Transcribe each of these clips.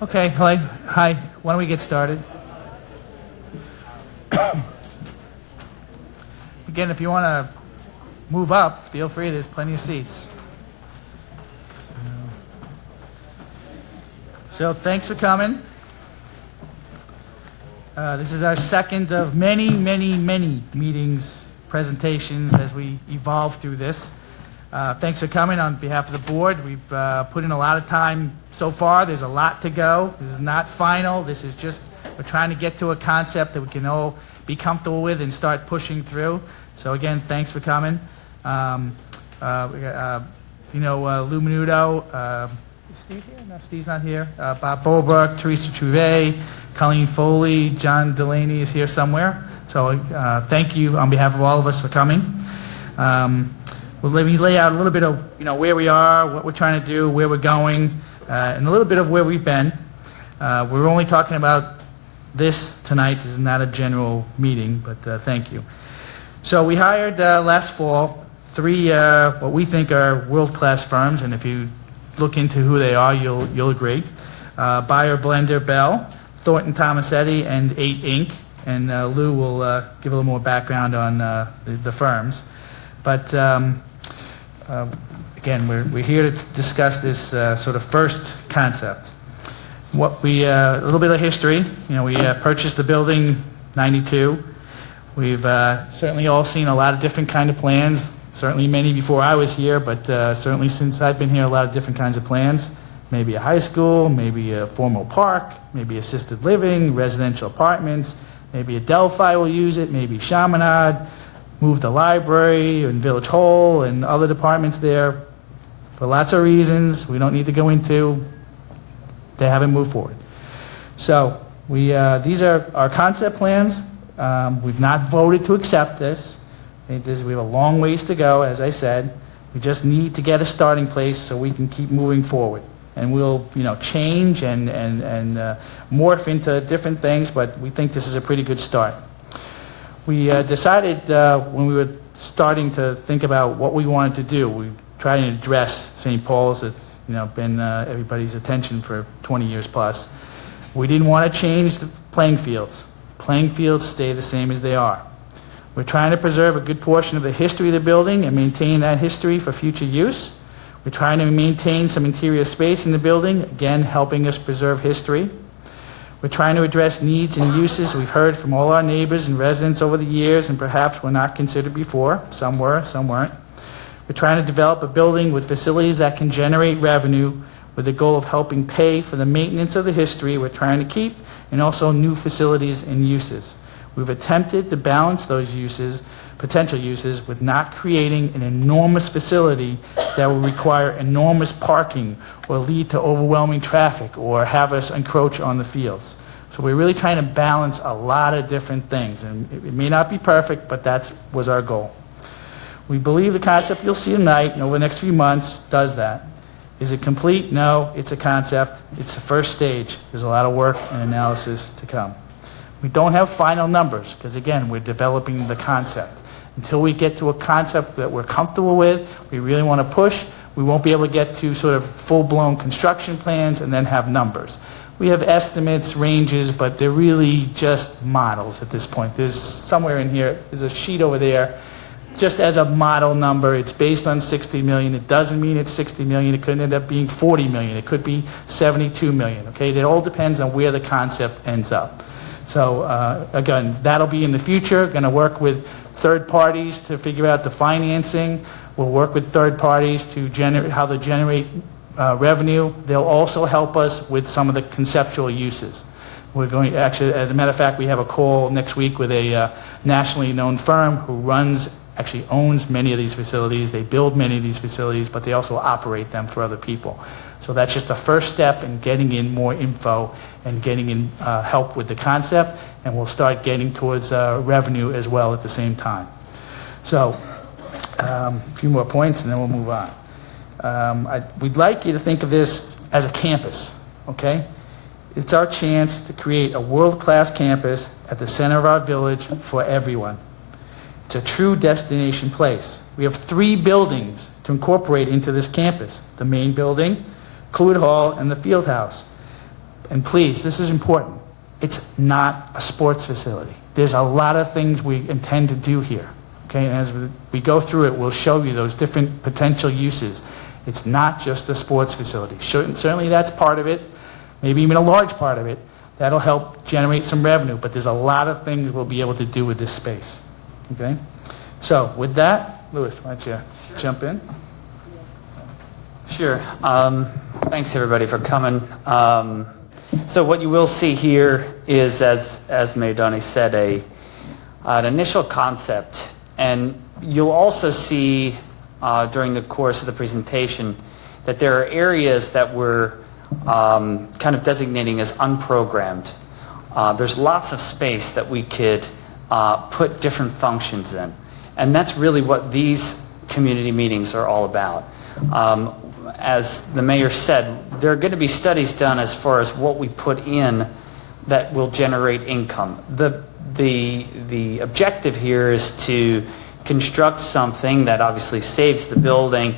Okay, hi. Why don't we get started? Again, if you want to move up, feel free. There's plenty of seats. So thanks for coming. This is our second of many meetings, presentations as we evolve through this. Thanks for coming on behalf of the board. We've put in a lot of time so far. There's a lot to go. This is not final. This is just, we're trying to get to a concept that we can all be comfortable with and start pushing through. So again, thanks for coming. Lou Menudo, is Steve here? No, Steve's not here. Bob Bolbrook, Teresa Trouvé, Colleen Foley, John Delaney is here somewhere. So thank you on behalf of all of us for coming. Well, let me lay out a little bit of where we are, what we're trying to do, where we're going, and a little bit of where we've been. We're only talking about this tonight. This is not a general meeting, but thank you. So we hired last fall three what we think are world-class firms, and if you look into who they are, you'll agree. Buyer Blender Bell, Thornton Tomasetti, and 8 Inc. And Lou will give a little more background on the firms. But again, we're here to discuss this sort of first concept. A little bit of history. We purchased the building '92. We've certainly all seen a lot of different kind of plans. Certainly many before I was here, but certainly since I've been here, a lot of different kinds of plans. Maybe a high school, maybe a formal park, maybe assisted living, residential apartments, maybe Adelphi will use it, maybe Chaminade, move the library and Village Hall and other departments there. For lots of reasons we don't need to go into, they haven't moved forward. So these are our concept plans. We've not voted to accept this. We have a long ways to go, as I said. We just need to get a starting place so we can keep moving forward. And we'll, change and morph into different things, but we think this is a pretty good start. We decided when we were starting to think about what we wanted to do, we tried to address St. Paul's. It's been everybody's attention for 20 years plus. We didn't want to change the playing fields. Playing fields stay the same as they are. We're trying to preserve a good portion of the history of the building and maintain that history for future use. We're trying to maintain some interior space in the building, again, helping us preserve history. We're trying to address needs and uses we've heard from all our neighbors and residents over the years and perhaps were not considered before. Some were, some weren't. We're trying to develop a building with facilities that can generate revenue with the goal of helping pay for the maintenance of the history we're trying to keep and also new facilities and uses. We've attempted to balance those potential uses, with not creating an enormous facility that will require enormous parking or lead to overwhelming traffic or have us encroach on the fields. So we're really trying to balance a lot of different things, and it may not be perfect, but that was our goal. We believe the concept you'll see tonight and over the next few months does that. Is it complete? No, it's a concept. It's the first stage. There's a lot of work and analysis to come. We don't have final numbers because, again, we're developing the concept. Until we get to a concept that we're comfortable with, we really want to push, we won't be able to get to sort of full-blown construction plans and then have numbers. We have estimates, ranges, but they're really just models at this point. There's somewhere in here, there's a sheet over there, just as a model number. It's based on 60 million. It doesn't mean it's 60 million. It could end up being 40 million. It could be 72 million, okay? It all depends on where the concept ends up. So again, that'll be in the future. Going to work with third parties to figure out the financing. We'll work with third parties to generate how to generate revenue. They'll also help us with some of the conceptual uses. We're going to actually, as a matter of fact, we have a call next week with a nationally known firm who actually owns many of these facilities. They build many of these facilities, but they also operate them for other people. So that's just the first step in getting in more info and getting in help with the concept, and we'll start getting towards revenue as well at the same time. So a few more points and then we'll move on. We'd like you to think of this as a campus, okay? It's our chance to create a world-class campus at the center of our village for everyone. It's a true destination place. We have 3 buildings to incorporate into this campus: the main building, Clute Hall, and the field house. and please, this is important, it's not a sports facility. There's a lot of things we intend to do here. Okay, and as we go through it, we'll show you those different potential uses. It's not just a sports facility. Certainly that's part of it, maybe even a large part of it. That'll help generate some revenue, but there's a lot of things we'll be able to do with this space. Okay? So with that, Louis, why don't you jump in? Sure. Thanks everybody for coming. So what you will see here is, as Mayor Donnie said, an initial concept, and you'll also see during the course of the presentation that there are areas that we're kind of designating as unprogrammed. There's lots of space that we could put different functions in, and that's really what these community meetings are all about. As the mayor said, there are going to be studies done as far as what we put in that will generate income. The objective here is to construct something that obviously saves the building,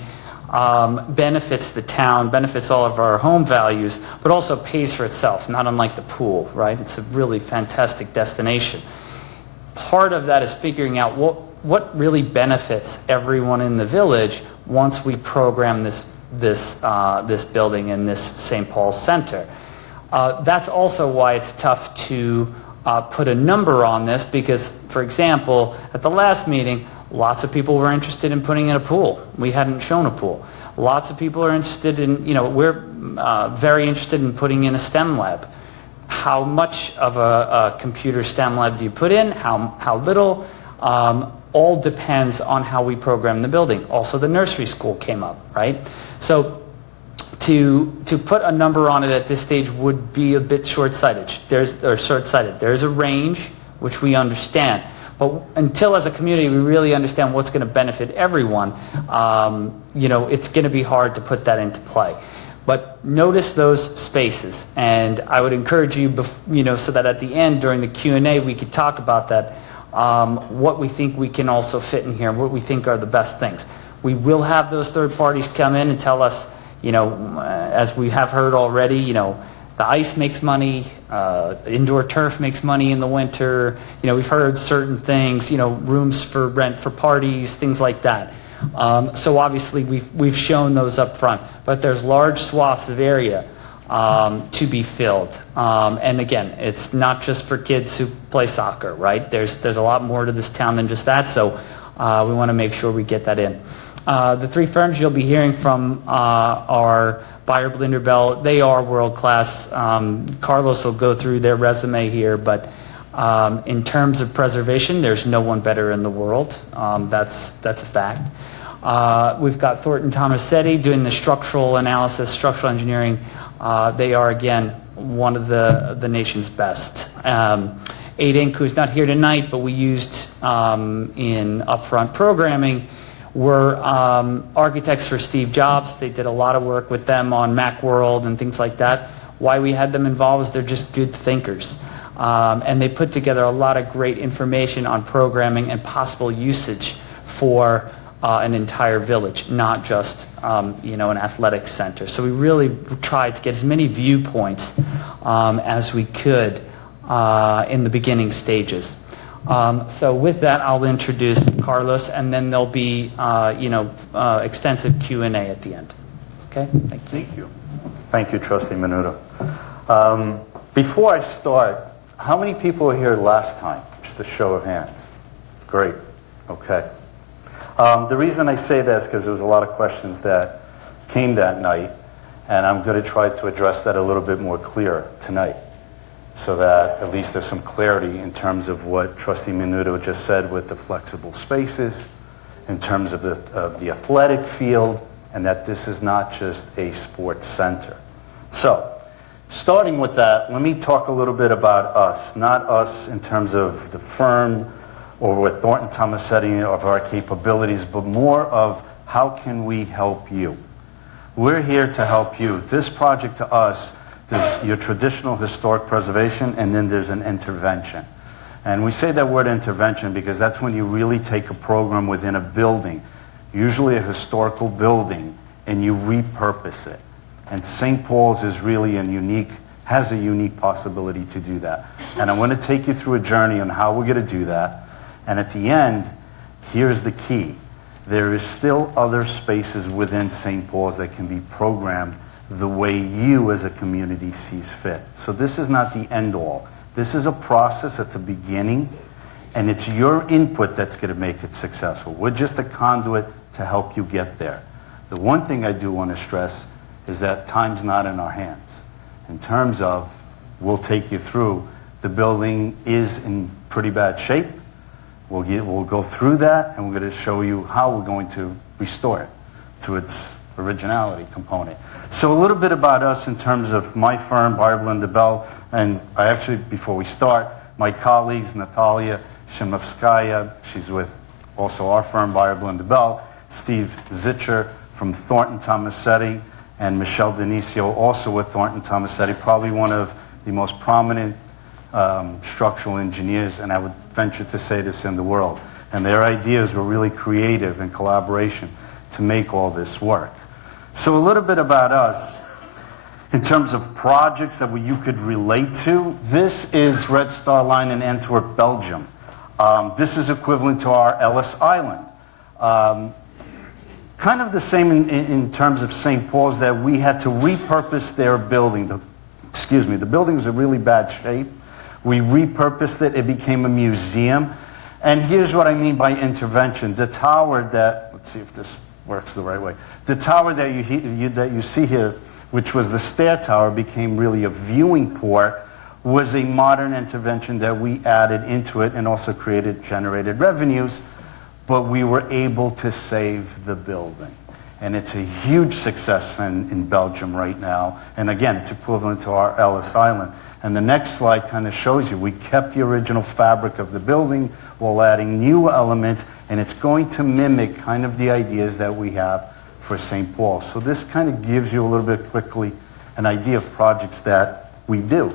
benefits the town, benefits all of our home values, but also pays for itself, not unlike the pool, right? It's a really fantastic destination. Part of that is figuring out what really benefits everyone in the village once we program this building in this St. Paul's Center. That's also why it's tough to put a number on this, because, for example, at the last meeting, lots of people were interested in putting in a pool. We hadn't shown a pool. Lots of people are interested in, we're very interested in putting in a STEM lab. How much of a computer STEM lab do you put in? How little? All depends on how we program the building. Also, the nursery school came up, right? So to put a number on it at this stage would be a bit short-sighted. There's a range, which we understand. But until, as a community, we really understand what's going to benefit everyone, it's going to be hard to put that into play. But notice those spaces, and I would encourage you, so that at the end, during the Q&A, we could talk about that, what we think we can also fit in here, what we think are the best things. We will have those third parties come in and tell us, as we have heard already, the ice makes money, indoor turf makes money in the winter. We've heard certain things, rooms for rent for parties, things like that. So obviously we've shown those up front, but there's large swaths of area to be filled. And again, it's not just for kids who play soccer, right? There's a lot more to this town than just that, so we want to make sure we get that in. The three firms you'll be hearing from are Beyer Blinderbell. They are world-class. Carlos will go through their resume here, but in terms of preservation, there's no one better in the world. That's a fact. We've got Thornton Tomasetti doing the structural analysis, structural engineering. They are, again, one of the nation's best. 8 Inc., who's not here tonight, but we used in upfront programming, were architects for Steve Jobs. They did a lot of work with them on Macworld and things like that. Why we had them involved is they're just good thinkers. And they put together a lot of great information on programming and possible usage for an entire village, not just an athletic center. So we really tried to get as many viewpoints as we could in the beginning stages. So with that, I'll introduce Carlos, and then there'll be extensive Q&A at the end. Okay? Thank you. Thank you, Trustee Menudo. Before I start, how many people were here last time? Just a show of hands. Great. Okay. The reason I say that is because there was a lot of questions that came that night, and I'm going to try to address that a little bit more clear tonight, so that at least there's some clarity in terms of what Trustee Menudo just said with the flexible spaces, in terms of the athletic field, and that this is not just a sports center. So, starting with that, let me talk a little bit about us. Not us in terms of the firm or with Thornton Tomasetti of our capabilities, but more of how can we help you. We're here to help you. This project to us, there's your traditional historic preservation, and then there's an intervention. And we say that word intervention because that's when you really take a program within a building, usually a historical building, and you repurpose it. And St. Paul's is really a unique has a unique possibility to do that. And I want to take you through a journey on how we're going to do that. And at the end, here's the key. There is still other spaces within St. Paul's that can be programmed the way you as a community sees fit. So this is not the end all. This is a process at the beginning, and it's your input that's going to make it successful. We're just a conduit to help you get there. The one thing I do want to stress is that time's not in our hands. In terms of, we'll take you through, the building is in pretty bad shape. We'll go through that, and we're going to show you how we're going to restore it to its originality component. So a little bit about us in terms of my firm, Barber & DeBell, and I actually, before we start, my colleagues, Natalia Shimovskaya, she's with also our firm, Barber & DeBell, Steve Zitcher from Thornton Tomasetti, and Michelle Denisio, also with Thornton Tomasetti, probably one of the most prominent structural engineers, and I would venture to say this, in the world. And their ideas were really creative in collaboration to make all this work. So a little bit about us in terms of projects that you could relate to. This is Red Star Line in Antwerp, Belgium. This is equivalent to our Ellis Island. Kind of the same in terms of St. Paul's, that we had to repurpose their building. The building was in really bad shape. We repurposed it. It became a museum. And here's what I mean by intervention. The tower that, let's see if this works the right way. The tower that you see here, which was the stair tower, became really a viewing port, was a modern intervention that we added into it and also generated revenues, but we were able to save the building. And it's a huge success in Belgium right now. And again, it's equivalent to our Ellis Island. And the next slide kind of shows you, we kept the original fabric of the building while adding new elements, and it's going to mimic kind of the ideas that we have for St. Paul. So this kind of gives you a little bit quickly an idea of projects that we do.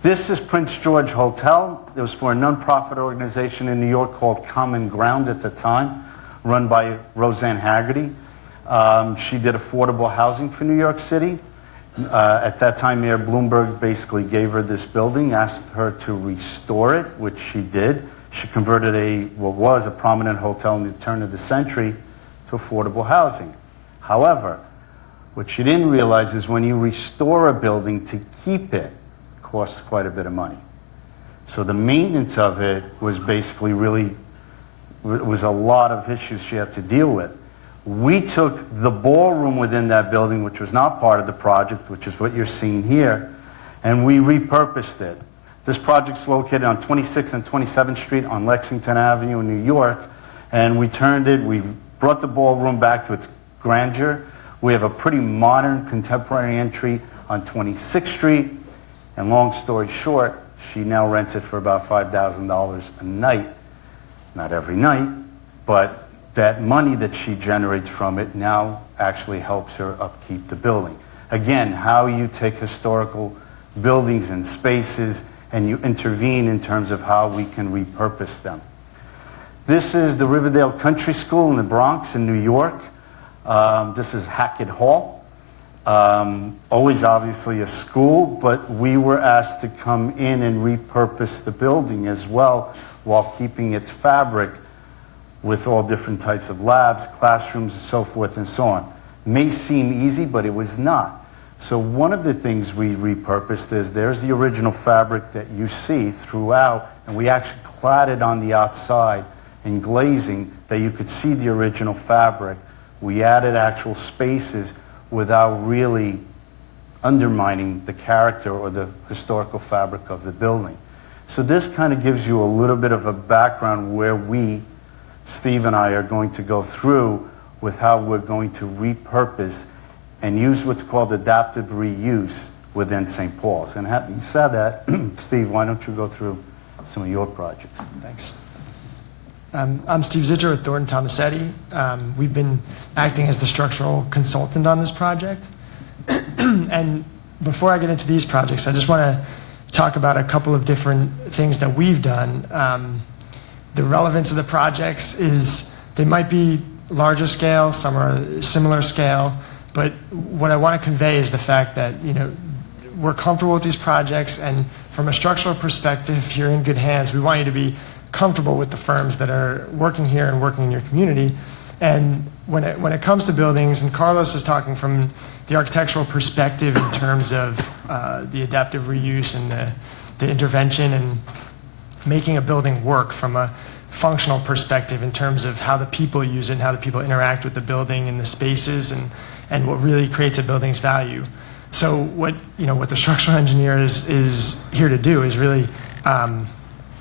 This is Prince George Hotel. It was for a nonprofit organization in New York called Common Ground at the time, run by Roseanne Haggerty. She did affordable housing for New York City. At that time, Mayor Bloomberg basically gave her this building, asked her to restore it, which she did. She converted what was a prominent hotel in the turn of the century to affordable housing. However, what she didn't realize is when you restore a building, to keep it costs quite a bit of money. So the maintenance of it was basically was a lot of issues she had to deal with. We took the ballroom within that building, which was not part of the project, which is what you're seeing here, and we repurposed it. This project's located on 26th and 27th Street on Lexington Avenue in New York, and we brought the ballroom back to its grandeur. We have a pretty modern, contemporary entry on 26th Street, and long story short, she now rents it for about $5,000 a night. Not every night, but that money that she generates from it now actually helps her upkeep the building. Again, how you take historical buildings and spaces and you intervene in terms of how we can repurpose them. This is the Riverdale Country School in the Bronx in New York. This is Hackett Hall. Always obviously a school, but we were asked to come in and repurpose the building as well while keeping its fabric with all different types of labs, classrooms, and so forth and so on. May seem easy, but it was not. So one of the things we repurposed is there's the original fabric that you see throughout, and we actually cladded on the outside in glazing that you could see the original fabric. We added actual spaces without really undermining the character or the historical fabric of the building. So this kind of gives you a little bit of a background where Steve and I are going to go through with how we're going to repurpose and use what's called adaptive reuse within St. Paul's. And having said that, Steve, why don't you go through some of your projects? Thanks. I'm Steve Zitcher with Thornton Tomasetti. We've been acting as the structural consultant on this project. And before I get into these projects, I just want to talk about a couple of different things that we've done. The relevance of the projects is they might be larger scale, some are similar scale, but what I want to convey is the fact that we're comfortable with these projects, and from a structural perspective, you're in good hands. We want you to be comfortable with the firms that are working here and working in your community. And when it comes to buildings, and Carlos is talking from the architectural perspective in terms of the adaptive reuse and the intervention and making a building work from a functional perspective in terms of how the people use it and how the people interact with the building and the spaces and what really creates a building's value. So what the structural engineer is here to do is really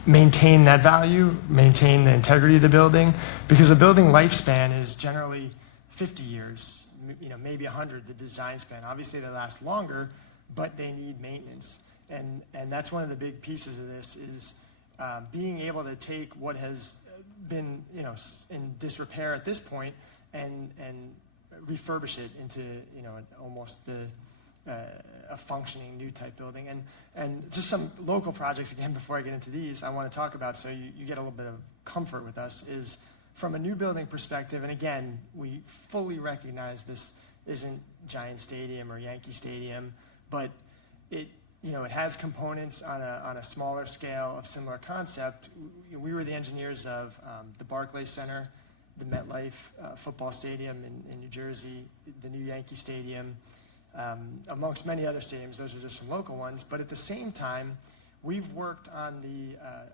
maintain that value, maintain the integrity of the building, because a building lifespan is generally 50 years, maybe 100, the design span. Obviously they last longer, but they need maintenance. And that's one of the big pieces of this is being able to take what has been in disrepair at this point and refurbish it into almost a functioning new type building. And just some local projects, again, before I get into these, I want to talk about so you get a little bit of comfort with us, is from a new building perspective, and again, we fully recognize this isn't Giant Stadium or Yankee Stadium, but it has components on a smaller scale of similar concept. We were the engineers of the Barclays Center, the MetLife football stadium in New Jersey, the new Yankee Stadium, amongst many other stadiums. Those are just some local ones. But at the same time, we've worked on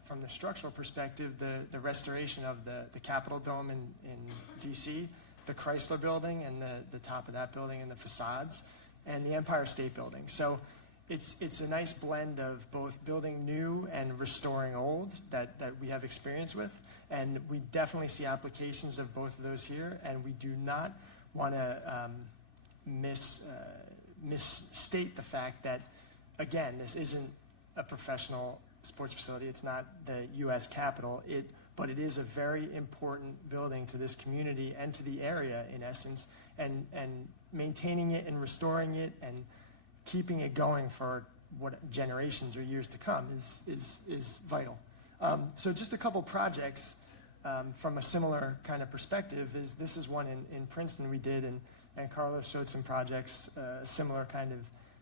from the structural perspective, the restoration of the Capitol Dome in DC, the Chrysler Building and the top of that building and the facades, and the Empire State Building. So it's a nice blend of both building new and restoring old that we have experience with. And we definitely see applications of both of those here, and we do not want to misstate the fact that, again, this isn't a professional sports facility. It's not the U.S. Capitol, but it is a very important building to this community and to the area, in essence, and maintaining it and restoring it and keeping it going for what generations or years to come is vital. So just a couple projects from a similar kind of perspective. This is one in Princeton we did, and Carlos showed some projects, similar kind of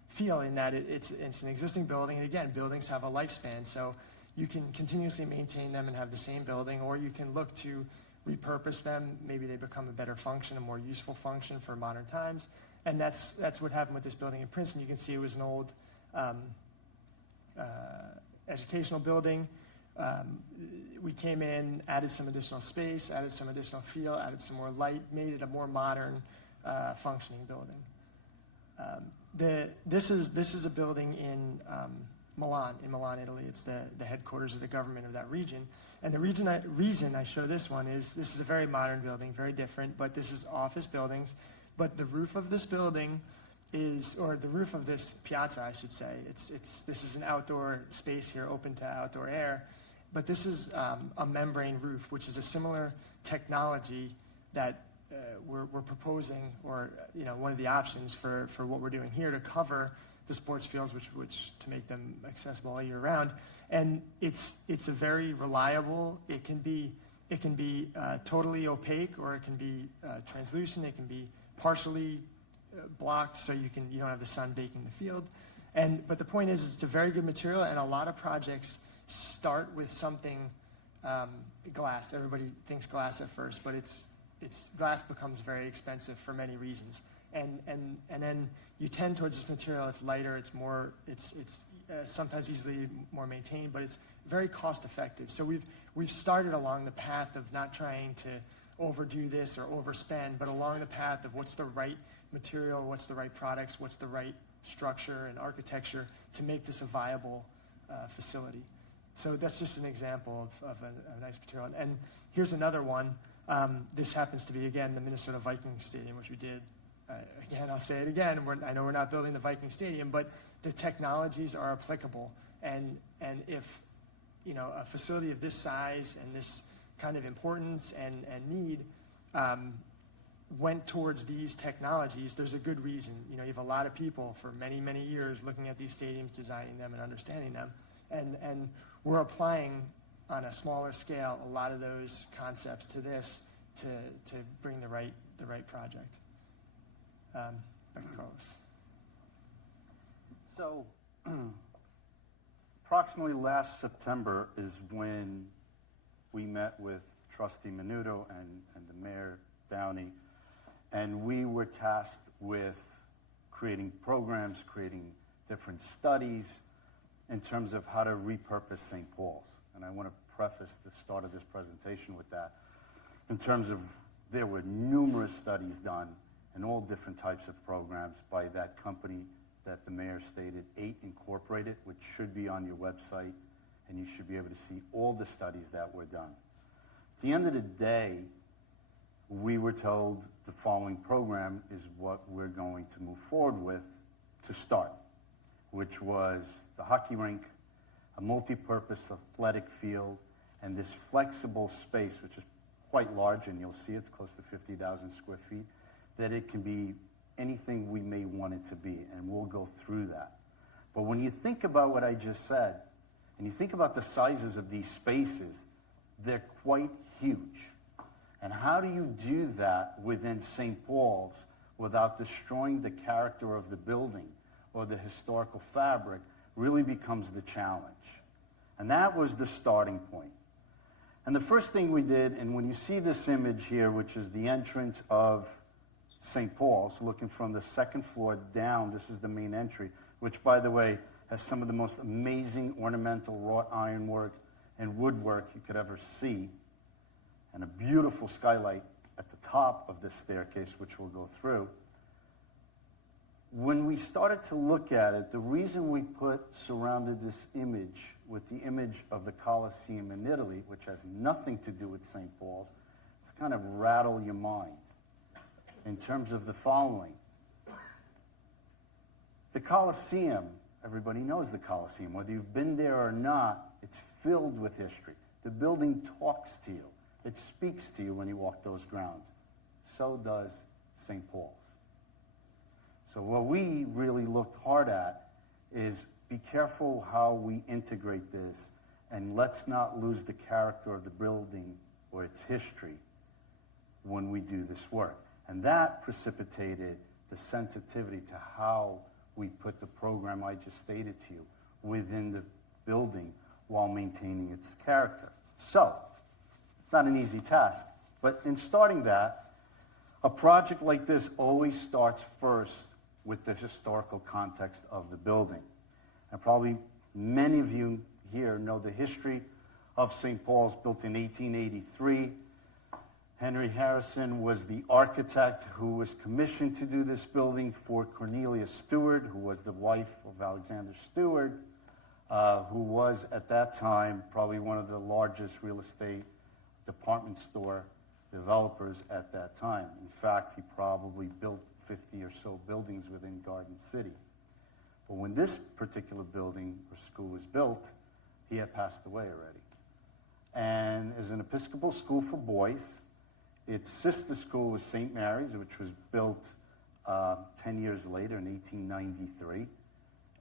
feel in that it's an existing building. And again, buildings have a lifespan, so you can continuously maintain them and have the same building, or you can look to repurpose them. Maybe they become a better function, a more useful function for modern times. And that's what happened with this building in Princeton. You can see it was an old educational building. We came in, added some additional space, added some additional feel, added some more light, made it a more modern functioning building. This is a building in Milan, Italy. It's the headquarters of the government of that region. And the reason I show this one is this is a very modern building, very different, but this is office buildings. But the roof of this building or the roof of this piazza, I should say, this is an outdoor space here, open to outdoor air. But this is a membrane roof, which is a similar technology that we're proposing, or one of the options for what we're doing here to cover the sports fields, which to make them accessible all year round. And it's a very reliable. It can be totally opaque, or it can be translucent. It can be partially blocked, so you don't have the sun baking the field. But the point is, it's a very good material, and a lot of projects start with something glass. Everybody thinks glass at first, but it's glass becomes very expensive for many reasons. And then you tend towards this material. It's lighter. It's more. It's sometimes easily more maintained, but it's very cost effective. So we've started along the path of not trying to overdo this or overspend, but along the path of what's the right material, what's the right products, what's the right structure and architecture to make this a viable facility. So that's just an example of a nice material. And here's another one. This happens to be, again, the Minnesota Vikings Stadium, which we did. Again, I'll say it again. I know we're not building the Viking Stadium, but the technologies are applicable. And if a facility of this size and this kind of importance and need went towards these technologies, there's a good reason. You have a lot of people for many, many years looking at these stadiums, designing them and understanding them. And we're applying on a smaller scale a lot of those concepts to this to bring the right project. Back to Carlos. So approximately last September is when we met with Trustee Menudo and the Mayor Downey, and we were tasked with creating programs, creating different studies in terms of how to repurpose St. Paul's. And I want to preface the start of this presentation with that. In terms of, there were numerous studies done in all different types of programs by that company that the mayor stated, 8 Incorporated, which should be on your website, and you should be able to see all the studies that were done. At the end of the day, we were told the following program is what we're going to move forward with to start, which was the hockey rink, a multi-purpose athletic field, and this flexible space, which is quite large, and you'll see it's close to 50,000 square feet, that it can be anything we may want it to be, and we'll go through that. But when you think about what I just said, and you think about the sizes of these spaces, they're quite huge. And how do you do that within St. Paul's without destroying the character of the building or the historical fabric really becomes the challenge. And that was the starting point. And the first thing we did, and when you see this image here, which is the entrance of St. Paul's, looking from the second floor down, this is the main entry, which, by the way, has some of the most amazing ornamental wrought ironwork and woodwork you could ever see, and a beautiful skylight at the top of this staircase, which we'll go through. When we started to look at it, the reason we surrounded this image with the image of the Colosseum in Italy, which has nothing to do with St. Paul's, is to kind of rattle your mind in terms of the following. The Colosseum, everybody knows the Colosseum. Whether you've been there or not, it's filled with history. The building talks to you. It speaks to you when you walk those grounds. So does St. Paul's. So what we really looked hard at is be careful how we integrate this, and let's not lose the character of the building or its history when we do this work. And that precipitated the sensitivity to how we put the program I just stated to you within the building while maintaining its character. So, not an easy task, but in starting that, a project like this always starts first with the historical context of the building. And probably many of you here know the history of St. Paul's, built in 1883. Henry Harrison was the architect who was commissioned to do this building for Cornelia Stewart, who was the wife of Alexander Stewart, who was at that time probably one of the largest real estate department store developers at that time. In fact, he probably built 50 or so buildings within Garden City. But when this particular building or school was built, he had passed away already. And as an Episcopal school for boys, its sister school was St. Mary's, which was built 10 years later in 1893.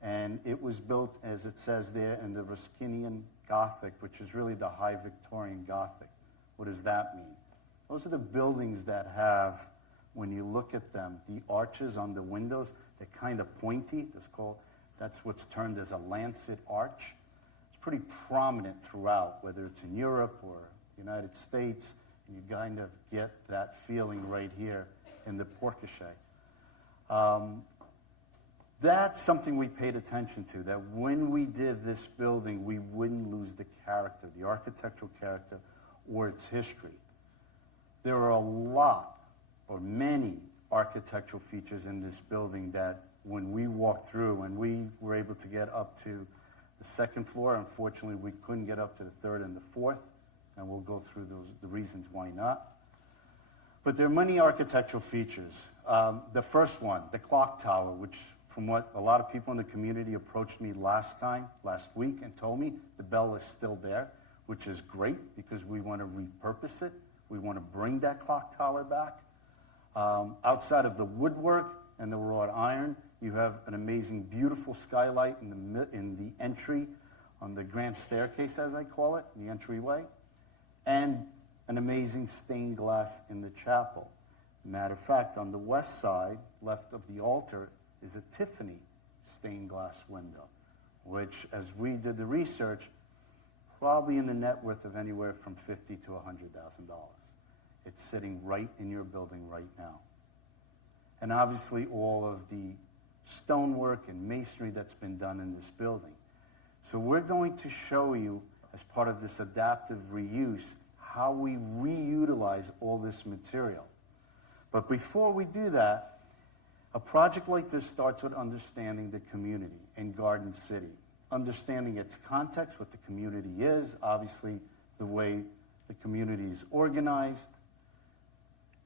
And it was built, as it says there, in the Ruskinian Gothic, which is really the High Victorian Gothic. What does that mean? Those are the buildings that have, when you look at them, the arches on the windows, they're kind of pointy. That's what's termed as a lancet arch. It's pretty prominent throughout, whether it's in Europe or the United States, and you kind of get that feeling right here in the portiche. That's something we paid attention to, that when we did this building, we wouldn't lose the character, the architectural character, or its history. There are a lot, or many, architectural features in this building that when we walked through and we were able to get up to the second floor, unfortunately we couldn't get up to the third and the fourth, and we'll go through the reasons why not. But there are many architectural features. The first one, the clock tower, which from what a lot of people in the community approached me last week, and told me the bell is still there, which is great because we want to repurpose it. We want to bring that clock tower back. Outside of the woodwork and the wrought iron, you have an amazing, beautiful skylight in the entry on the grand staircase, as I call it, the entryway, and an amazing stained glass in the chapel. Matter of fact, on the west side, left of the altar, is a Tiffany stained glass window. which, as we did the research, probably in the net worth of anywhere from $50,000 to $100,000. It's sitting right in your building right now. And obviously all of the stonework and masonry that's been done in this building. So we're going to show you, as part of this adaptive reuse, how we reutilize all this material. But before we do that, a project like this starts with understanding the community in Garden City, understanding its context, what the community is, obviously the way the community is organized,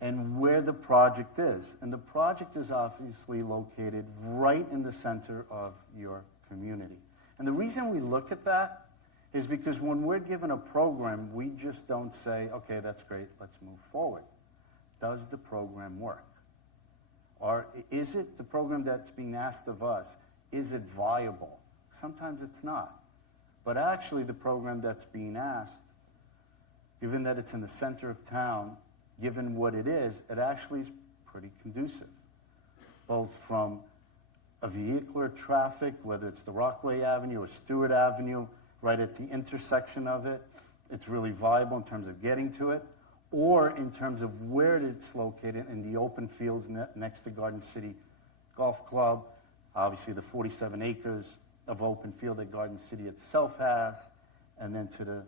and where the project is. And the project is obviously located right in the center of your community. And the reason we look at that is because when we're given a program, we just don't say, okay, that's great, let's move forward. Does the program work? Or is it the program that's being asked of us, is it viable? Sometimes it's not. But actually the program that's being asked, given that it's in the center of town, given what it is, it actually is pretty conducive. Both from a vehicular traffic, whether it's the Rockaway Avenue or Stewart Avenue, right at the intersection of it, it's really viable in terms of getting to it, or in terms of where it's located in the open fields next to Garden City Golf Club, obviously the 47 acres of open field that Garden City itself has, and then to the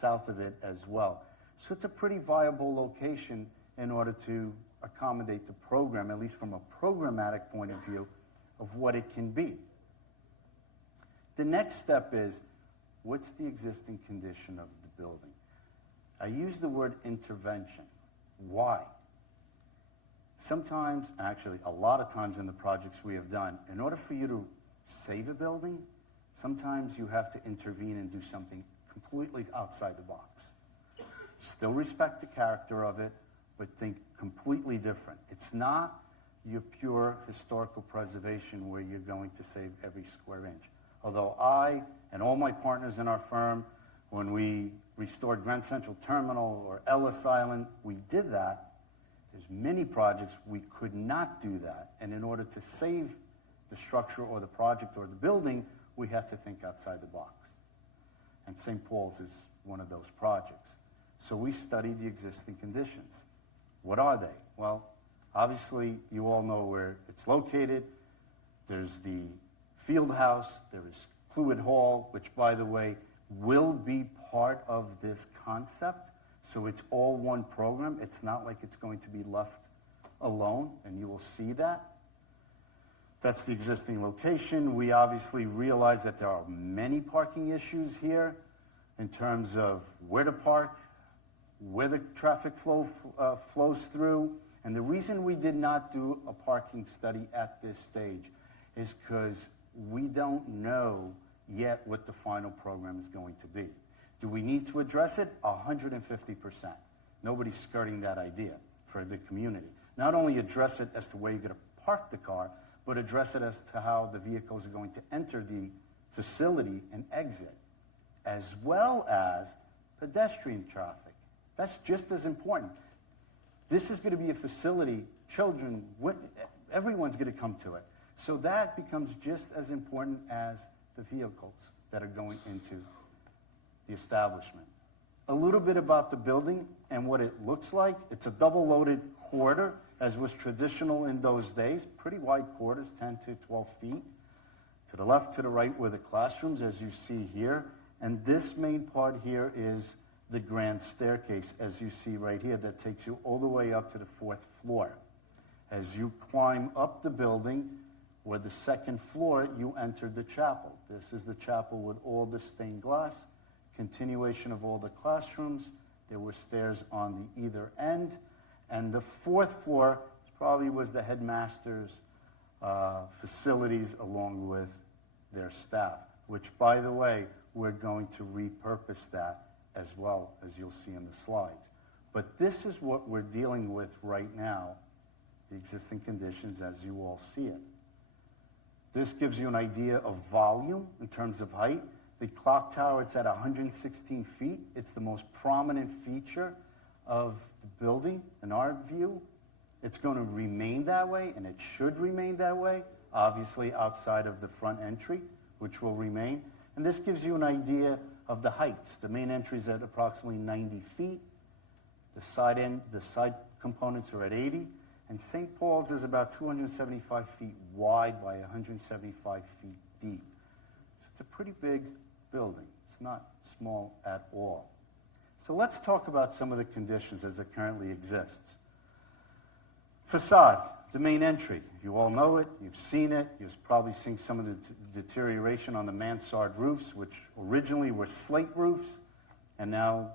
south of it as well. So it's a pretty viable location in order to accommodate the program, at least from a programmatic point of view, of what it can be. The next step is, what's the existing condition of the building? I use the word intervention. Why? Sometimes, actually a lot of times in the projects we have done, in order for you to save a building, sometimes you have to intervene and do something completely outside the box. Still respect the character of it, but think completely different. It's not your pure historical preservation where you're going to save every square inch. Although I and all my partners in our firm, when we restored Grand Central Terminal or Ellis Island, we did that. There's many projects we could not do that. And in order to save the structure or the project or the building, we have to think outside the box. And St. Paul's is one of those projects. So we studied the existing conditions. What are they? Well, obviously, you all know where it's located. There's the field house. There is Cluett Hall, which, by the way, will be part of this concept. So it's all one program. It's not like it's going to be left alone, and you will see that. That's the existing location. We obviously realize that there are many parking issues here in terms of where to park, where the traffic flows through. And the reason we did not do a parking study at this stage is because we don't know yet what the final program is going to be. Do we need to address it? 150%. Nobody's skirting that idea for the community. Not only address it as to where you're going to park the car, but address it as to how the vehicles are going to enter the facility and exit, as well as pedestrian traffic. That's just as important. This is going to be a facility, children, everyone's going to come to it. So that becomes just as important as the vehicles that are going into the establishment. A little bit about the building and what it looks like. It's a double-loaded corridor, as was traditional in those days. Pretty wide corridors, 10 to 12 feet. To the left, to the right were the classrooms, as you see here. And this main part here is the grand staircase, as you see right here, that takes you all the way up to the 4th floor. As you climb up the building, where the 2nd floor, you enter the chapel. This is the chapel with all the stained glass, continuation of all the classrooms. There were stairs on the either end. And the 4th floor probably was the headmaster's facilities along with their staff, which, by the way, we're going to repurpose that as well, as you'll see in the slides. But this is what we're dealing with right now, the existing conditions as you all see it. This gives you an idea of volume in terms of height. The clock tower, it's at 116 feet. It's the most prominent feature of the building in our view. It's going to remain that way, and it should remain that way, obviously outside of the front entry, which will remain. And this gives you an idea of the heights. The main entry is at approximately 90 feet. The side components are at 80. And St. Paul's is about 275 feet wide by 175 feet deep. So it's a pretty big building. It's not small at all. So let's talk about some of the conditions as it currently exists. Facade, the main entry. You all know it. You've seen it. You've probably seen some of the deterioration on the mansard roofs, which originally were slate roofs, and now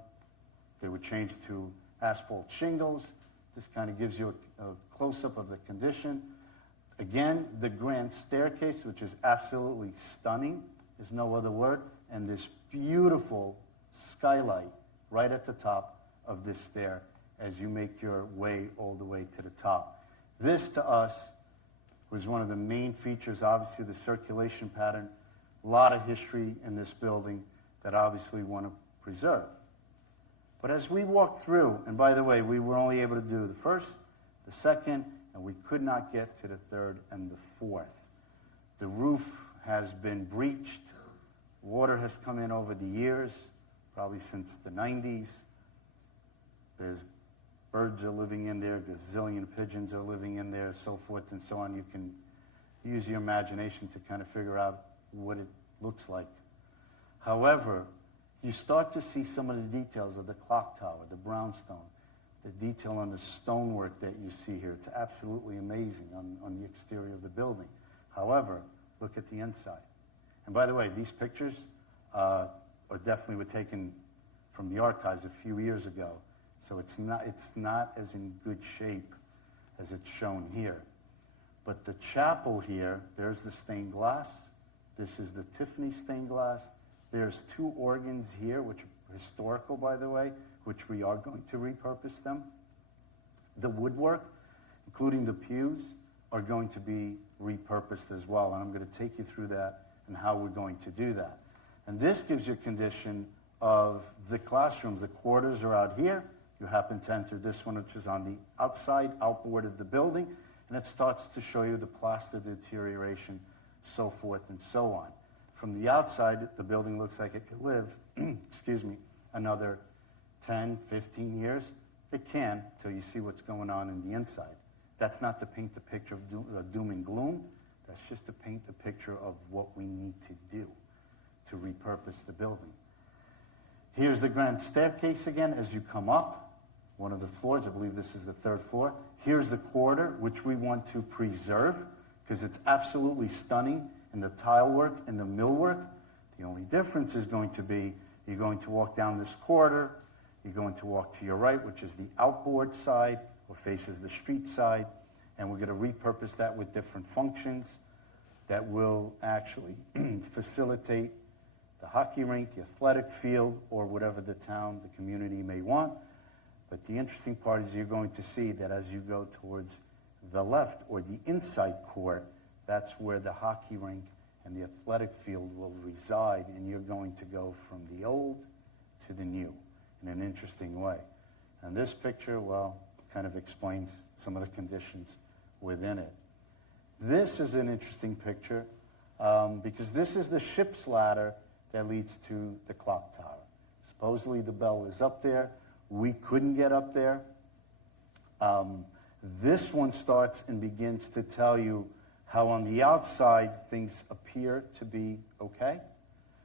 they were changed to asphalt shingles. This kind of gives you a close-up of the condition. Again, the grand staircase, which is absolutely stunning, is no other word, and this beautiful skylight right at the top of this stair as you make your way all the way to the top. This, to us, was one of the main features, obviously the circulation pattern, a lot of history in this building that obviously we want to preserve. But as we walked through, and by the way, we were only able to do the first, the second, and we could not get to the third and the fourth. The roof has been breached. Water has come in over the years, probably since the 90s. There's birds are living in there, gazillion pigeons are living in there, so forth and so on. You can use your imagination to kind of figure out what it looks like. However, you start to see some of the details of the clock tower, the brownstone, the detail on the stonework that you see here. It's absolutely amazing on the exterior of the building. However, look at the inside. And by the way, these pictures definitely were taken from the archives a few years ago. So it's not as in good shape as it's shown here. But the chapel here, there's the stained glass. This is the Tiffany stained glass. There's two organs here, which are historical, by the way, which we are going to repurpose them. The woodwork, including the pews, are going to be repurposed as well. And I'm going to take you through that and how we're going to do that. And this gives you a condition of the classrooms. The quarters are out here. You happen to enter this one, which is on the outside, outboard of the building, and it starts to show you the plaster deterioration, so forth and so on. From the outside, the building looks like it could live, another 10, 15 years. It can, till you see what's going on in the inside. That's not to paint the picture of doom and gloom. That's just to paint the picture of what we need to do to repurpose the building. Here's the grand staircase again as you come up. One of the floors, I believe this is the third floor. Here's the corridor, which we want to preserve because it's absolutely stunning in the tile work and the millwork. The only difference is going to be you're going to walk down this corridor, you're going to walk to your right, which is the outboard side or faces the street side, and we're going to repurpose that with different functions that will actually facilitate the hockey rink, the athletic field, or whatever the town, the community may want. But the interesting part is you're going to see that as you go towards the left or the inside court, that's where the hockey rink and the athletic field will reside, and you're going to go from the old to the new in an interesting way. And this picture, well, kind of explains some of the conditions within it. This is an interesting picture because this is the ship's ladder that leads to the clock tower. Supposedly the bell is up there. We couldn't get up there. This one starts and begins to tell you how on the outside things appear to be okay.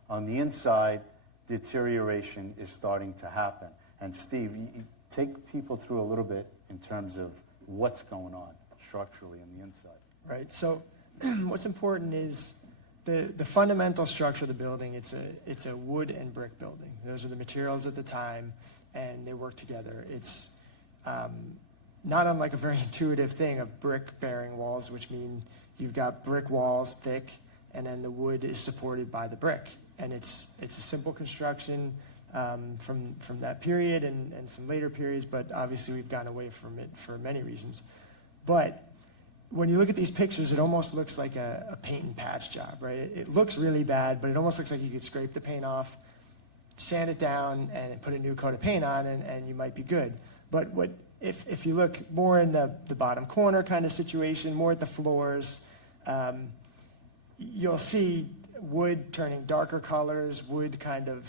On the inside, deterioration is starting to happen. And Steve, you take people through a little bit in terms of what's going on structurally on the inside. Right. So what's important is the fundamental structure of the building. It's a wood and brick building. Those are the materials at the time, and they work together. It's not unlike a very intuitive thing of brick-bearing walls, which mean you've got brick walls thick, and then the wood is supported by the brick. And it's a simple construction from that period and some later periods, but obviously we've gone away from it for many reasons. But when you look at these pictures, it almost looks like a paint and patch job, right? It looks really bad, but it almost looks like you could scrape the paint off, sand it down, and put a new coat of paint on, and you might be good. But if you look more in the bottom corner kind of situation, more at the floors, you'll see wood turning darker colors, wood kind of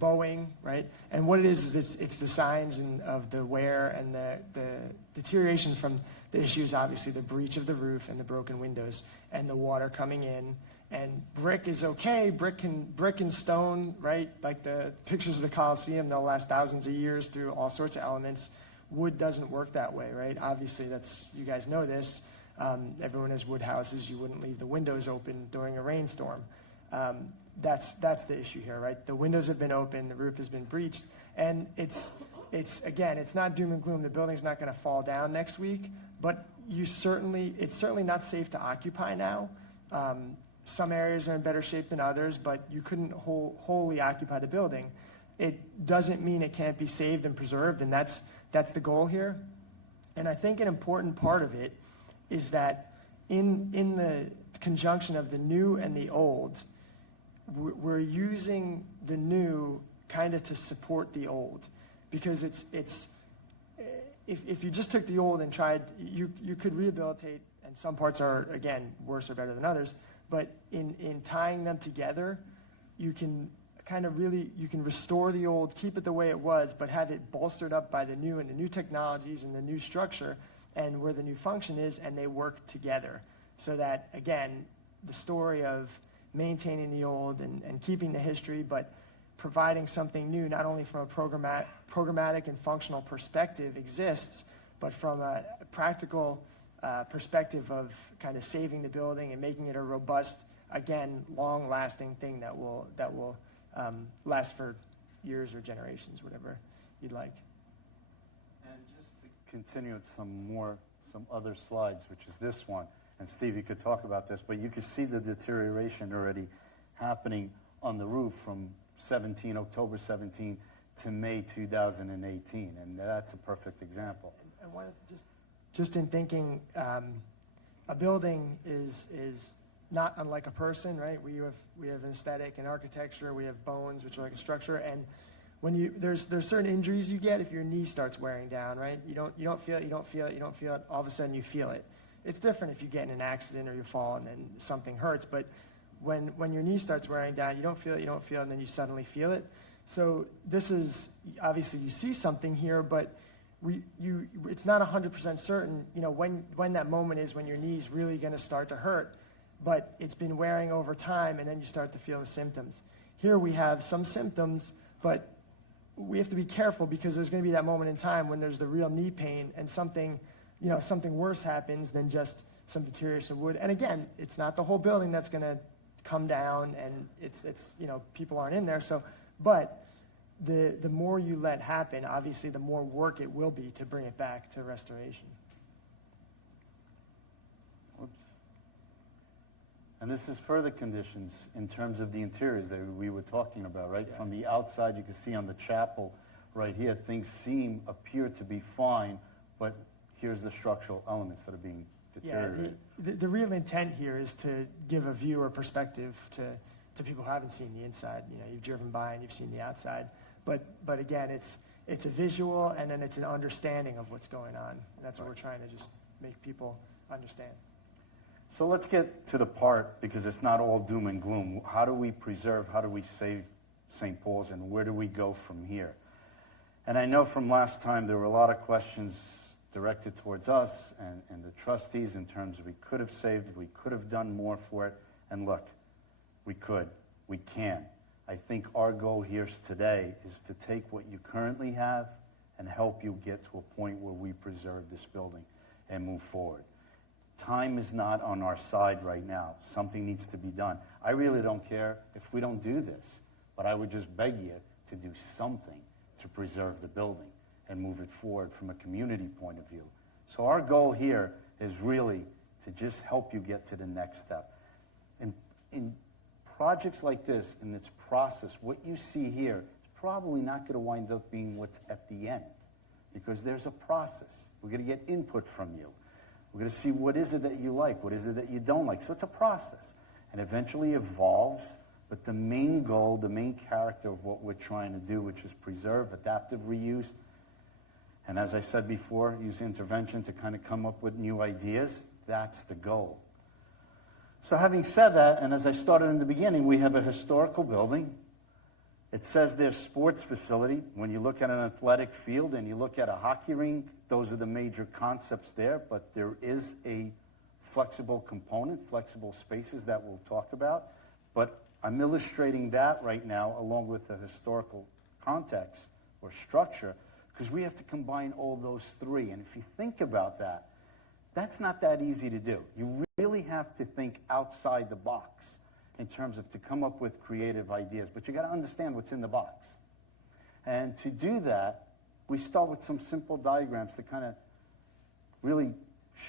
bowing, right? And what it is it's the signs of the wear and the deterioration from the issues, obviously the breach of the roof and the broken windows and the water coming in. And brick is okay, brick and stone, right? Like the pictures of the Colosseum, they'll last thousands of years through all sorts of elements. Wood doesn't work that way, right? Obviously, you guys know this. Everyone has wood houses. You wouldn't leave the windows open during a rainstorm. That's the issue here, right? The windows have been open, the roof has been breached, and it's again, it's not doom and gloom. The building's not going to fall down next week, but it's certainly not safe to occupy now. Some areas are in better shape than others, but you couldn't wholly occupy the building. It doesn't mean it can't be saved and preserved, and that's the goal here. And I think an important part of it is that in the conjunction of the new and the old, we're using the new kind of to support the old, because if you just took the old and tried, you could rehabilitate, and some parts are, again, worse or better than others, but in tying them together, you can you can restore the old, keep it the way it was, but have it bolstered up by the new and the new technologies and the new structure and where the new function is, and they work together. So that, again, the story of maintaining the old and keeping the history, but providing something new, not only from a programmatic and functional perspective exists, but from a practical perspective of kind of saving the building and making it a robust, again, long-lasting thing that will last for years or generations, whatever you'd like. And just to continue with some other slides, which is this one, and Steve, you could talk about this, but you could see the deterioration already happening on the roof from October 17 to May 2018, and that's a perfect example. I wanted to just in thinking, a building is not unlike a person, right? We have an aesthetic and architecture. We have bones, which are like a structure, and when there's certain injuries you get if your knee starts wearing down, right? You don't feel it. All of a sudden you feel it. It's different if you get in an accident or you fall and then something hurts, but when your knee starts wearing down, you don't feel it, and then you suddenly feel it. So this is, obviously you see something here, but it's not 100% certain, when that moment is when your knee's really going to start to hurt, but it's been wearing over time, and then you start to feel the symptoms. Here we have some symptoms, but we have to be careful because there's going to be that moment in time when there's the real knee pain and something worse happens than just some deterioration of wood. And again, it's not the whole building that's going to come down, and it's people aren't in there. So, but the more you let happen, obviously, the more work it will be to bring it back to restoration. Whoops. And this is further conditions in terms of the interiors that we were talking about, right? Yeah. From the outside, you can see on the chapel right here, things appear to be fine, but here's the structural elements that are being deteriorated. Yeah, the real intent here is to give a view or perspective to people who haven't seen the inside. You've driven by and you've seen the outside, but again, it's a visual, and then it's an understanding of what's going on. And that's what we're trying to just make people understand. So let's get to the part, because it's not all doom and gloom. How do we preserve, how do we save St. Paul's, and where do we go from here? And I know from last time there were a lot of questions directed towards us and the trustees in terms of we could have saved, we could have done more for it. And look, we could, we can. I think our goal here today is to take what you currently have and help you get to a point where we preserve this building and move forward. Time is not on our side right now. Something needs to be done. I really don't care if we don't do this, but I would just beg you to do something to preserve the building and move it forward from a community point of view. So our goal here is really to just help you get to the next step. In projects like this, in its process, what you see here is probably not going to wind up being what's at the end, because there's a process. We're going to get input from you. We're going to see what is it that you like, what is it that you don't like. So it's a process, and eventually evolves. But the main goal, the main character of what we're trying to do, which is preserve, adaptive reuse, and as I said before, use intervention to kind of come up with new ideas, that's the goal. So having said that, and as I started in the beginning, we have a historical building. It says there's sports facility. When you look at an athletic field and you look at a hockey rink, those are the major concepts there, but there is a flexible component, flexible spaces that we'll talk about. But I'm illustrating that right now along with the historical context or structure because we have to combine all those three. And if you think about that, that's not that easy to do. You really have to think outside the box in terms of to come up with creative ideas. But you got to understand what's in the box. And to do that, we start with some simple diagrams to kind of really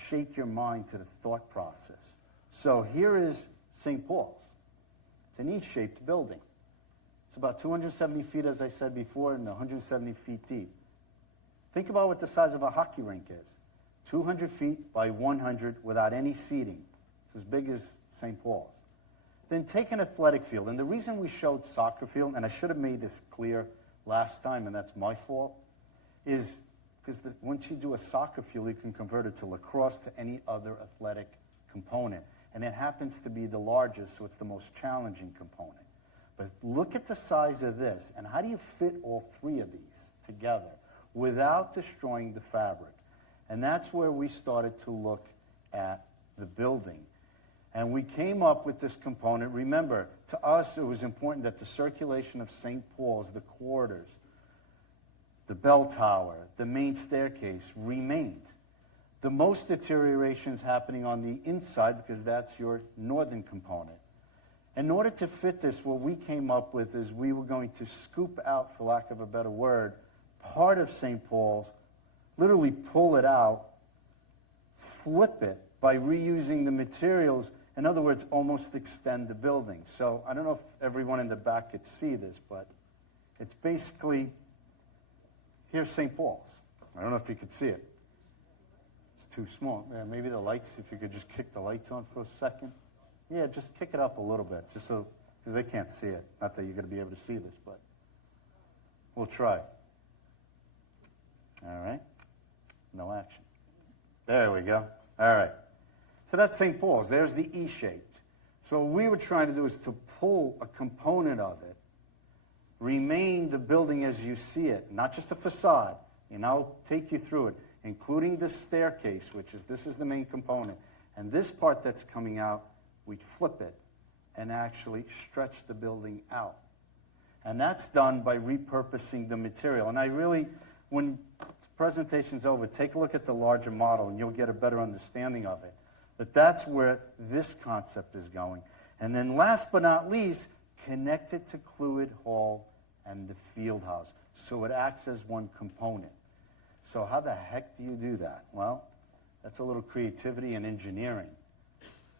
shake your mind to the thought process. So here is St. Paul's. It's an E-shaped building. It's about 270 feet, as I said before, and 170 feet deep. Think about what the size of a hockey rink is. 200 feet by 100 without any seating. It's as big as St. Paul's. Then take an athletic field. And the reason we showed soccer field, and I should have made this clear last time, and that's my fault, is because once you do a soccer field, you can convert it to lacrosse, to any other athletic component. And it happens to be the largest, so it's the most challenging component. But look at the size of this, and how do you fit all three of these together without destroying the fabric? And that's where we started to look at the building. And we came up with this component. Remember, to us, it was important that the circulation of St. Paul's, the corridors, the bell tower, the main staircase remained. The most deterioration is happening on the inside because that's your northern component. In order to fit this, what we came up with is we were going to scoop out, for lack of a better word, part of St. Paul's, literally pull it out, flip it by reusing the materials. In other words, almost extend the building. So I don't know if everyone in the back could see this, but it's basically, here's St. Paul's. I don't know if you could see it. It's too small. Yeah, maybe the lights, if you could just kick the lights on for a second. Yeah, just kick it up a little bit, just so, because they can't see it. Not that you're going to be able to see this, but we'll try. All right. No action. There we go. All right. So that's St. Paul's. There's the E-shaped. So what we were trying to do is to pull a component of it, remain the building as you see it, not just a facade. And I'll take you through it, including the staircase, which is, this is the main component. And this part that's coming out, we'd flip it and actually stretch the building out. And that's done by repurposing the material. And I really, when the presentation's over, take a look at the larger model and you'll get a better understanding of it. But that's where this concept is going. And then last but not least, connect it to Clwyd Hall and the field house. So it acts as one component. So how the heck do you do that? Well, that's a little creativity and engineering.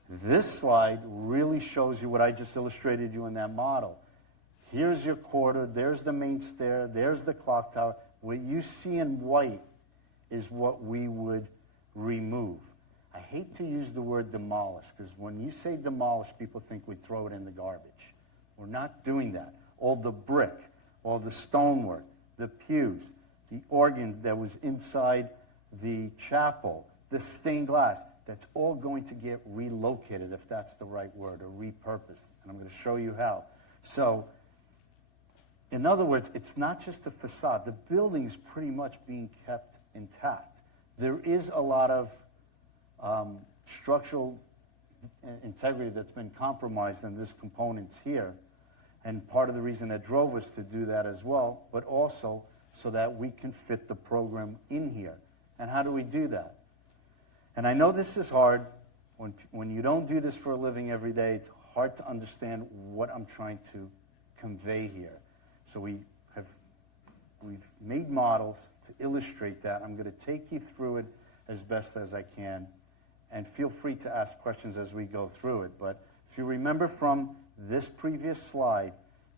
This slide really shows you what I just illustrated you in that model. Here's your corridor, there's the main stair, there's the clock tower. What you see in white is what we would remove. I hate to use the word demolish, because when you say demolish, people think we throw it in the garbage. We're not doing that. All the brick, all the stonework, the pews, the organ that was inside the chapel, the stained glass, that's all going to get relocated, if that's the right word, or repurposed. And I'm going to show you how. So, in other words, it's not just a facade. The building is pretty much being kept intact. There is a lot of structural integrity that's been compromised in this components here. And part of the reason that drove us to do that as well, but also so that we can fit the program in here. And how do we do that? And I know this is hard. When you don't do this for a living every day, it's hard to understand what I'm trying to convey here. So we've made models to illustrate that. I'm going to take you through it as best as I can. And feel free to ask questions as we go through it. But if you remember from this previous slide,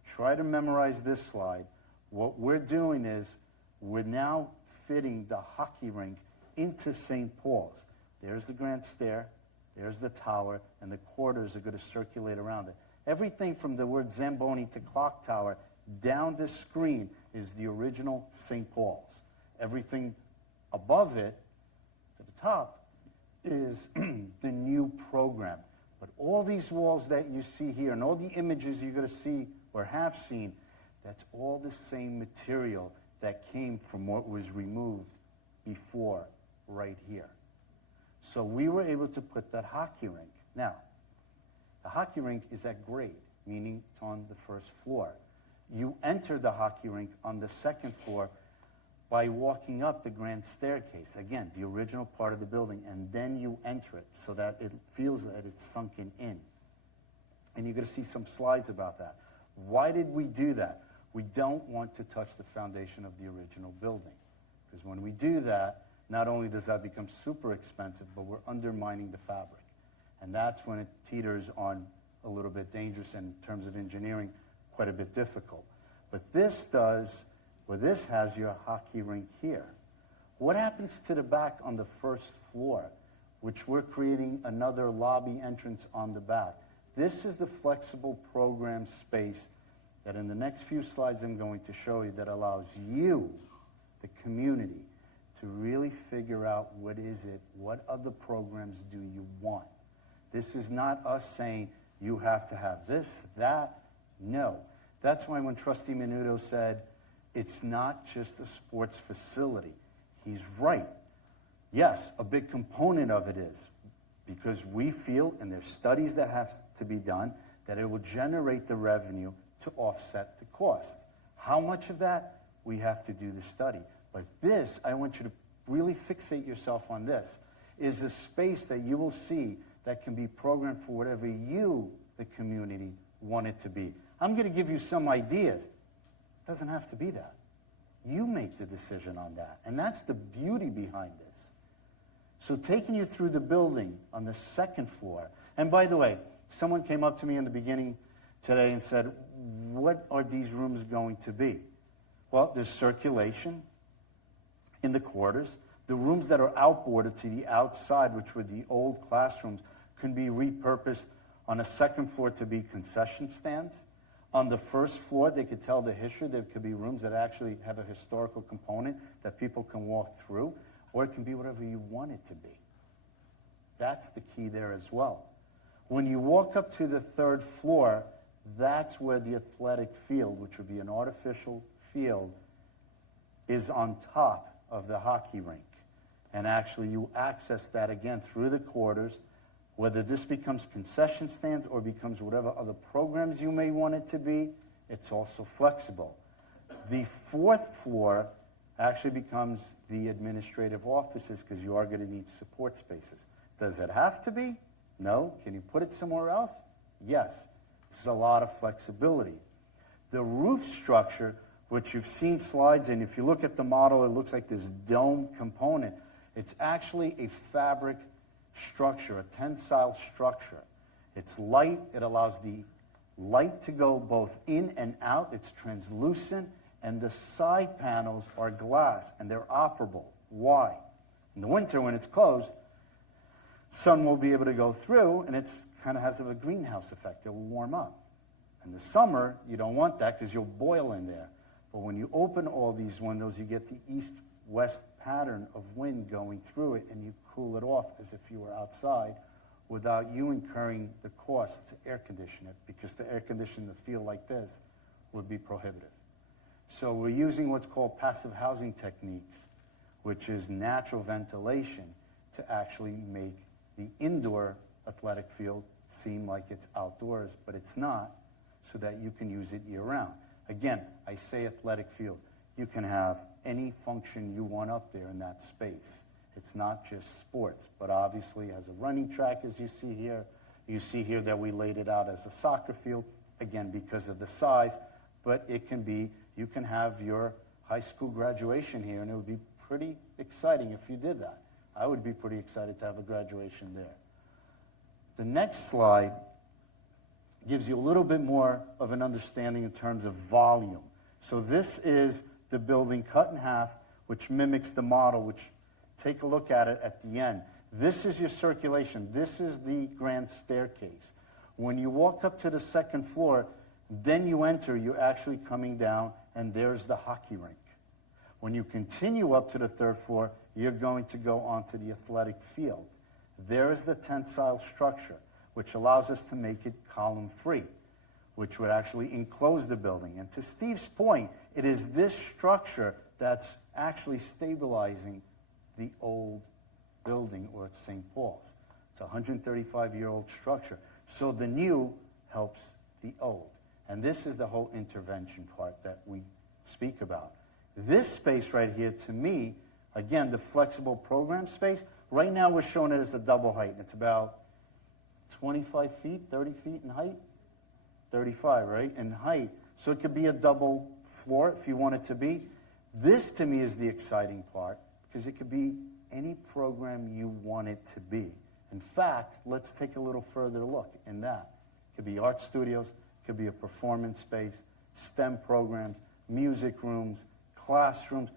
try to memorize this slide. What we're doing is we're now fitting the hockey rink into St. Paul's. There's the grand stair, there's the tower, and the corridors are going to circulate around it. Everything from the word Zamboni to clock tower down this screen is the original St. Paul's. Everything above it, to the top, is the new program. But all these walls that you see here and all the images you're going to see or have seen, that's all the same material that came from what was removed before right here. So we were able to put that hockey rink. Now, the hockey rink is at grade, meaning it's on the first floor. You enter the hockey rink on the second floor by walking up the grand staircase. Again, the original part of the building, and then you enter it so that it feels that it's sunken in. And you're going to see some slides about that. Why did we do that? We don't want to touch the foundation of the original building. Because when we do that, not only does that become super expensive, but we're undermining the fabric. And that's when it teeters on a little bit dangerous in terms of engineering, quite a bit difficult. But this does, well, this has your hockey rink here. What happens to the back on the first floor, which we're creating another lobby entrance on the back? This is the flexible program space that in the next few slides I'm going to show you that allows you, the community, to really figure out what is it, what other programs do you want. This is not us saying you have to have this, that. No. That's why when Trustee Menudo said it's not just a sports facility, he's right. Yes, a big component of it is because we feel, and there's studies that have to be done, that it will generate the revenue to offset the cost. How much of that? We have to do the study. But this, I want you to really fixate yourself on this, is a space that you will see that can be programmed for whatever you, the community, want it to be. I'm going to give you some ideas. It doesn't have to be that. You make the decision on that. And that's the beauty behind this. So taking you through the building on the second floor, and by the way, someone came up to me in the beginning today and said, what are these rooms going to be? Well, there's circulation in the corridors. The rooms that are outboarded to the outside, which were the old classrooms, can be repurposed on a second floor to be concession stands. On the first floor, they could tell the history. There could be rooms that actually have a historical component that people can walk through, or it can be whatever you want it to be. That's the key there as well. When you walk up to the third floor, that's where the athletic field, which would be an artificial field, is on top of the hockey rink. And actually, you access that again through the corridors, whether this becomes concession stands or becomes whatever other programs you may want it to be, it's also flexible. The fourth floor actually becomes the administrative offices because you are going to need support spaces. Does it have to be? No. Can you put it somewhere else? Yes. There's a lot of flexibility. The roof structure, which you've seen slides in, if you look at the model, it looks like this domed component. It's actually a fabric structure, a tensile structure. It's light. It allows the light to go both in and out. It's translucent. And the side panels are glass, and they're operable. Why? In the winter, when it's closed, sun will be able to go through, and it's kind of has a greenhouse effect. It will warm up. In the summer, you don't want that because you'll boil in there. But when you open all these windows, you get the east-west pattern of wind going through it, and you cool it off as if you were outside without you incurring the cost to air condition it, because to air condition the field like this would be prohibitive. So we're using what's called passive housing techniques, which is natural ventilation, to actually make the indoor athletic field seem like it's outdoors, but it's not, so that you can use it year-round. Again, I say athletic field. You can have any function you want up there in that space. It's not just sports, but obviously it has a running track, as you see here. You see here that we laid it out as a soccer field, again, because of the size, but it can be, you can have your high school graduation here, and it would be pretty exciting if you did that. I would be pretty excited to have a graduation there. The next slide gives you a little bit more of an understanding in terms of volume. So this is the building cut in half, which mimics the model, which take a look at it at the end. This is your circulation. This is the grand staircase. When you walk up to the second floor, then you enter, you're actually coming down, and there's the hockey rink. When you continue up to the third floor, you're going to go onto the athletic field. There's the tensile structure, which allows us to make it column-free, which would actually enclose the building. And to Steve's point, it is this structure that's actually stabilizing the old building or St. Paul's. It's a 135-year-old structure. So the new helps the old. And this is the whole intervention part that we speak about. This space right here, to me, again, the flexible program space, right now we're showing it as a double height. It's about 25 feet, 30 feet in height? 35, right? In height. So it could be a double floor if you want it to be. This, to me, is the exciting part because it could be any program you want it to be. In fact, let's take a little further look in that. It could be art studios, it could be a performance space, STEM programs, music rooms, classrooms,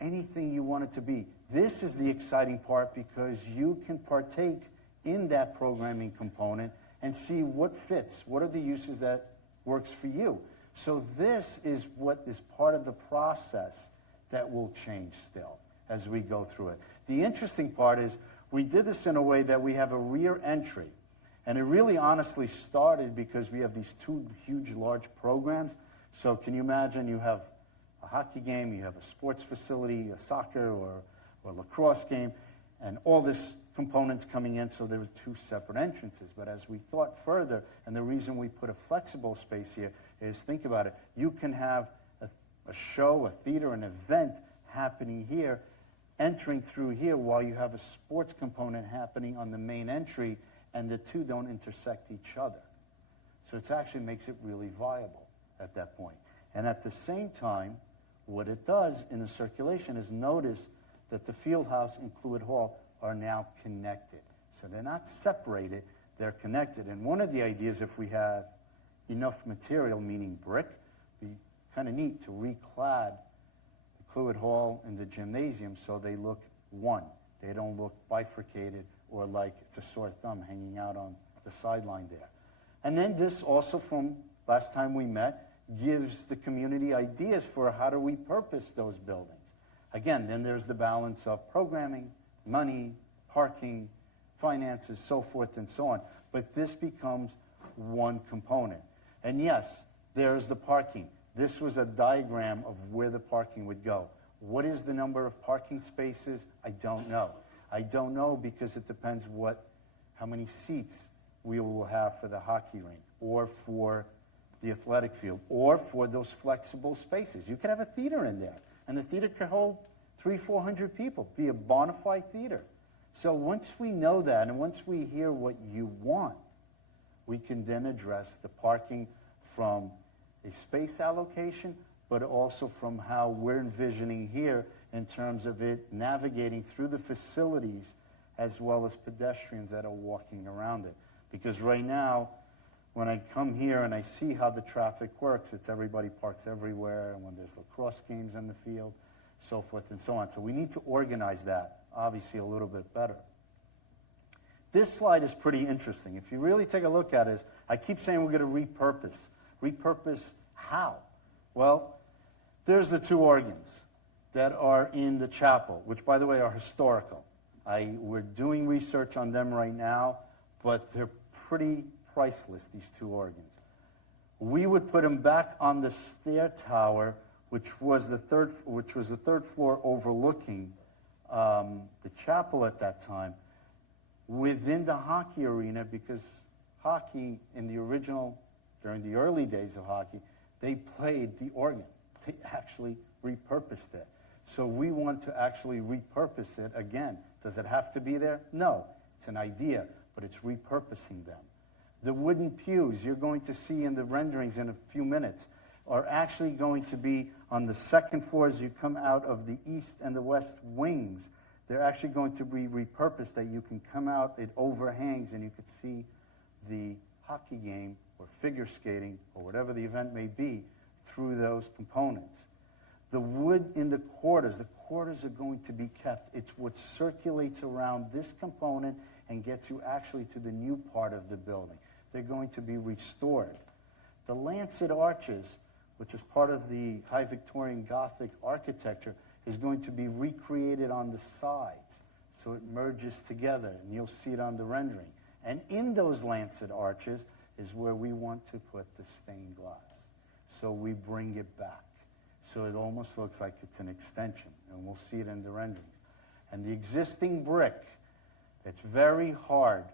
anything you want it to be. This is the exciting part because you can partake in that programming component and see what fits, what are the uses that works for you. So this is what is part of the process that will change still as we go through it. The interesting part is we did this in a way that we have a rear entry. And it really honestly started because we have these two huge, large programs. So can you imagine you have a hockey game, you have a sports facility, a soccer or lacrosse game, and all this components coming in, so there were two separate entrances. But as we thought further, and the reason we put a flexible space here is, think about it, you can have a show, a theater, an event happening here, entering through here while you have a sports component happening on the main entry, and the two don't intersect each other. So it actually makes it really viable at that point. And at the same time, what it does in the circulation is notice that the field house and Cluett Hall are now connected. So they're not separated, they're connected. And one of the ideas, if we have enough material, meaning brick, be kind of neat to reclad the Cluett Hall and the gymnasium so they look one. They don't look bifurcated or like it's a sore thumb hanging out on the sideline there. And then this also, from last time we met, gives the community ideas for how to repurpose those buildings. Again, then there's the balance of programming, money, parking, finances, so forth and so on. But this becomes one component. And yes, there's the parking. This was a diagram of where the parking would go. What is the number of parking spaces? I don't know. I don't know because it depends how many seats we will have for the hockey rink or for the athletic field or for those flexible spaces. You could have a theater in there, and the theater could hold 300-400 people, be a bona fide theater. So once we know that and once we hear what you want, we can then address the parking from a space allocation, but also from how we're envisioning here in terms of it navigating through the facilities as well as pedestrians that are walking around it. Because right now, when I come here and I see how the traffic works, it's everybody parks everywhere, and when there's lacrosse games in the field, so forth and so on. So we need to organize that, obviously, a little bit better. This slide is pretty interesting. If you really take a look at it, I keep saying we're going to repurpose. Repurpose how? Well, there's the two organs that are in the chapel, which, by the way, are historical. We're doing research on them right now, but they're pretty priceless, these two organs. We would put them back on the stair tower, which was the third floor overlooking the chapel at that time, within the hockey arena, because hockey during the early days of hockey, they played the organ. They actually repurposed it. So we want to actually repurpose it again. Does it have to be there? No. It's an idea, but it's repurposing them. The wooden pews you're going to see in the renderings in a few minutes are actually going to be on the second floor as you come out of the east and the west wings. They're actually going to be repurposed that you can come out, it overhangs, and you could see the hockey game or figure skating or whatever the event may be through those components. The wood in the quarters are going to be kept. It's what circulates around this component and gets you actually to the new part of the building. They're going to be restored. The lancet arches, which is part of the High Victorian Gothic architecture, is going to be recreated on the sides. So it merges together, and you'll see it on the rendering. And in those lancet arches is where we want to put the stained glass. So we bring it back. So it almost looks like it's an extension, and we'll see it in the renderings. And the existing brick, it's very hard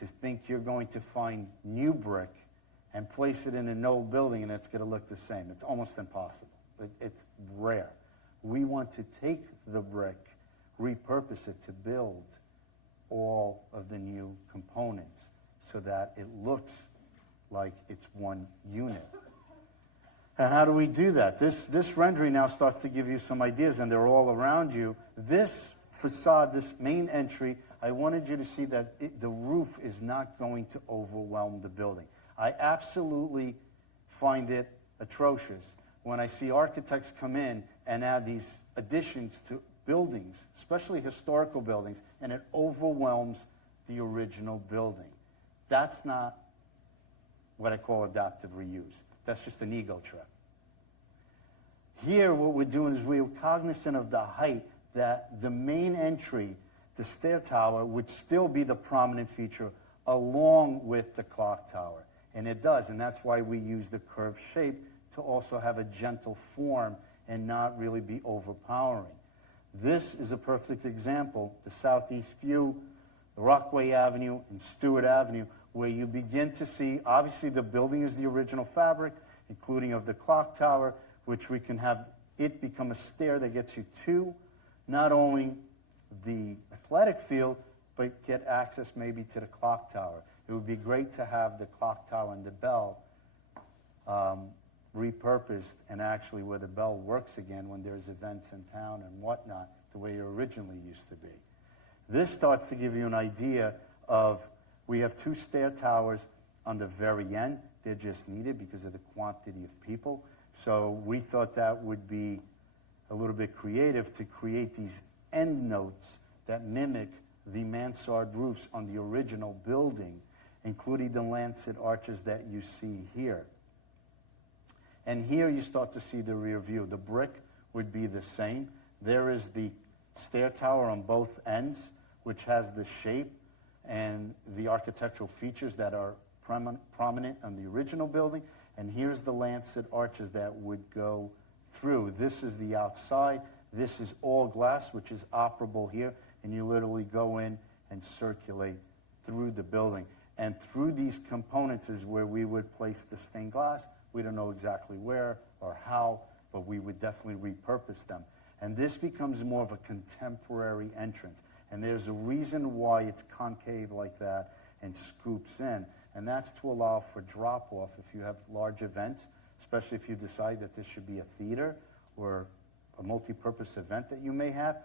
to think you're going to find new brick and place it in an old building and it's going to look the same. It's almost impossible. It's rare. We want to take the brick, repurpose it to build all of the new components so that it looks like it's one unit. And how do we do that? This rendering now starts to give you some ideas, and they're all around you. This facade, this main entry, I wanted you to see that the roof is not going to overwhelm the building. I absolutely find it atrocious when I see architects come in and add these additions to buildings, especially historical buildings, and it overwhelms the original building. That's not what I call adaptive reuse. That's just an ego trip. Here, what we're doing is we're cognizant of the height that the main entry, the stair tower, would still be the prominent feature along with the clock tower. And it does, and that's why we use the curved shape to also have a gentle form and not really be overpowering. This is a perfect example, the southeast view, the Rockaway Avenue and Stewart Avenue, where you begin to see, obviously the building is the original fabric, including of the clock tower, which we can have it become a stair that gets you to not only the athletic field, but get access maybe to the clock tower. It would be great to have the clock tower and the bell repurposed, and actually where the bell works again when there's events in town and whatnot, the way it originally used to be. This starts to give you an idea of, we have two stair towers on the very end. They're just needed because of the quantity of people. So we thought that would be a little bit creative to create these end notes that mimic the mansard roofs on the original building, including the lancet arches that you see here. And here you start to see the rear view. The brick would be the same. There is the stair tower on both ends, which has the shape and the architectural features that are prominent on the original building. And here's the lancet arches that would go through. This is the outside. This is all glass, which is operable here. And you literally go in and circulate through the building. And through these components is where we would place the stained glass. We don't know exactly where or how, but we would definitely repurpose them. And this becomes more of a contemporary entrance. And there's a reason why it's concave like that and scoops in. And that's to allow for drop-off if you have large events, especially if you decide that this should be a theater or a multi-purpose event that you may have.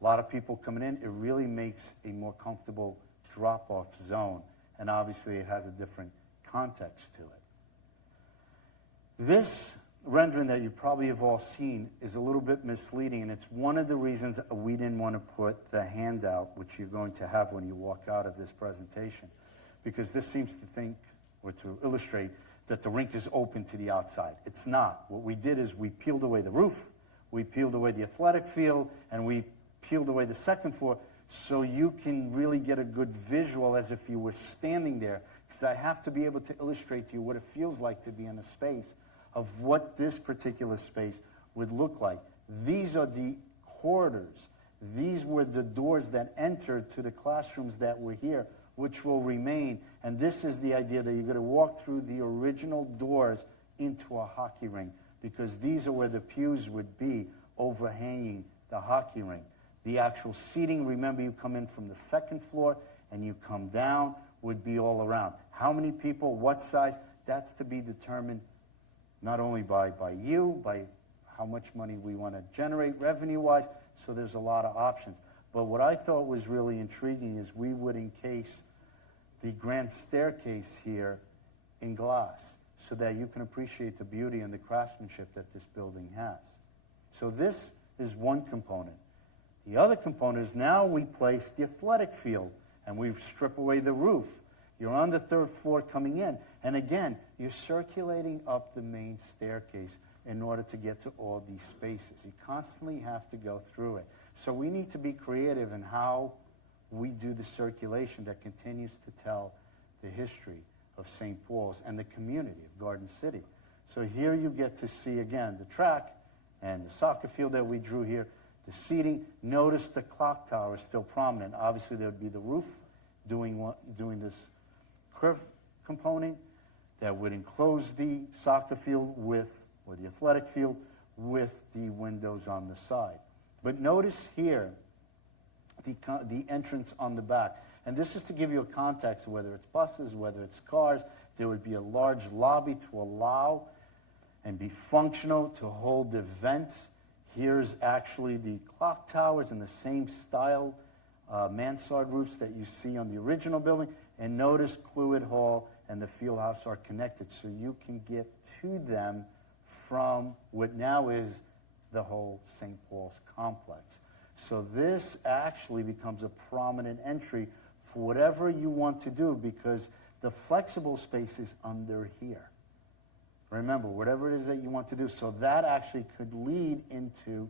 A lot of people coming in, it really makes a more comfortable drop-off zone. And obviously it has a different context to it. This rendering that you probably have all seen is a little bit misleading, and it's one of the reasons we didn't want to put the handout, which you're going to have when you walk out of this presentation, because this seems to think, or to illustrate, that the rink is open to the outside. It's not. What we did is we peeled away the roof, we peeled away the athletic field, and we peeled away the second floor so you can really get a good visual as if you were standing there, because I have to be able to illustrate to you what it feels like to be in a space of what this particular space would look like. These are the corridors. These were the doors that entered to the classrooms that were here, which will remain. And this is the idea that you're going to walk through the original doors into a hockey rink, because these are where the pews would be overhanging the hockey rink. The actual seating, remember, you come in from the second floor and you come down, would be all around. How many people, what size, that's to be determined not only by you, by how much money we want to generate revenue-wise, so there's a lot of options. But what I thought was really intriguing is we would encase the grand staircase here in glass so that you can appreciate the beauty and the craftsmanship that this building has. So this is one component. The other component is now we place the athletic field, and we strip away the roof. You're on the third floor coming in. And again, you're circulating up the main staircase in order to get to all these spaces. You constantly have to go through it. So we need to be creative in how we do the circulation that continues to tell the history of St. Paul's and the community of Garden City. So here you get to see, again, the track and the soccer field that we drew here, the seating. Notice the clock tower is still prominent. Obviously, there would be the roof doing this curve component that would enclose the soccer field or the athletic field with the windows on the side. But notice here the entrance on the back. And this is to give you a context, whether it's buses, whether it's cars, there would be a large lobby to allow and be functional to hold events. Here's actually the clock towers in the same style, mansard roofs that you see on the original building. And notice Cluett Hall and the Fieldhouse are connected, so you can get to them from what now is the whole St. Paul's complex. So this actually becomes a prominent entry for whatever you want to do, because the flexible space is under here. Remember, whatever it is that you want to do. So that actually could lead into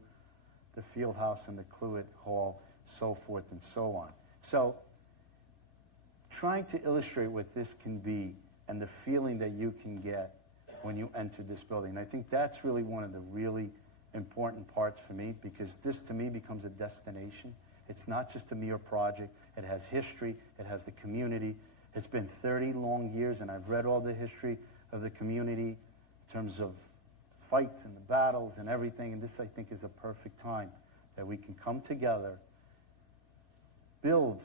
the Fieldhouse and the Cluett Hall, so forth and so on. So trying to illustrate what this can be and the feeling that you can get when you enter this building. And I think that's really one of the really important parts for me, because this to me becomes a destination. It's not just a mere project. It has history. It has the community. It's been 30 long years, and I've read all the history of the community in terms of fights and the battles and everything. And this, I think, is a perfect time that we can come together, build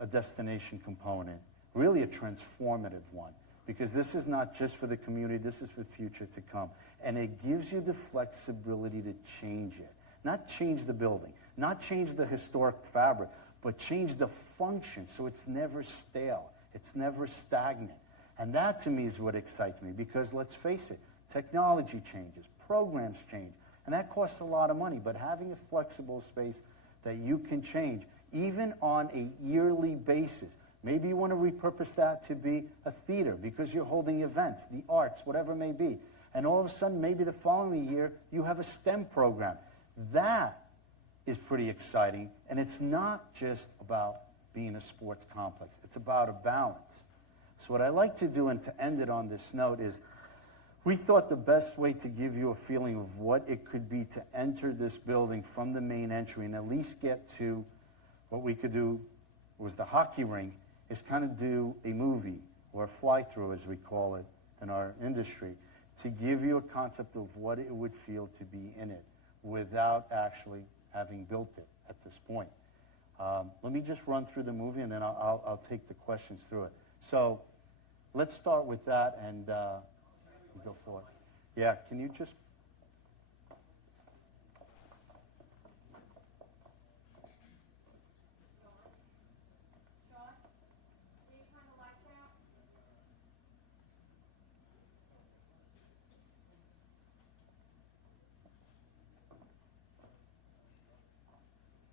a destination component, really a transformative one. Because this is not just for the community, this is for the future to come. And it gives you the flexibility to change it. Not change the building, not change the historic fabric, but change the function so it's never stale, it's never stagnant. And that to me is what excites me, because let's face it, technology changes, programs change, and that costs a lot of money. But having a flexible space that you can change, even on a yearly basis. Maybe you want to repurpose that to be a theater because you're holding events, the arts, whatever it may be. And all of a sudden, maybe the following year, you have a STEM program. That is pretty exciting. And it's not just about being a sports complex. It's about a balance. So what I like to do, and to end it on this note, is we thought the best way to give you a feeling of what it could be to enter this building from the main entry and at least get to what we could do was the hockey rink, is kind of do a movie, or a fly-through as we call it in our industry, to give you a concept of what it would feel to be in it without actually having built it at this point. Let me just run through the movie, and then I'll take the questions through it. So let's start with that, and go for it. Yeah, can you just...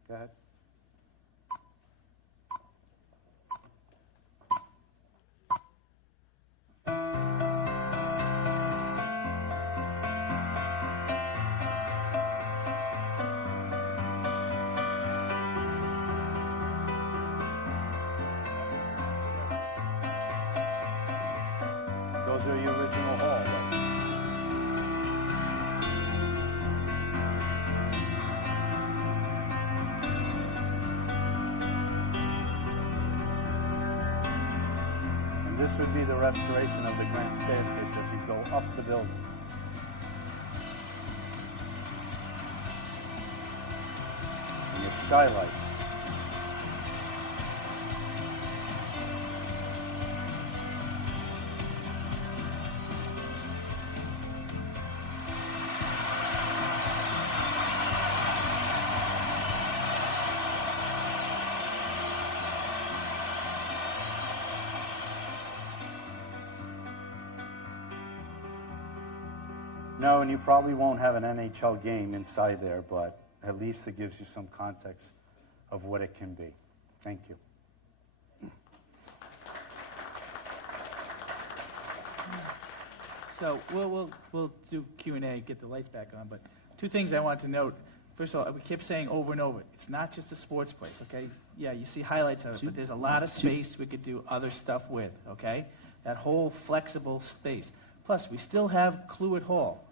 Go ahead. Those are your original hall, right? This would be the restoration of the grand staircase as you go up the building. And your skylight. No, and you probably won't have an NHL game inside there, but at least it gives you some context of what it can be. Thank you. So we'll do Q&A, get the lights back on, but two things I want to note. first of all, we keep saying over and over, it's not just a sports place, okay? Yeah, you see highlights of it, but there's a lot of space we could do other stuff with, okay? That whole flexible space. Plus, we still have Cluett Hall.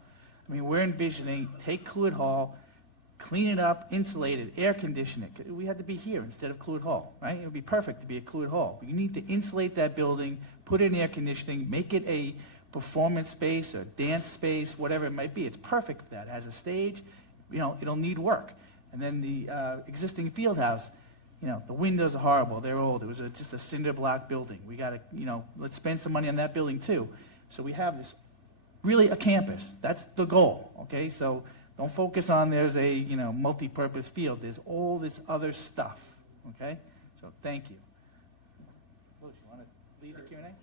I mean, we're envisioning, take Cluett Hall, clean it up, insulate it, air condition it. We had to be here instead of Cluett Hall, right? It would be perfect to be at Cluett Hall. But you need to insulate that building, put in air conditioning, make it a performance space or dance space, whatever it might be. It's perfect for that. It has a stage, you know, it'll need work. And then the existing field house, you know, the windows are horrible. They're old. It was just a cinder block building. We got to, you know, let's spend some money on that building too. So we have this, really a campus. That's the goal, okay? So don't focus on there's a, you know, multi-purpose field. There's all this other stuff, okay? So thank you. Louis, you want to lead the Q&A?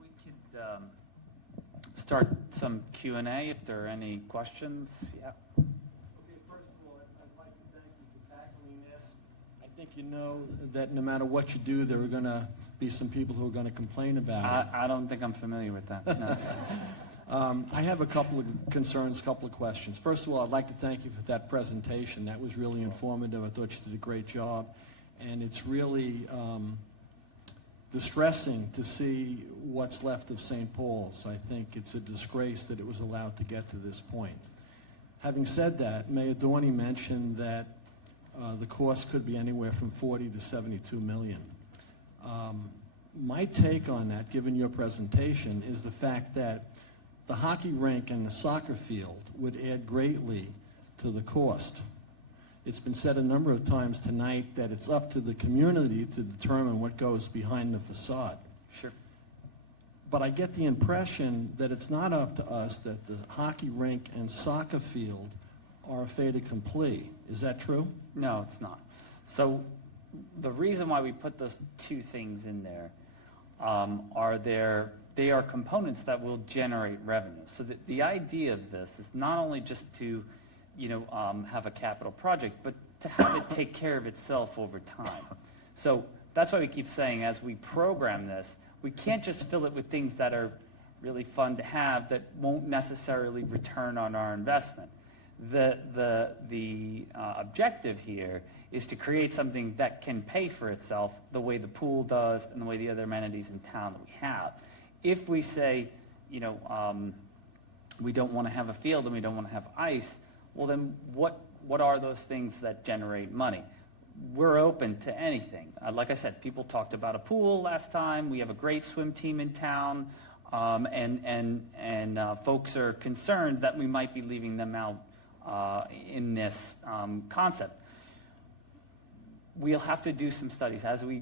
We could start some Q&A if there are any questions. Yeah. Okay, first of all, I'd like to thank you for tackling this. I think you know that no matter what you do, there are going to be some people who are going to complain about it. I don't think I'm familiar with that. No. I have a couple of concerns, a couple of questions. First of all, I'd like to thank you for that presentation. That was really informative. I thought you did a great job. And it's really distressing to see what's left of St. Paul's. I think it's a disgrace that it was allowed to get to this point. Having said that, Mayor Dorney mentioned that the cost could be anywhere from 40 to 72 million. My take on that, given your presentation, is the fact that the hockey rink and the soccer field would add greatly to the cost. It's been said a number of times tonight that it's up to the community to determine what goes behind the facade. Sure. But I get the impression that it's not up to us, that the hockey rink and soccer field are a fait accompli. Is that true? No, it's not. So the reason why we put those two things in there they are components that will generate revenue. So the idea of this is not only just to, you know, have a capital project, but to have it take care of itself over time. So that's why we keep saying, as we program this, we can't just fill it with things that are really fun to have that won't necessarily return on our investment. The objective here is to create something that can pay for itself the way the pool does and the way the other amenities in town that we have. If we say, you know, we don't want to have a field and we don't want to have ice, well then what are those things that generate money? We're open to anything. Like I said, people talked about a pool last time. We have a great swim team in town, and folks are concerned that we might be leaving them out in this concept. We'll have to do some studies as we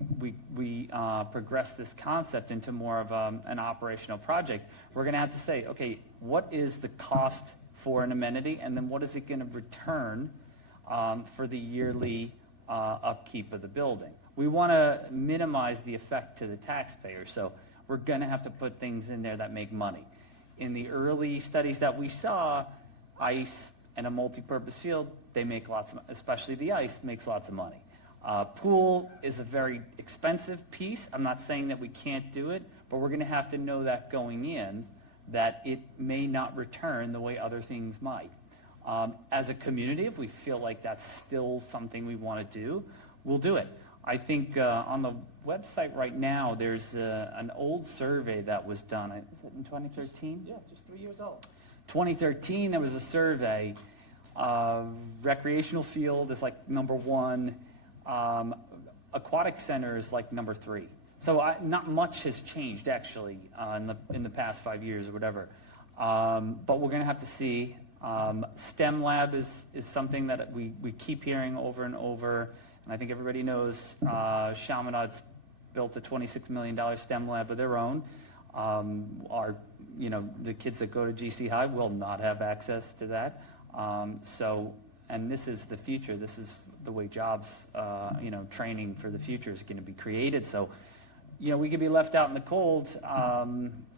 progress this concept into more of an operational project. We're going to have to say, okay, what is the cost for an amenity, and then what is it going to return for the yearly upkeep of the building? We want to minimize the effect to the taxpayer, so we're going to have to put things in there that make money. In the early studies that we saw, ice and a multi-purpose field, they make lots of, especially the ice, makes lots of money. Pool is a very expensive piece. I'm not saying that we can't do it, but we're going to have to know that going in, that it may not return the way other things might. As a community, if we feel like that's still something we want to do, we'll do it. I think on the website right now, there's an old survey that was done, in 2013? Yeah, just 3 years old. 2013, there was a survey. Recreational field is like number 1. Aquatic center is like number 3. So not much has changed actually in the past 5 years or whatever. But we're going to have to see. STEM lab is something that we keep hearing over and over. And I think everybody knows Chaminade's built a $26 million STEM lab of their own. The kids that go to GC High will not have access to that. And this is the future. This is the way jobs, training for the future is going to be created. So, we could be left out in the cold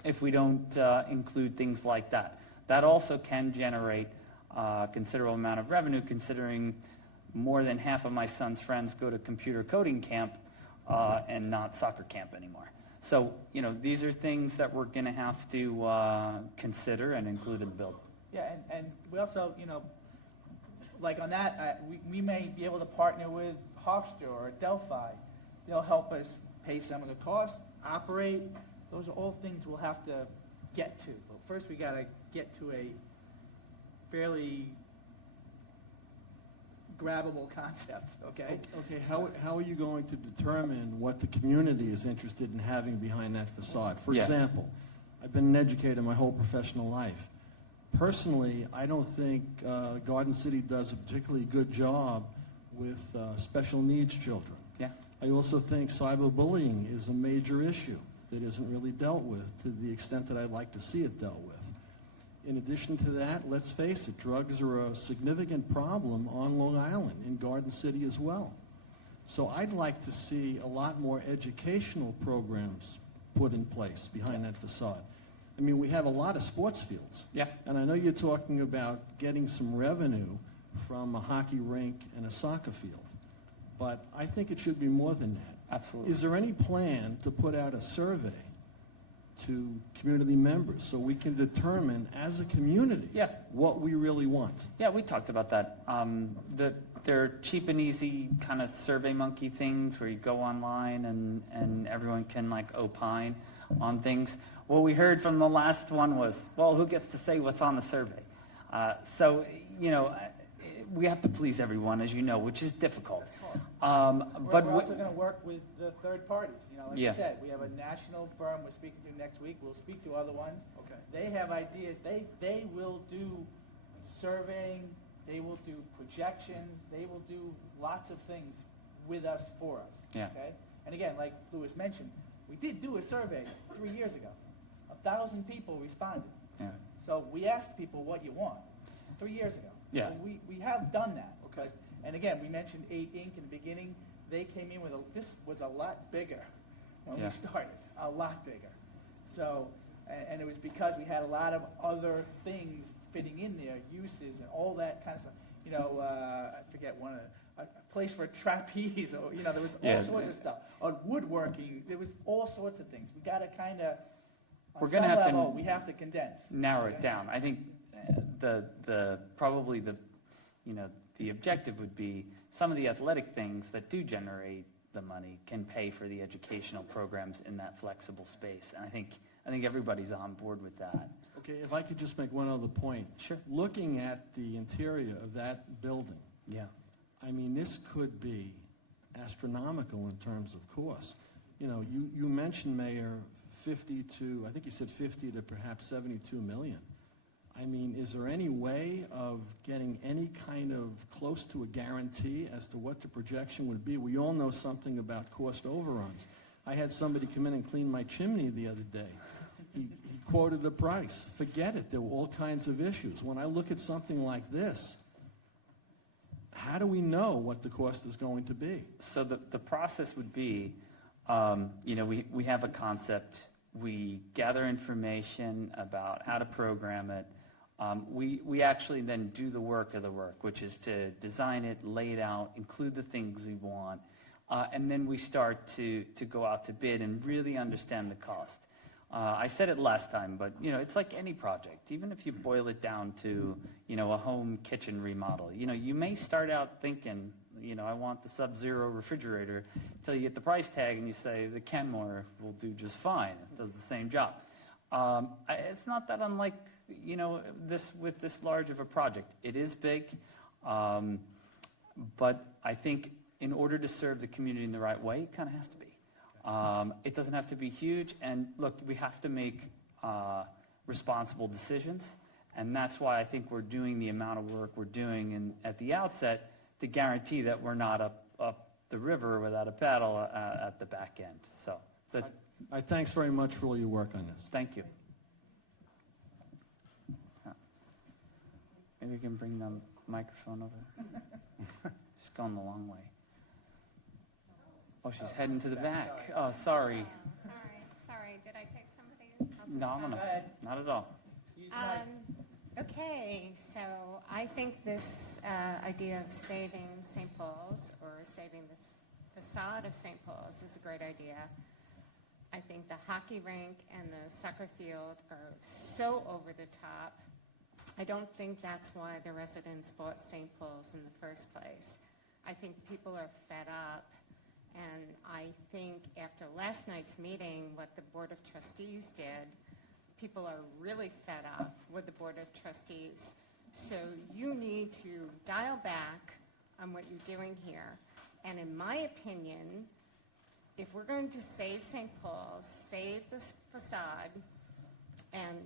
if we don't include things like that. That also can generate a considerable amount of revenue, considering more than half of my son's friends go to computer coding camp and not soccer camp anymore. So, these are things that we're going to have to consider and include in the build. Yeah, and we also, like on that, we may be able to partner with Hofstra or Delphi. They'll help us pay some of the costs, operate. Those are all things we'll have to get to. But first, we got to get to a fairly grabbable concept, okay? Okay, how are you going to determine what the community is interested in having behind that facade? For Yeah. example, I've been an educator my whole professional life. Personally, I don't think Garden City does a particularly good job with special needs children. Yeah. I also think cyberbullying is a major issue that isn't really dealt with to the extent that I'd like to see it dealt with. In addition to that, let's face it, drugs are a significant problem on Long Island, in Garden City as well. So I'd like to see a lot more educational programs put in place behind that facade. I mean, we have a lot of sports fields. Yeah. And I know you're talking about getting some revenue from a hockey rink and a soccer field. But I think it should be more than that. Absolutely. Is there any plan to put out a survey to community members so we can determine as a community Yeah. what we really want? Yeah, we talked about that. They're cheap and easy kind of survey monkey things where you go online and everyone can like opine on things. What we heard from the last one was, well, who gets to say what's on the survey? So, you know, we have to please everyone, as you know, which is difficult. But we're also going to work with the third parties. You know, like Yeah. you said, we have a national firm we're speaking to next week. We'll speak to other ones. Okay. They have ideas. They will do surveying. They will do projections. They will do lots of things with us, for us. Yeah. Okay. And again, like Louis mentioned, we did do a survey 3 years ago. 1,000 people responded. yeah. So we asked people what you want 3 years ago. Yeah. So we have done that. Okay. And again, we mentioned 8 Inc. in the beginning. They came in with this was a lot bigger when Yeah. we started, a lot bigger. So, and it was because we had a lot of other things fitting in there, uses and all that kind of stuff. You know, I forget one, a place for trapeze, or, you know, there was all Yeah. sorts of stuff. On woodworking, there was all sorts of things. We got to kind of, We're gonna have to- we have to condense. Narrow it Okay? down. I think probably the objective would be some of the athletic things that do generate the money can pay for the educational programs in that flexible space. And I think everybody's on board with that. Okay, if I could just make one other point. Sure. Looking at the interior of that building, Yeah. I mean, this could be astronomical in terms of cost. You know, you mentioned, Mayor, 50 to, I think you said 50 to perhaps 72 million. I mean, is there any way of getting any kind of close to a guarantee as to what the projection would be? We all know something about cost overruns. I had somebody come in and clean my chimney the other day. He quoted a price. Forget it. There were all kinds of issues. When I look at something like this, how do we know what the cost is going to be? So the process would be, we have a concept. We gather information about how to program it. We actually then do the work of the work, which is to design it, lay it out, include the things we want, and then we start to go out to bid and really understand the cost. I said it last time, but it's like any project. Even if you boil it down to a home kitchen remodel, you may start out thinking, I want the Sub-Zero refrigerator, until you get the price tag and you say the Kenmore will do just fine. It does the same job. It's not that unlike with this large of a project. It is big, but I think in order to serve the community in the right way, it kind of has to be. It doesn't have to be huge, and look, we have to make responsible decisions, and that's why I think we're doing the amount of work we're doing at the outset to guarantee that we're not up the river without a paddle at the back end. So, I thanks very much for all your work on this. thank you. Maybe we can bring the microphone over. She's going the long way. Oh, she's heading to the back. Oh, sorry. Sorry. Did I pick somebody else's No, spot? no, not at all. Use the mic. Okay, so I think this idea of saving St. Paul's or saving the facade of St. Paul's is a great idea. I think the hockey rink and the soccer field are so over the top. I don't think that's why the residents bought St. Paul's in the first place. I think people are fed up, and I think after last night's meeting, what the Board of Trustees did, people are really fed up with the Board of Trustees. So you need to dial back on what you're doing here. And in my opinion, if we're going to save St. Paul's, save the facade, and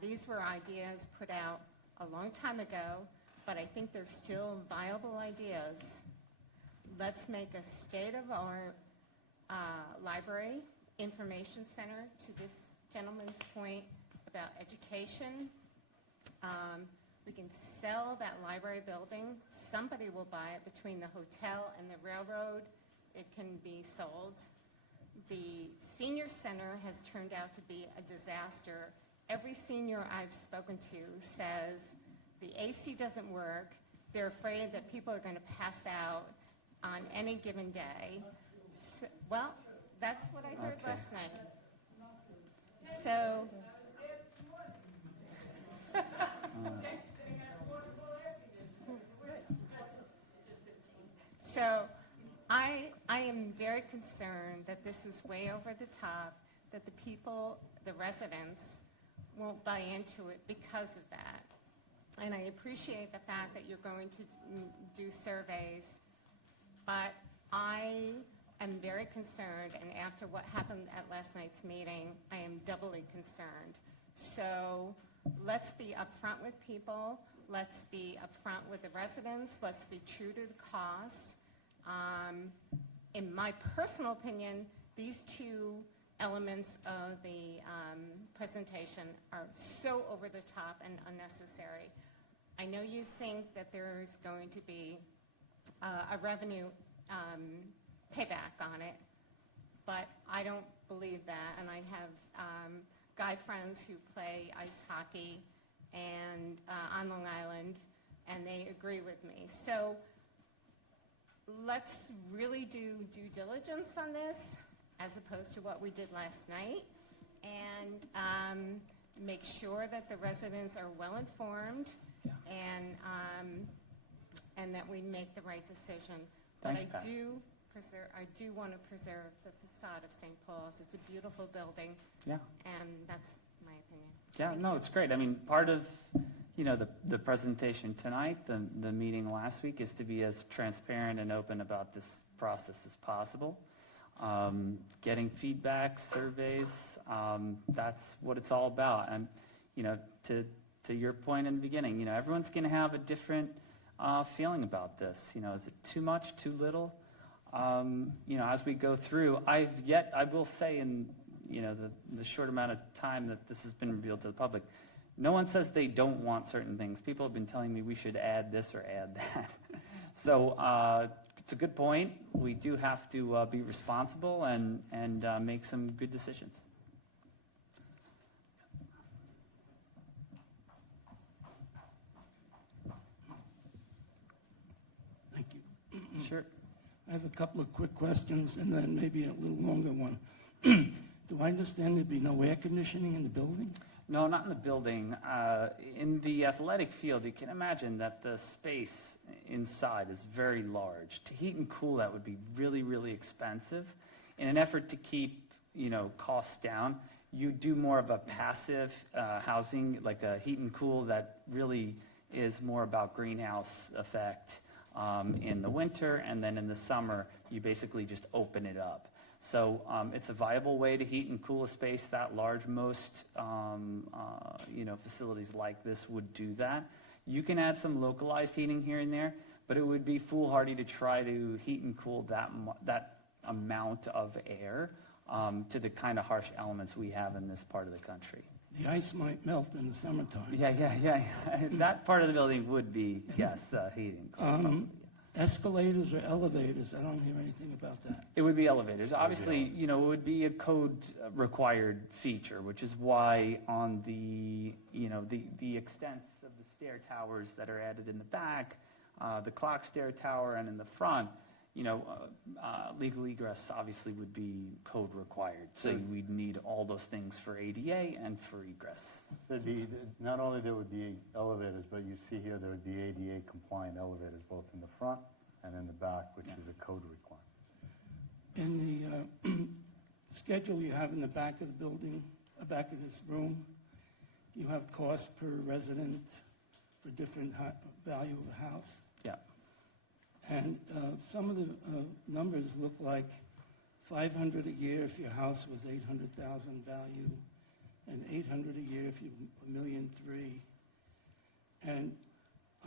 these were ideas put out a long time ago, but I think they're still viable ideas. Let's make a state-of-art library information center, to this gentleman's point about education. We can sell that library building. Somebody will buy it. Between the hotel and the railroad, it can be sold. The senior center has turned out to be a disaster. Every senior I've spoken to says the AC doesn't work. They're afraid that people are going to pass out on any given day. So, well, that's what I heard last night. So, so I am very concerned that this is way over the top, that the people, the residents, won't buy into it because of that. And I appreciate the fact that you're going to do surveys, but I am very concerned, and after what happened at last night's meeting, I am doubly concerned. So let's be upfront with people. Let's be upfront with the residents. Let's be true to the cost. In my personal opinion, these two elements of the presentation are so over the top and unnecessary. I know you think that there is going to be a revenue payback on it, but I don't believe that. And I have guy friends who play ice hockey and on Long Island, and they agree with me. So let's really do due diligence on this, as opposed to what we did last night, and make sure that the residents are well informed, and that we make the right decision. But Thanks, Pat. I do want to preserve the facade of St. Paul's. It's a beautiful building, Yeah. and that's my opinion. Yeah, no, it's great. I mean, part of, the presentation tonight, the meeting last week, is to be as transparent and open about this process as possible. Getting feedback, surveys, that's what it's all about. And, to your point in the beginning, everyone's going to have a different feeling about this. Is it too much, too little? As we go through, I will say in, the short amount of time that this has been revealed to the public, no one says they don't want certain things. People have been telling me we should add this or add that. So it's a good point. We do have to be responsible and make some good decisions. Thank you. Sure. I have a couple of quick questions and then maybe a little longer one. Do I understand there'd be no air conditioning in the building? No, not in the building. In the athletic field, you can imagine that the space inside is very large. To heat and cool that would be really, really expensive. In an effort to keep, costs down, you do more of a passive housing, like a heat and cool that really is more about greenhouse effect in the winter, and then in the summer, you basically just open it up. So it's a viable way to heat and cool a space that large. Most facilities like this would do that. You can add some localized heating here and there, but it would be foolhardy to try to heat and cool that amount of air to the kind of harsh elements we have in this part of the country. The ice might melt in the summertime. Yeah. That part of the building would be, yes, heating. Escalators or elevators? I don't hear anything about that. It would be elevators. Obviously, it would be a code required feature, which is why on the extents of the stair towers that are added in the back, the clock stair tower and in the front, legal egress obviously would be code required. So we'd need all those things for ADA and for egress. There'd be, not only there would be elevators, but you see here there would be ADA compliant elevators both in the front and in the back, which is a code requirement. In the schedule you have in the back of the building, back of this room, you have cost per resident for different value of a house. Yeah. And some of the numbers look like $500 a year if your house was $800,000 value, and $800 a year if you $1.3 million. And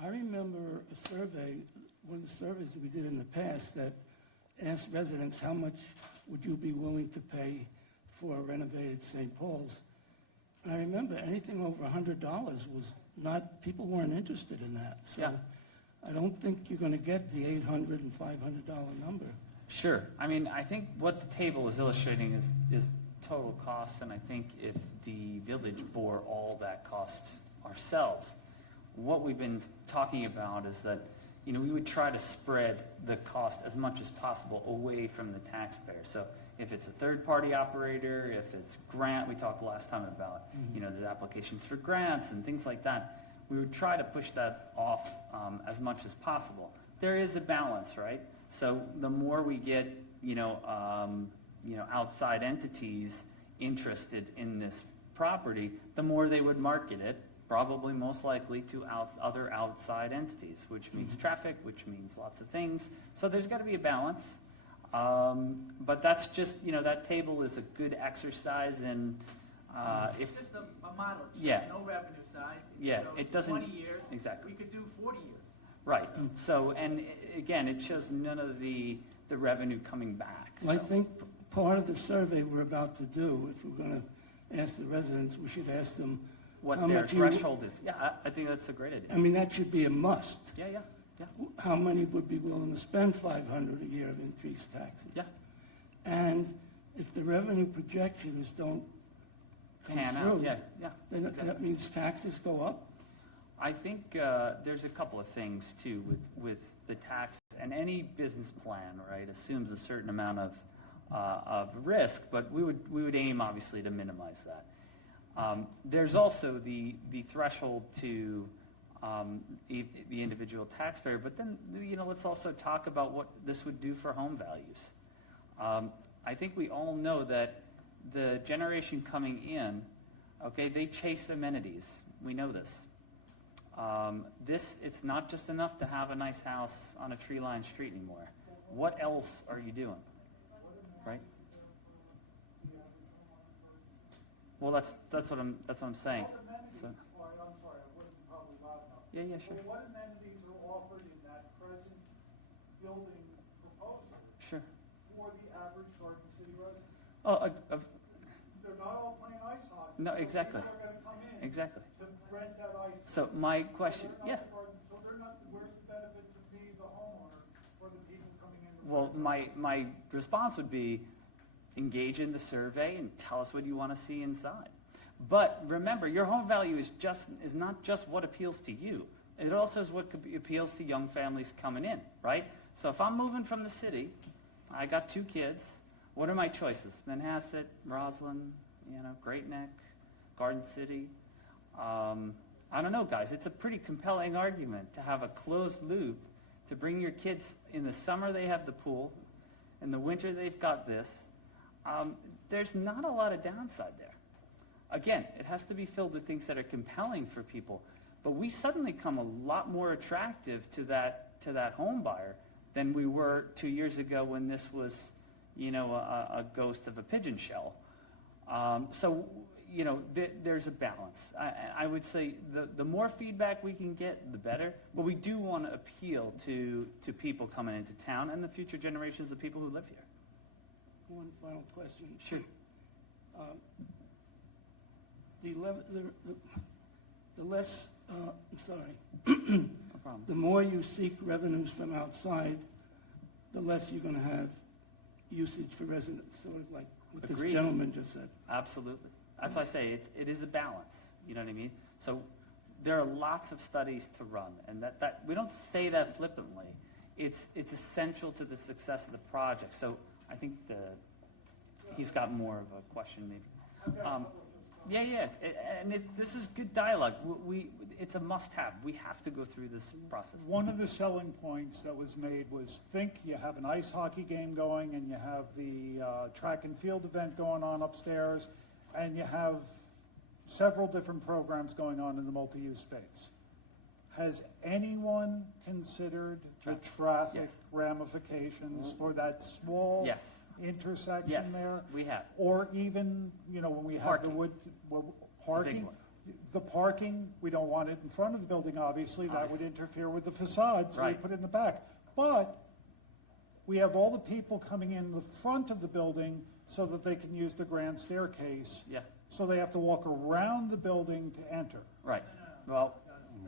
I remember a survey, one of the surveys that we did in the past, that asked residents how much would you be willing to pay for a renovated St. Paul's. And I remember anything over $100 was not, people weren't interested in that. So Yeah. I don't think you're going to get the $800 and $500 number. Sure. I mean, I think what the table is illustrating is total cost, and I think if the village bore all that cost ourselves, what we've been talking about is that, we would try to spread the cost as much as possible away from the taxpayer. So if it's a third-party operator, if it's grant, we talked last time about, there's applications for grants and things like that. We would try to push that off as much as possible. There is a balance, right? So the more we get, outside entities interested in this property, the more they would market it, probably most likely to other outside entities, which means traffic, which means lots of things. So there's got to be a balance. But that's just, that table is a good exercise in It's just a model. Yeah. No revenue side. Yeah, So it doesn't- 20 years. exactly. We could do 40 years. Right. So, and again, it shows none of the revenue coming back. Well, I So- think part of the survey we're about to do, if we're going to ask the residents, we should ask them What how their much threshold is. Yeah, I think that's a great idea. I mean, that should be a must. Yeah. How many would be willing to spend $500 a year of increased taxes? Yeah. And if the revenue projections don't come Pan through, out. Yeah. then that means taxes go up? I think there's a couple of things too with the tax, and any business plan, right, assumes a certain amount of risk, but we would aim obviously to minimize that. There's also the threshold to the individual taxpayer, but then let's also talk about what this would do for home values. I think we all know that the generation coming in, okay, they chase amenities. We know this. It's not just enough to have a nice house on a tree-lined street anymore. What else are you doing? Right? Well, that's what I'm saying. What amenities, So, all right, I'm sorry, I wasn't probably loud enough. yeah, sure. Well, what amenities are offered in that present building proposal Sure. for the average Garden City resident? Oh, They're not all playing ice hockey. No, so exactly. People are gonna come in. Exactly. To rent that ice. So my question, So they're yeah. not the garden- So they're not, where's the benefit to me, the homeowner, for the people coming in? to Well, rent? my response would be engage in the survey and tell us what you want to see inside. But remember, your home value is not just what appeals to you. It also is what appeals to young families coming in, right? So if I'm moving from the city, I got 2 kids, what are my choices? Manhasset, Roslyn, Great Neck, Garden City. I don't know, guys. It's a pretty compelling argument to have a closed loop, to bring your kids, in the summer they have the pool, in the winter they've got this. There's not a lot of downside there. Again, it has to be filled with things that are compelling for people. But we suddenly come a lot more attractive to that home buyer than we were 2 years ago when this was, a ghost of a pigeon shell. There's a balance. I would say the more feedback we can get, the better. But we do want to appeal to people coming into town and the future generations of people who live here. One final question. Sure. The less, I'm sorry, No problem. the more you seek revenues from outside, the less you're going to have usage for residents, sort of like what this Agreed. gentleman just said. Absolutely. That's why I say it is a balance. You know what I mean? So there are lots of studies to run, and that we don't say that flippantly. it's essential to the success of the project. So I think he's got more of a question maybe. Yeah, this is good dialogue. It's a must-have. We have to go through this process. One of the selling points that was made was, think you have an ice hockey game going, and you have the track and field event going on upstairs, and you have several different programs going on in the multi-use space. Has anyone considered the traffic Yes. ramifications for that small Yes. intersection Yes, there? we have. Or even, when we have the Parking. parking, one. the parking, we don't want it in front of the building, obviously, that would Obviously. interfere with the facade, so we Right. put it in the back. But we have all the people coming in the front of the building so that they can use the grand staircase. Yeah. So they have to walk around the building to enter. Right. Well,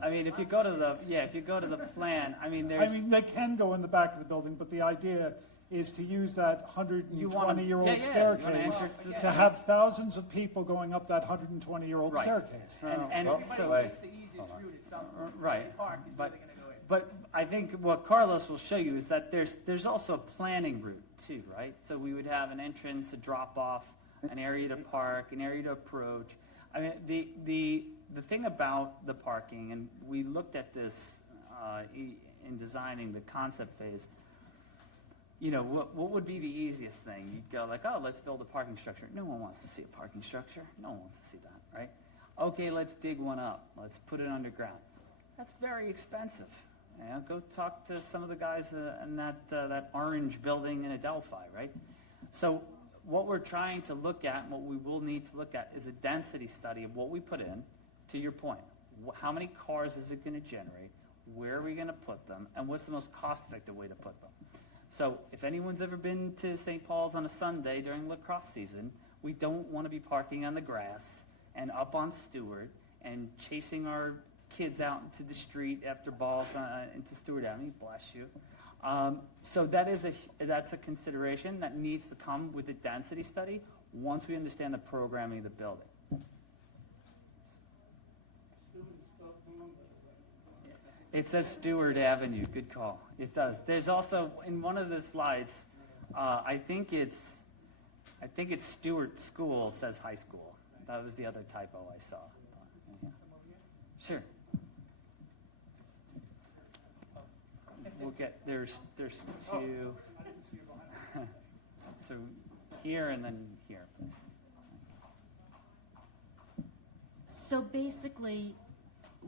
I mean, if you go to the plan, I mean, I mean, they can go in the back of the building, but the idea is to use that You wanna- 120-year-old yeah, you wanna staircase enter to the- to have thousands of people going up that 120-year-old Right. staircase. and so. It's the easiest route at some point. Right, Park is but, where they're gonna go in. but I think what Carlos will show you is that there's also a planning route too, right? So we would have an entrance, a drop off, an area to park, an area to approach. I mean, the thing about the parking, and we looked at this in designing the concept phase. What would be the easiest thing? You'd go like, oh, let's build a parking structure. No one wants to see a parking structure. No one wants to see that, right? Okay, let's dig one up. Let's put it underground. That's very expensive. Go talk to some of the guys in that orange building in Adelphi, right? So what we're trying to look at, and what we will need to look at, is a density study of what we put in, to your point. How many cars is it going to generate? Where are we going to put them? And what's the most cost-effective way to put them? So if anyone's ever been to St. Paul's on a Sunday during lacrosse season, we don't want to be parking on the grass and up on Stewart and chasing our kids out into the street after balls into Stewart Avenue. Bless you. So that's a consideration that needs to come with the density study once we understand the programming of the building. It says Stewart Avenue. Good call. It does. There's also in one of the slides, I think it's Stewart School says high school. That was the other typo I saw. Yeah. Sure. We'll get there's two. So here and then here, please. So basically,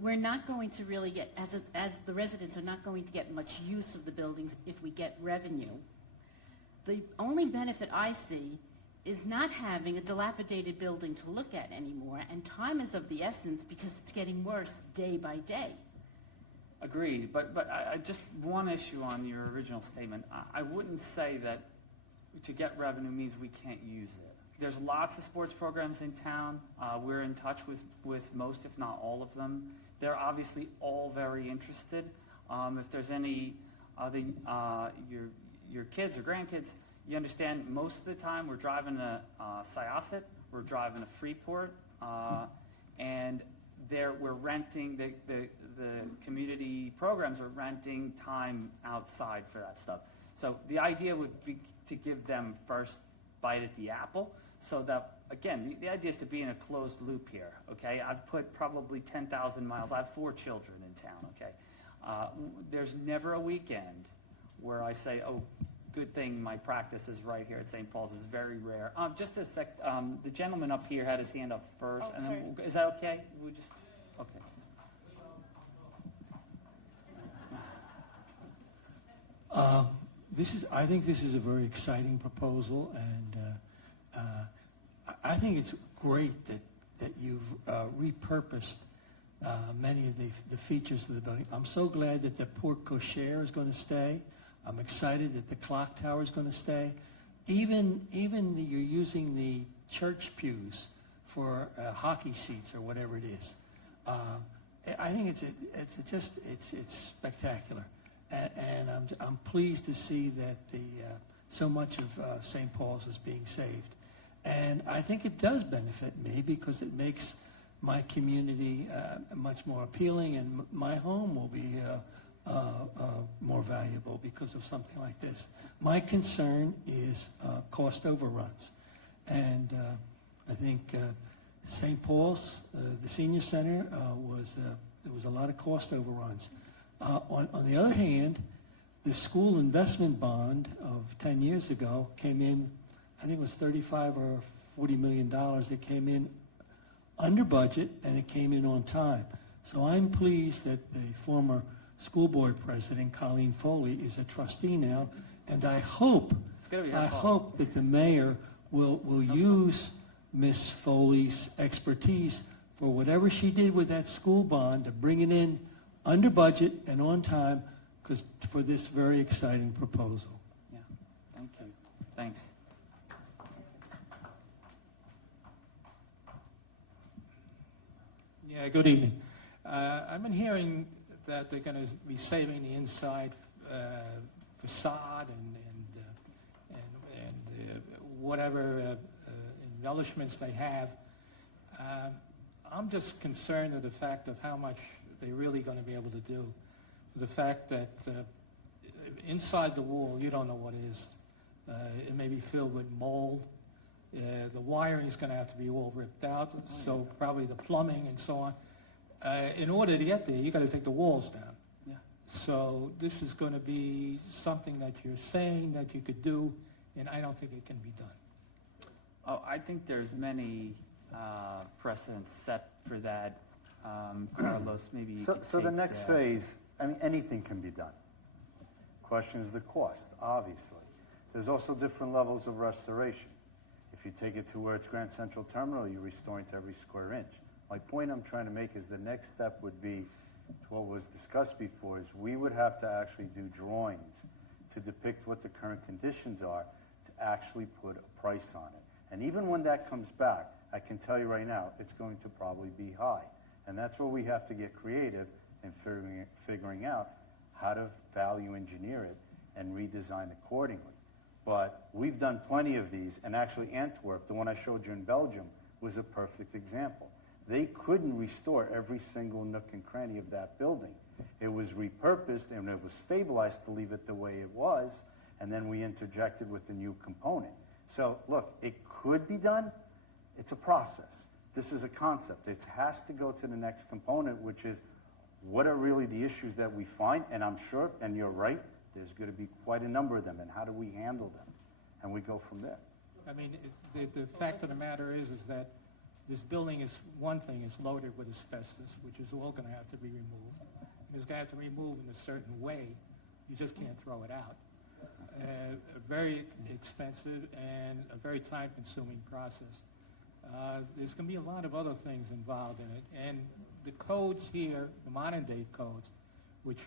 we're not going to really get, as the residents are not going to get much use of the buildings if we get revenue. The only benefit I see is not having a dilapidated building to look at anymore, and time is of the essence because it's getting worse day by day. Agreed, but I just one issue on your original statement. I wouldn't say that to get revenue means we can't use it. There's lots of sports programs in town. We're in touch with most, if not all of them. They're obviously all very interested. If there's any other your kids or grandkids, you understand most of the time we're driving to Syosset, we're driving to Freeport, and we're renting the community programs are renting time outside for that stuff. So the idea would be to give them first bite at the apple, so that again the idea is to be in a closed loop here. Okay, I've put probably 10,000 miles. I have 4 children in town. Okay, there's never a weekend where I say, oh, good thing my practice is right here at St. Paul's. Is very rare. Just a sec. The gentleman up here had his hand up first, Oh, and then sorry. is that okay? We just okay. I think this is a very exciting proposal, and I think it's great that you've repurposed many of the features of the building. I'm so glad that the porte cochere is going to stay. I'm excited that the clock tower is going to stay. Even you're using the church pews for hockey seats or whatever it is. I think it's spectacular, and I'm pleased to see that so much of St. Paul's is being saved, and I think it does benefit me because it makes my community much more appealing, and my home will be more more valuable because of something like this. My concern is cost overruns. And I think St. Paul's, the senior center, there was a lot of cost overruns. On the other hand, the school investment bond of 10 years ago came in, I think it was $35 or $40 million. It came in under budget, and it came in on time. So I'm pleased that the former school board president, Colleen Foley, is a trustee now, and I hope that the mayor will use Miss Foley's expertise for whatever she did with that school bond to bring it in under budget and on time, because for this very exciting proposal. Yeah, thank you. Thanks. Yeah, good evening. I've been hearing that they're going to be saving the inside facade and whatever embellishments they have. I'm just concerned with the fact of how much they're really going to be able to do. The fact that inside the wall, you don't know what it is. It may be filled with mold. The wiring is going to have to be all ripped out, so probably the plumbing and so on. In order to get there, you got to take the walls down. Yeah. So this is going to be something that you're saying that you could do, and I don't think it can be done. Oh, I think there's many precedents set for that. Carlos, maybe you could So the take next phase, I mean, anything can be done. Question is the cost, obviously. There's also different levels of restoration. If you take it to where it's Grand Central Terminal, you're restoring to every square inch. My point I'm trying to make is the next step would be, to what was discussed before, is we would have to actually do drawings to depict what the current conditions are to actually put a price on it. And even when that comes back, I can tell you right now, it's going to probably be high. And that's where we have to get creative in figuring out how to value engineer it and redesign accordingly. But we've done plenty of these, and actually Antwerp, the one I showed you in Belgium, was a perfect example. They couldn't restore every single nook and cranny of that building. It was repurposed and it was stabilized to leave it the way it was, and then we interjected with the new component. So look, it could be done. It's a process. This is a concept. It has to go to the next component, which is what are really the issues that we find, and I'm sure, and you're right, there's going to be quite a number of them, and how do we handle them? And we go from there. I mean, the fact of the matter is that this building is, one thing, is loaded with asbestos, which is all going to have to be removed. And it's going to have to be removed in a certain way. You just can't throw it out. Very expensive and a very time-consuming process. There's going to be a lot of other things involved in it. And the codes here, the modern-day codes, which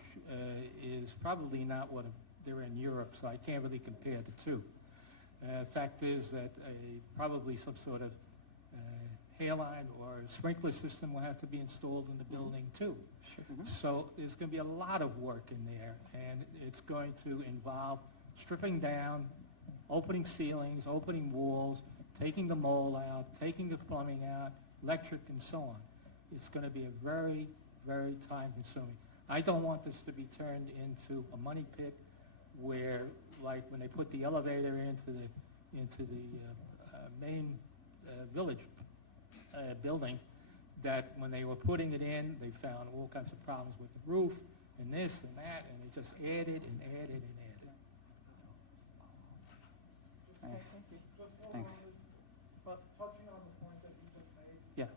is probably not what they're in Europe, so I can't really compare the two. Fact is that probably some sort of hairline or sprinkler system will have to be installed in the building too. So there's going to be a lot of work in there, and it's going to involve stripping down, opening ceilings, opening walls, taking the mold out, taking the plumbing out, electric, and so on. It's going to be a very, very time-consuming. I don't want this to be turned into a money pit where, like when they put the elevator into the main village building, that when they were putting it in, they found all kinds of problems with the roof and this and that, and they just added and added and added. Thanks. Thanks. But touching on the point that you just made, Yeah.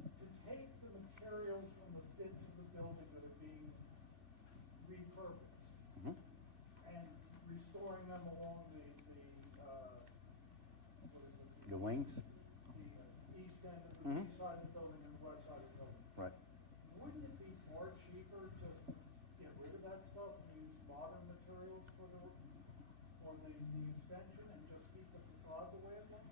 to take the materials from the bits of the building that are being repurposed and restoring them along the wings? The east end of the east side of the building and the west side of the building. Right. Wouldn't it be far cheaper just to get rid of that stuff and use modern materials for the extension and just keep the facade the way it looks?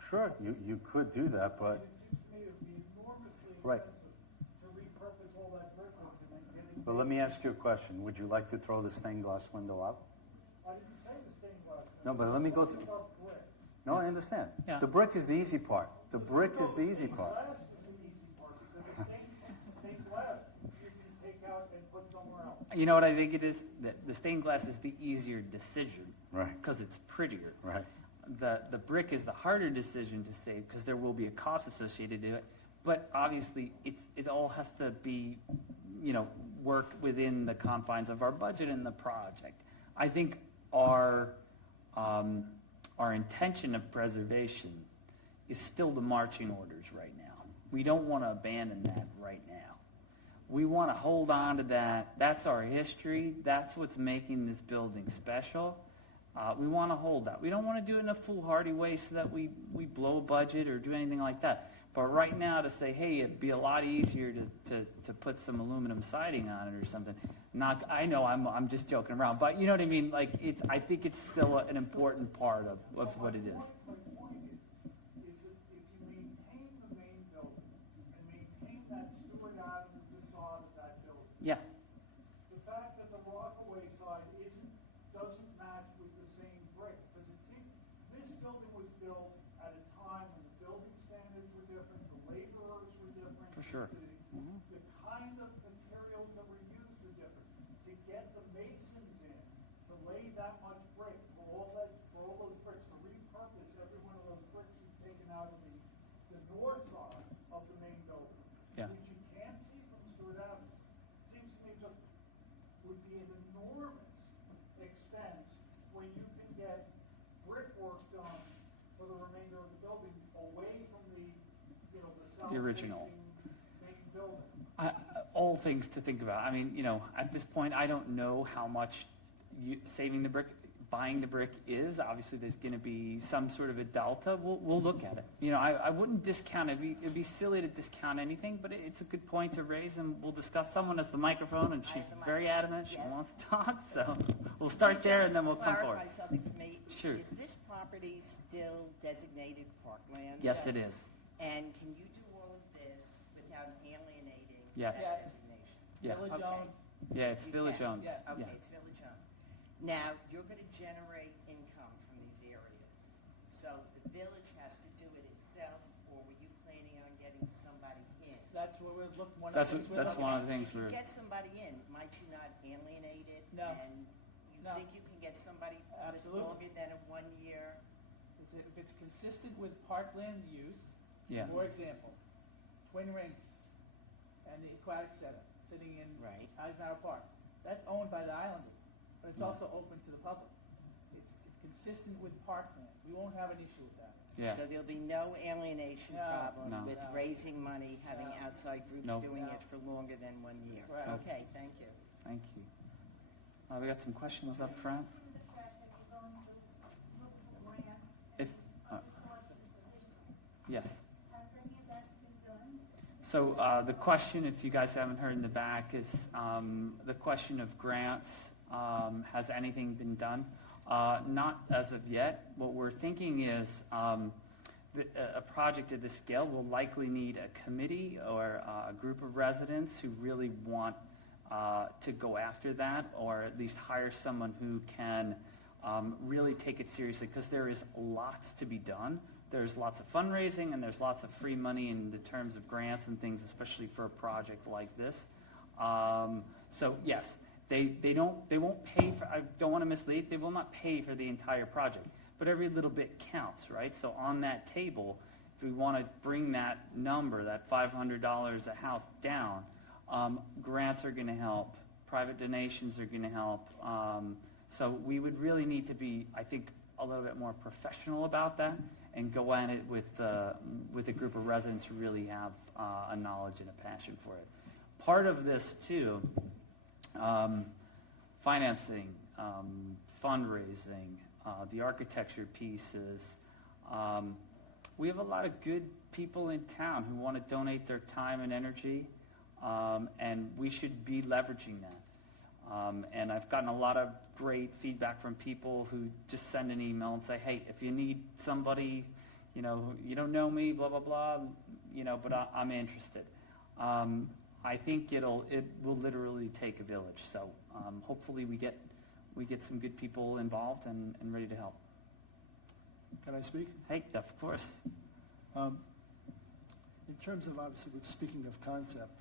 Sure, you could do that, but It seems to me it would be enormously Right. expensive to repurpose all that brickwork and then get it. let me ask you a question. Would you like to throw the stained glass window out? I didn't say the stained glass. No, but let me go I'm through. talking about bricks. No, I understand. Yeah. The brick is the easy part. The brick is the easy part. Glass is the easy part, because the stained glass, you can take out and put somewhere You know what I think it is? That the stained glass is the easier decision. Right. Because it's prettier. Right. The brick is the harder decision to save because there will be a cost associated to it. But obviously, it all has to be, work within the confines of our budget and the project. I think our intention of preservation is still the marching orders right now. We don't want to abandon that right now. We want to hold on to that. That's our history. That's what's making this building special. We want to hold that. We don't want to do it in a foolhardy way so that we blow a budget or do anything like that. But right now to say, hey, it'd be a lot easier to put some aluminum siding on it or something. I know I'm just joking around, but you know what I mean? Like I think it's still an important part of what it is. My point is that if you maintain the main building and maintain that Stewart Avenue facade of that building, Yeah. the fact that the Rockaway side doesn't match with the same brick, because this building was built at a time when the building standards were different, the laborers were different. For sure. The kind of materials that were used were different. To get the masons in, to lay that much brick, for all those bricks, to repurpose every one of those bricks you've taken out of the north side of the main building, Yeah. which you can't see from Stewart Avenue, seems to me just would be an enormous expense when you can get brickwork done for the remainder of the building away from the south The original. main building. All things to think about. I mean, at this point, I don't know how much saving the brick, buying the brick is. Obviously, there's going to be some sort of a delta. We'll look at it. I wouldn't discount it. It'd be silly to discount anything, but it's a good point to raise, and we'll discuss. Someone has the microphone, and she's very adamant. She wants to talk, so we'll start there, and then we'll come forward. Clarify something for me. Sure. Is this property still designated parkland? Yes, it is. And can you do all of this without alienating Yes. that designation? Yeah. Okay. Yeah, it's You village can. owned. Okay, Yeah. it's village owned. Now, you're going to generate income from these areas. So the village has to do it itself, or were you planning on getting somebody in? That's what we're looking, one of That's the things we're that's looking one at. of the things If you we're. get somebody in, might you not alienate it? No. And you No. think you can get somebody with Absolutely. longer than a 1 year? If it's consistent with parkland use, Yeah. for example, Twin Rings and the Aquatic Center sitting in Right. Eisenhower Park, that's owned by the Islanders, but it's also open to the public. It's consistent with parkland. We won't have an issue with that. Yeah. So there'll be no alienation No. problem No. with No. raising money, having No. outside groups No. doing No. it for longer than 1 year? Right. Okay, thank you. Thank you. We got some questions up front. If yes. So the question, if you guys haven't heard in the back, is the question of grants. Has anything been done? Not as of yet. What we're thinking is a project of this scale will likely need a committee or a group of residents who really want to go after that, or at least hire someone who can really take it seriously, because there is lots to be done. There's lots of fundraising, and there's lots of free money in the terms of grants and things, especially for a project like this. So yes, they won't pay for. I don't want to mislead. They will not pay for the entire project, but every little bit counts, right? So on that table, if we want to bring that number, that $500 a house down, grants are going to help. Private donations are going to help. So we would really need to be, I think, a little bit more professional about that and go at it with a group of residents who really have a knowledge and a passion for it. Part of this, too, financing, fundraising, the architecture pieces. We have a lot of good people in town who want to donate their time and energy, and we should be leveraging that. And I've gotten a lot of great feedback from people who just send an email and say, hey, if you need somebody, you don't know me, blah, blah, blah, but I'm interested. I think it will literally take a village. So hopefully we get some good people involved and ready to help. Can I speak? Hey, of course. In terms of, obviously, speaking of concept,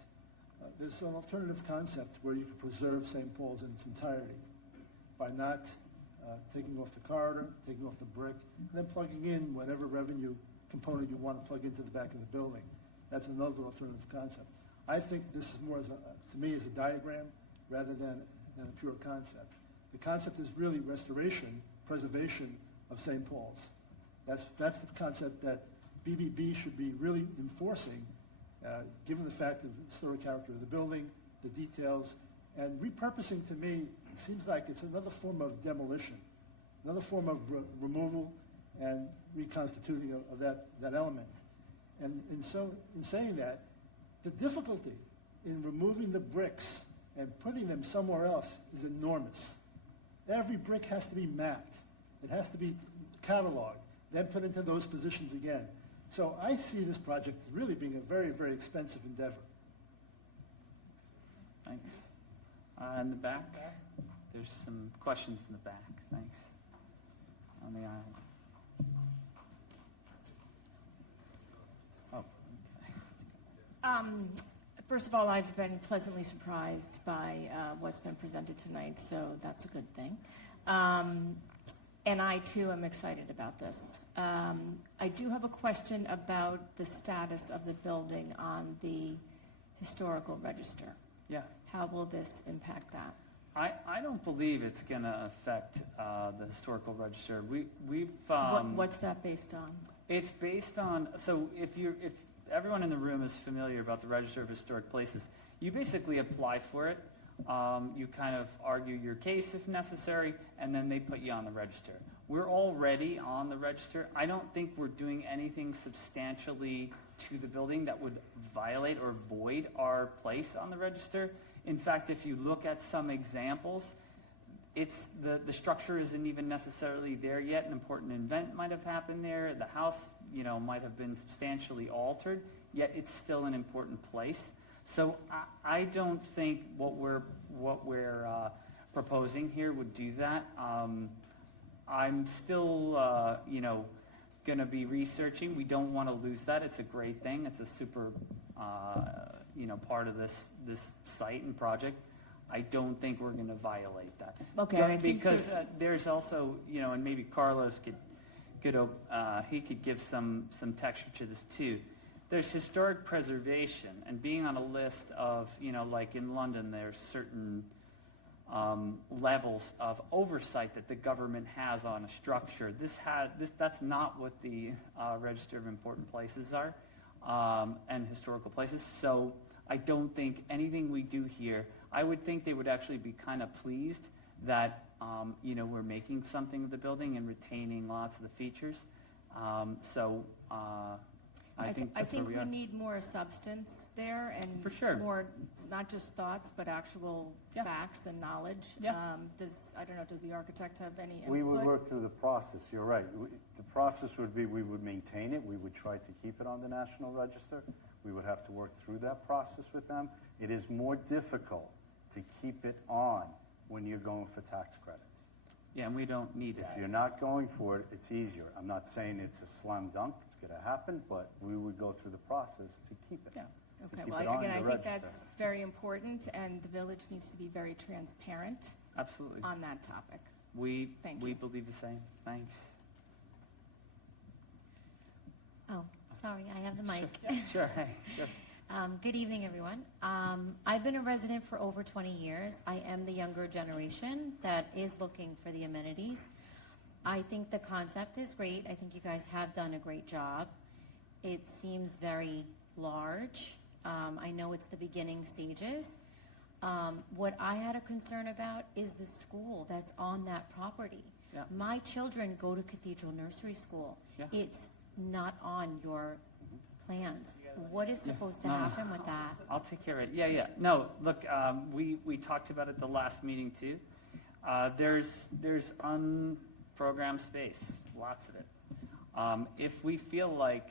There's an alternative concept where you could preserve St. Paul's in its entirety by not taking off the corridor, taking off the brick, and then plugging in whatever revenue component you want to plug into the back of the building. That's another alternative concept. I think this is more, to me, as a diagram rather than a pure concept. The concept is really restoration, preservation of St. Paul's. That's the concept that BBB should be really enforcing, given the fact of the historic character of the building, the details, and repurposing to me seems like it's another form of demolition, another form of removal and reconstituting of that element. And in saying that, the difficulty in removing the bricks and putting them somewhere else is enormous. Every brick has to be mapped. It has to be cataloged, then put into those positions again. So I see this project really being a very, very expensive endeavor. Thanks. In the back, there's some questions in the back. Thanks. On the aisle. Oh, okay. First of all, I've been pleasantly surprised by what's been presented tonight, so that's a good thing. And I, too, am excited about this. I do have a question about the status of the building on the historical register. Yeah. How will this impact that? I don't believe it's going to affect the historical register. We've What's that based on? It's based on, so if everyone in the room is familiar about the Register of Historic Places, you basically apply for it. You kind of argue your case if necessary, and then they put you on the register. We're already on the register. I don't think we're doing anything substantially to the building that would violate or void our place on the register. In fact, if you look at some examples, it's the structure isn't even necessarily there yet. An important event might have happened there. The house, might have been substantially altered, yet it's still an important place. So I don't think what we're proposing here would do that. I'm still, going to be researching. We don't want to lose that. It's a great thing. It's a super, part of this site and project. I don't think we're going to violate that. Okay. Because there's also, and maybe Carlos could give some texture to this too. There's historic preservation, and being on a list of, like in London, there's certain levels of oversight that the government has on a structure. That's not what the Register of Important Places are, and historical places. So I don't think anything we do here, I would think they would actually be kind of pleased that, we're making something of the building and retaining lots of the features. I think that's where we are. We need more substance there and For sure. more, not just thoughts, but actual facts and knowledge. Yeah. Does the architect have any input? We would work through the process, you're right. The process would be we would maintain it, we would try to keep it on the National Register. We would have to work through that process with them. It is more difficult to keep it on when you're going for tax credits. Yeah, and we don't need that. If you're not going for it, it's easier. I'm not saying it's a slam dunk, it's going to happen, but we would go through the process to keep it. Yeah. Okay, keep well, it on again, the I think register. that's very important, and the village needs to be very transparent Absolutely. on that topic. We Thank you. believe the same. Thanks. Oh, sorry, I have the mic. Sure. Hey. Sure. Good evening, everyone. I've been a resident for over 20 years. I am the younger generation that is looking for the amenities. I think the concept is great. I think you guys have done a great job. It seems very large. I know it's the beginning stages. What I had a concern about is the school that's on that property. Yeah. My children go to Cathedral Nursery School. Yeah. It's not on your plans. What is supposed to happen with that? I'll take care of it. Yeah. No, look, we talked about it the last meeting too. There's unprogrammed space, lots of it. If we feel like,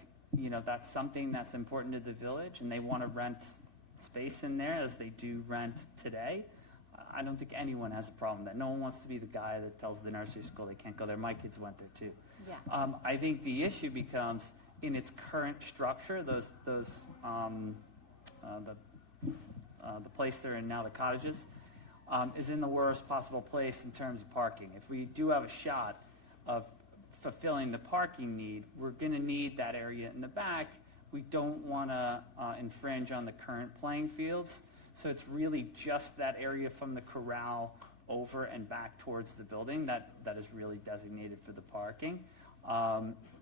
that's something that's important to the village and they want to rent space in there as they do rent today, I don't think anyone has a problem with that. No one wants to be the guy that tells the nursery school they can't go there. My kids went there too. Yeah. I think the issue becomes in its current structure, the the place they're in now, the cottages, is in the worst possible place in terms of parking. If we do have a shot of fulfilling the parking need, we're going to need that area in the back. We don't want to infringe on the current playing fields. So it's really just that area from the corral over and back towards the building that is really designated for the parking.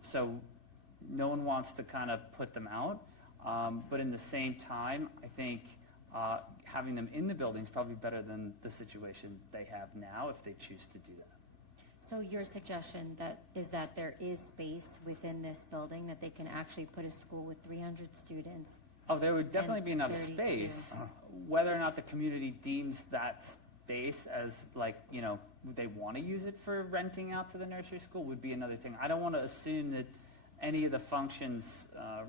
So no one wants to kind of put them out. But in the same time, I think having them in the building is probably better than the situation they have now if they choose to do that. So your suggestion is that there is space within this building that they can actually put a school with 300 students? Oh, there would definitely be enough 32. space. Whether or not the community deems that space as they want to use it for renting out to the nursery school would be another thing. I don't want to assume that any of the functions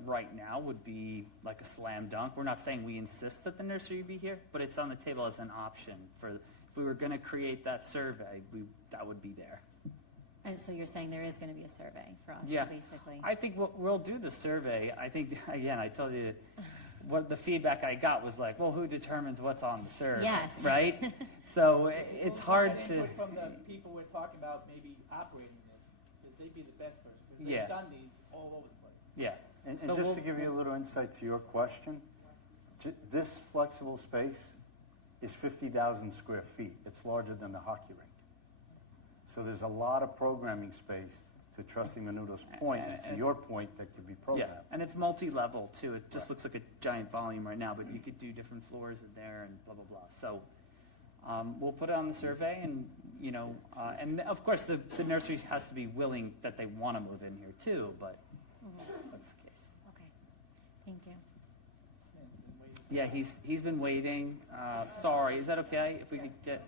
right now would be like a slam dunk. We're not saying we insist that the nursery be here, but it's on the table as an option. If we were going to create that survey, that would be there. And so you're saying there is going to be a survey for us Yeah, to basically... I think we'll do the survey. I think, again, I told you what the feedback I got was like, well, who determines what's on the survey? Yes. Right? So it's hard Well, to... input from the people we're talking about maybe operating this, because they'd be the best person, because Yeah. they've done these all over the place. Yeah. And So just we'll- to give you a little insight to your question, this flexible space is 50,000 square feet. It's larger than the hockey rink. So there's a lot of programming space, to Trustee Menudo's point, and to your point, that could be programmed. Yeah, and it's multi-level too. It just looks like a giant volume right now, but you could do different floors in there and blah, blah, blah. So we'll put it on the survey and, and of course the nursery has to be willing that they want to move in here too, but that's the case. Okay, thank you. Yeah, he's been waiting. Sorry, is that okay if we could get...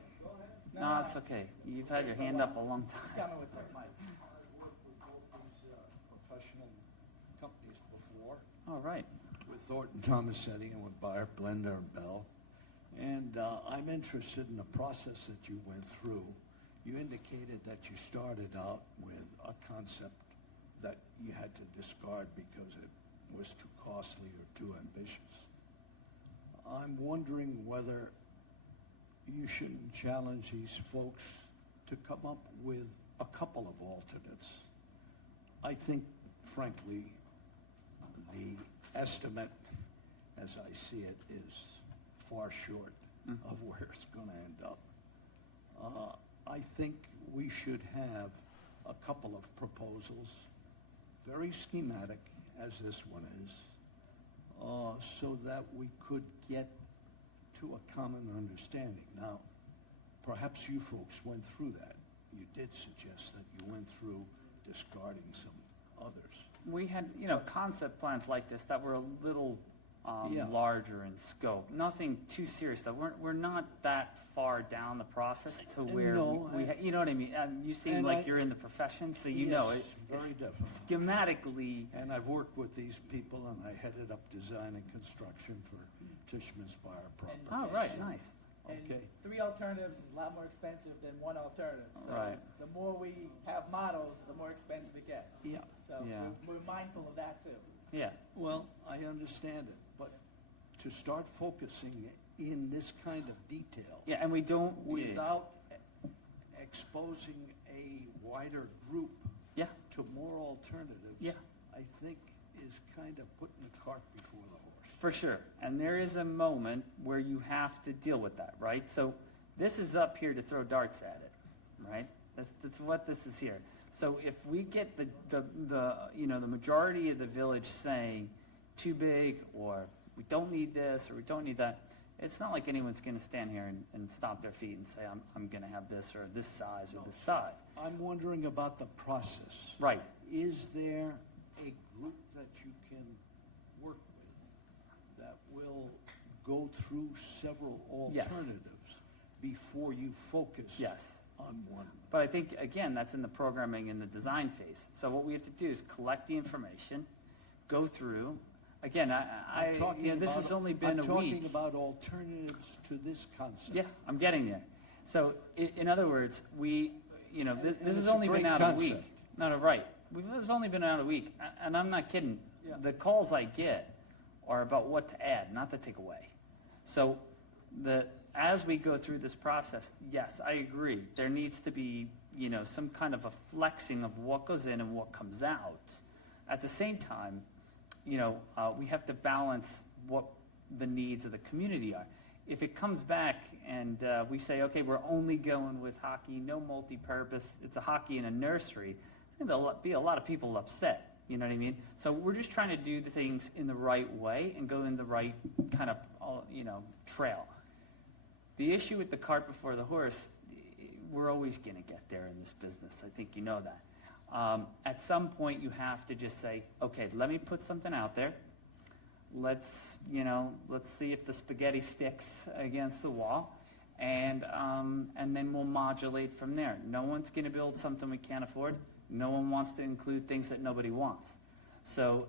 No, it's okay. You've had your hand up a long time. Coming with the mic. I've worked with both these professional companies before, All right. with Thornton Tomasetti and with Bayer, Blender, and Bell. And I'm interested in the process that you went through. You indicated that you started out with a concept that you had to discard because it was too costly or too ambitious. I'm wondering whether you shouldn't challenge these folks to come up with a couple of alternates. I think, frankly, the estimate, as I see it, is far short of where it's going to end up. I think we should have a couple of proposals, very schematic, as this one is, so that we could get to a common understanding. Now, perhaps you folks went through that. You did suggest that you went through discarding some others. We had, concept plans like this that were a little Yeah. larger in scope. Nothing too serious. Though we're not that far down the process to where No, you know what I mean. You seem and like I- you're in the profession, so you Yes, know it. very it's definitely. Schematically, And I've worked with these people, and I headed up design and construction for Tishman Spire Properties. oh right, nice. And Okay. 3 alternatives is a lot more expensive than 1 alternative. So Right. the more we have models, the more expensive it gets. Yeah. So Yeah. we're mindful of that too. Yeah. Well, I understand it, but to start focusing in this kind of detail Yeah, and we don't. without exposing a wider group Yeah. to more alternatives, Yeah. I think is kind of putting the cart before the horse. For sure. And there is a moment where you have to deal with that, right? So this is up here to throw darts at it, right? That's what this is here. So if we get the majority of the village saying too big, or we don't need this, or we don't need that, it's not like anyone's going to stand here and stomp their feet and say, I'm going to have this or this size or this size. I'm wondering about the process. Right. Is there a group that you can work with that will go through several Yes. alternatives before you focus Yes. on one? But I think, again, that's in the programming and the design phase. So what we have to do is collect the information, go through. Again, I'm talking this about- has only been a I'm talking week. about alternatives to this concept. Yeah, I'm getting there. So in other words, this and has it's only a been great out a week. concept. No, right. This has only been out a week. And I'm not kidding. Yeah. The calls I get are about what to add, not to take away. So as we go through this process, yes, I agree. There needs to be, some kind of a flexing of what goes in and what comes out. At the same time, we have to balance what the needs of the community are. If it comes back and we say, okay, we're only going with hockey, no multi-purpose, it's a hockey in a nursery, I think there'll be a lot of people upset. You know what I mean? So we're just trying to do the things in the right way and go in the right kind of, trail. The issue with the cart before the horse, we're always going to get there in this business. I think you know that. At some point, you have to just say, okay, let me put something out there. Let's see if the spaghetti sticks against the wall, and then we'll modulate from there. No one's going to build something we can't afford. No one wants to include things that nobody wants. So,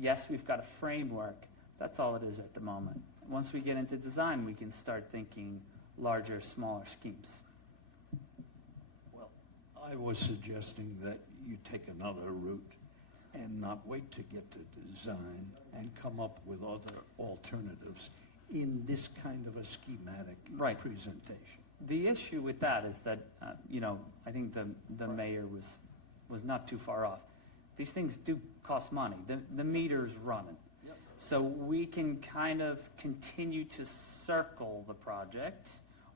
yes, we've got a framework. That's all it is at the moment. Once we get into design, we can start thinking larger, smaller schemes. Well, I was suggesting that you take another route and not wait to get to design and come up with other alternatives in this kind of a schematic presentation. The issue with that is that, I think the mayor was not too far off. These things do cost money. The meter's running. Yep. So we can kind of continue to circle the project,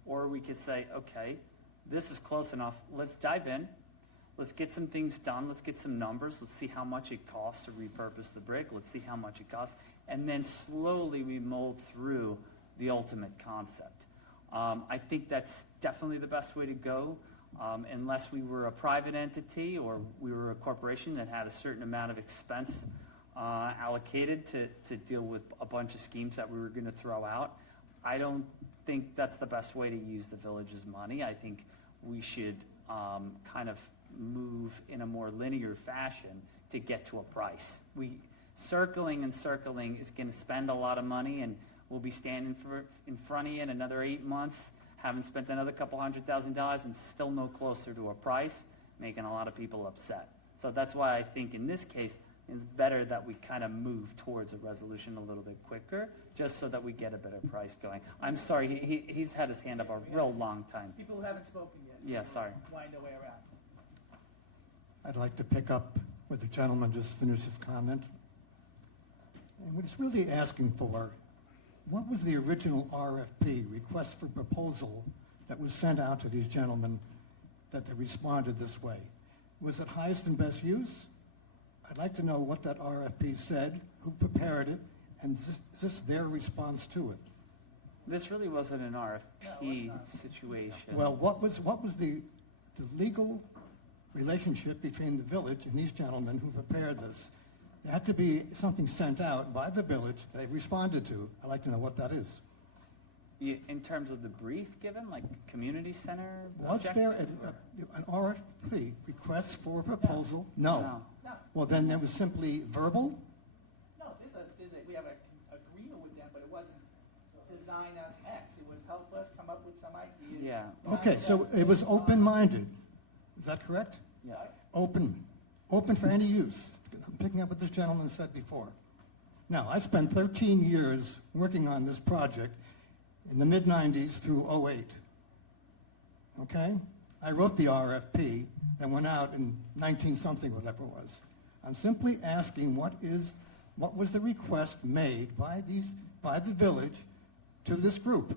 or we could say, okay, this is close enough. Let's dive in. Let's get some things done. Let's get some numbers. Let's see how much it costs to repurpose the brick. Let's see how much it costs. And then slowly we mold through the ultimate concept. I think that's definitely the best way to go. Unless we were a private entity or we were a corporation that had a certain amount of expense allocated to deal with a bunch of schemes that we were going to throw out. I don't think that's the best way to use the village's money. I think we should kind of move in a more linear fashion to get to a price. Circling is going to spend a lot of money, and we'll be standing in front of you in another 8 months, having spent another couple $100,000 and still no closer to a price, making a lot of people upset. So that's why I think in this case, it's better that we kind of move towards a resolution a little bit quicker, just so that we get a better price going. I'm sorry, he's had his hand up a real long time. People who haven't spoken yet. Yeah, sorry. Wind their way around. I'd like to pick up where the gentleman just finished his comment. And what it's really asking for, what was the original RFP, request for proposal, that was sent out to these gentlemen that they responded this way? Was it highest and best use? I'd like to know what that RFP said, who prepared it, and is this their response to it? This really wasn't an RFP situation. Well, what was the legal relationship between the village and these gentlemen who prepared this? There had to be something sent out by the village they responded to. I'd like to know what that is. In terms of the brief given, like community center? Was there an RFP, request for proposal? No. Well, then there was simply verbal? No, we have an agreement with them, but it wasn't design us X. It was help us come up with some ideas. Yeah. Okay, so it was open-minded. Is that correct? Yeah. Open for any use. I'm picking up what this gentleman said before. Now, I spent 13 years working on this project in the mid-90s through 08. Okay? I wrote the RFP that went out in 19-something, whatever it was. I'm simply asking what was the request made by the village to this group?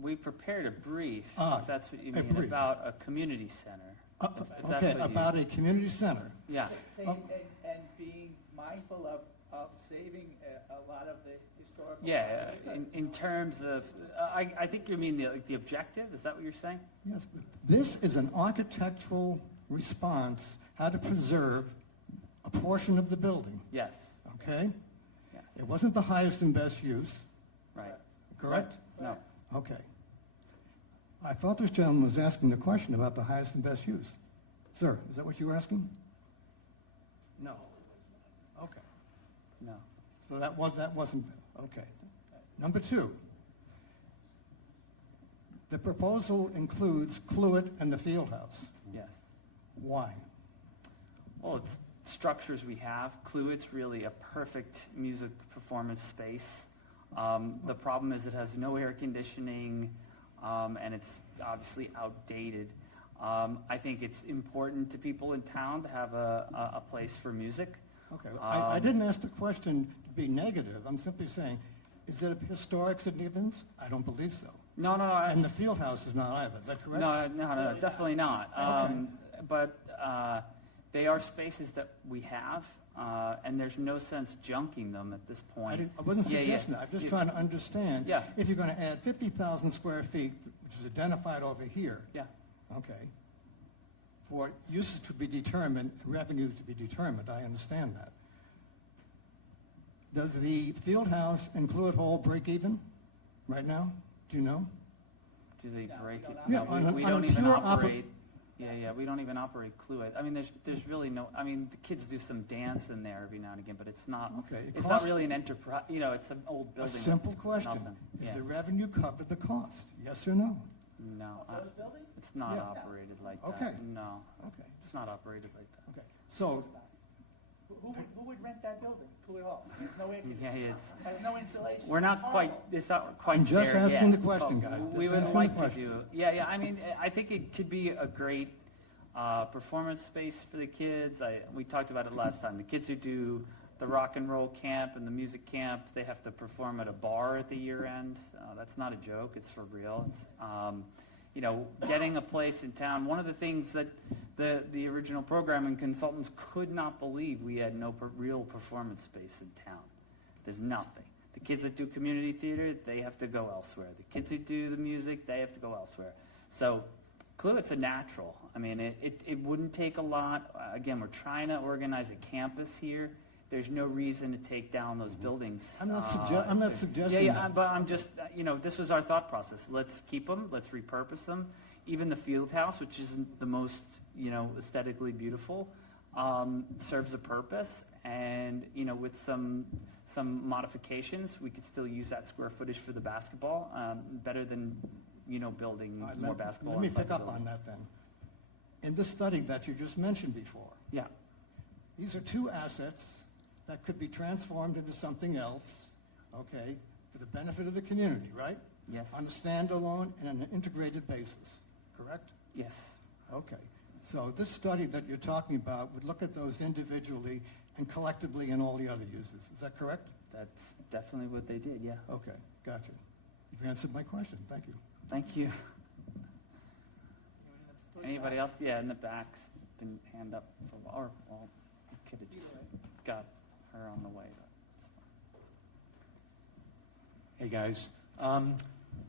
We prepared a brief, if that's what you mean, brief. about a community center. Okay, about a community center. Yeah. And being mindful of saving a lot of the historical. Yeah, in terms of, I think you mean the objective, is that what you're saying? Yes, but this is an architectural response, how to preserve a portion of the building. Yes. Okay? Yes. It wasn't the highest and best use, Right. correct? No. Okay. I thought this gentleman was asking the question about the highest and best use. Sir, is that what you were asking? No. Okay. No. So that wasn't, okay. Number two, the proposal includes Cluett and the field house. Yes. Why? Well, it's structures we have. Cluett's really a perfect music performance space. The problem is it has no air conditioning, and it's obviously outdated. I think it's important to people in town to have a place for music. Okay, I didn't ask the question to be negative. I'm simply saying, is it of historic significance? I don't believe so. No. And the field house is not either, is that correct? No, definitely not. But they are spaces that we have, and there's no sense junking them at this point. I wasn't suggesting that. I'm just trying to understand. Yeah. If you're going to add 50,000 square feet, which is identified over here. Yeah. Okay. For uses to be determined, revenues to be determined, I understand that. Does the field house and Cluett Hall break even right now? Do you know? Do they break it? Yeah, No, we on don't a even pure operate. Yeah, we don't even operate Cluett. I mean, there's really no. I mean, the kids do some dance in there every now and again, but it's not. Okay, It's not really an enterprise. You know, it's an old A building. simple with question. nothing. Is Yeah. the revenue covered the cost? Yes or no? No, Those buildings? it's not Yeah. operated like that. Okay. No, Okay. it's not operated like that. Okay. So, Who would rent that building? Cluett Hall? There's no air conditioning. Yeah, it's. There's no insulation. We're not quite. It's not quite. I'm just there asking yet, the question, but guys. We Just would asking like the to question. do. Yeah. I mean, I think it could be a great performance space for the kids. We talked about it last time. The kids who do the rock and roll camp and the music camp, they have to perform at a bar at the year end. That's not a joke. It's for real. It's, you know, getting a place in town. One of the things that the original programming consultants could not believe, we had no real performance space in town. There's nothing. The kids that do community theater, they have to go elsewhere. The kids who do the music, they have to go elsewhere. So Cluett's a natural. I mean, it wouldn't take a lot. Again, we're trying to organize a campus here. There's no reason to take down those buildings. I'm not suggesting Yeah, that. but I'm just, you know, this was our thought process. Let's keep them. Let's repurpose them. Even the field house, which isn't the most, you know, aesthetically beautiful, serves a purpose. And, you know, with some modifications, we could still use that square footage for the basketball, better than, you know, building more basketball. Let me inside pick the up building. on that then. In this study that you just mentioned before, Yeah. these are two assets that could be transformed into something else, okay, for the benefit of the community, right? Yes. On a standalone and an integrated basis, correct? Yes. Okay. So this study that you're talking about would look at those individually and collectively in all the other uses. Is that correct? That's definitely what they did, yeah. Okay, gotcha. You've answered my question. Thank you. Thank you. Anybody else? Yeah, in the back's been hand up for a while. Or, well, could have just got her on the way. But Hey, guys.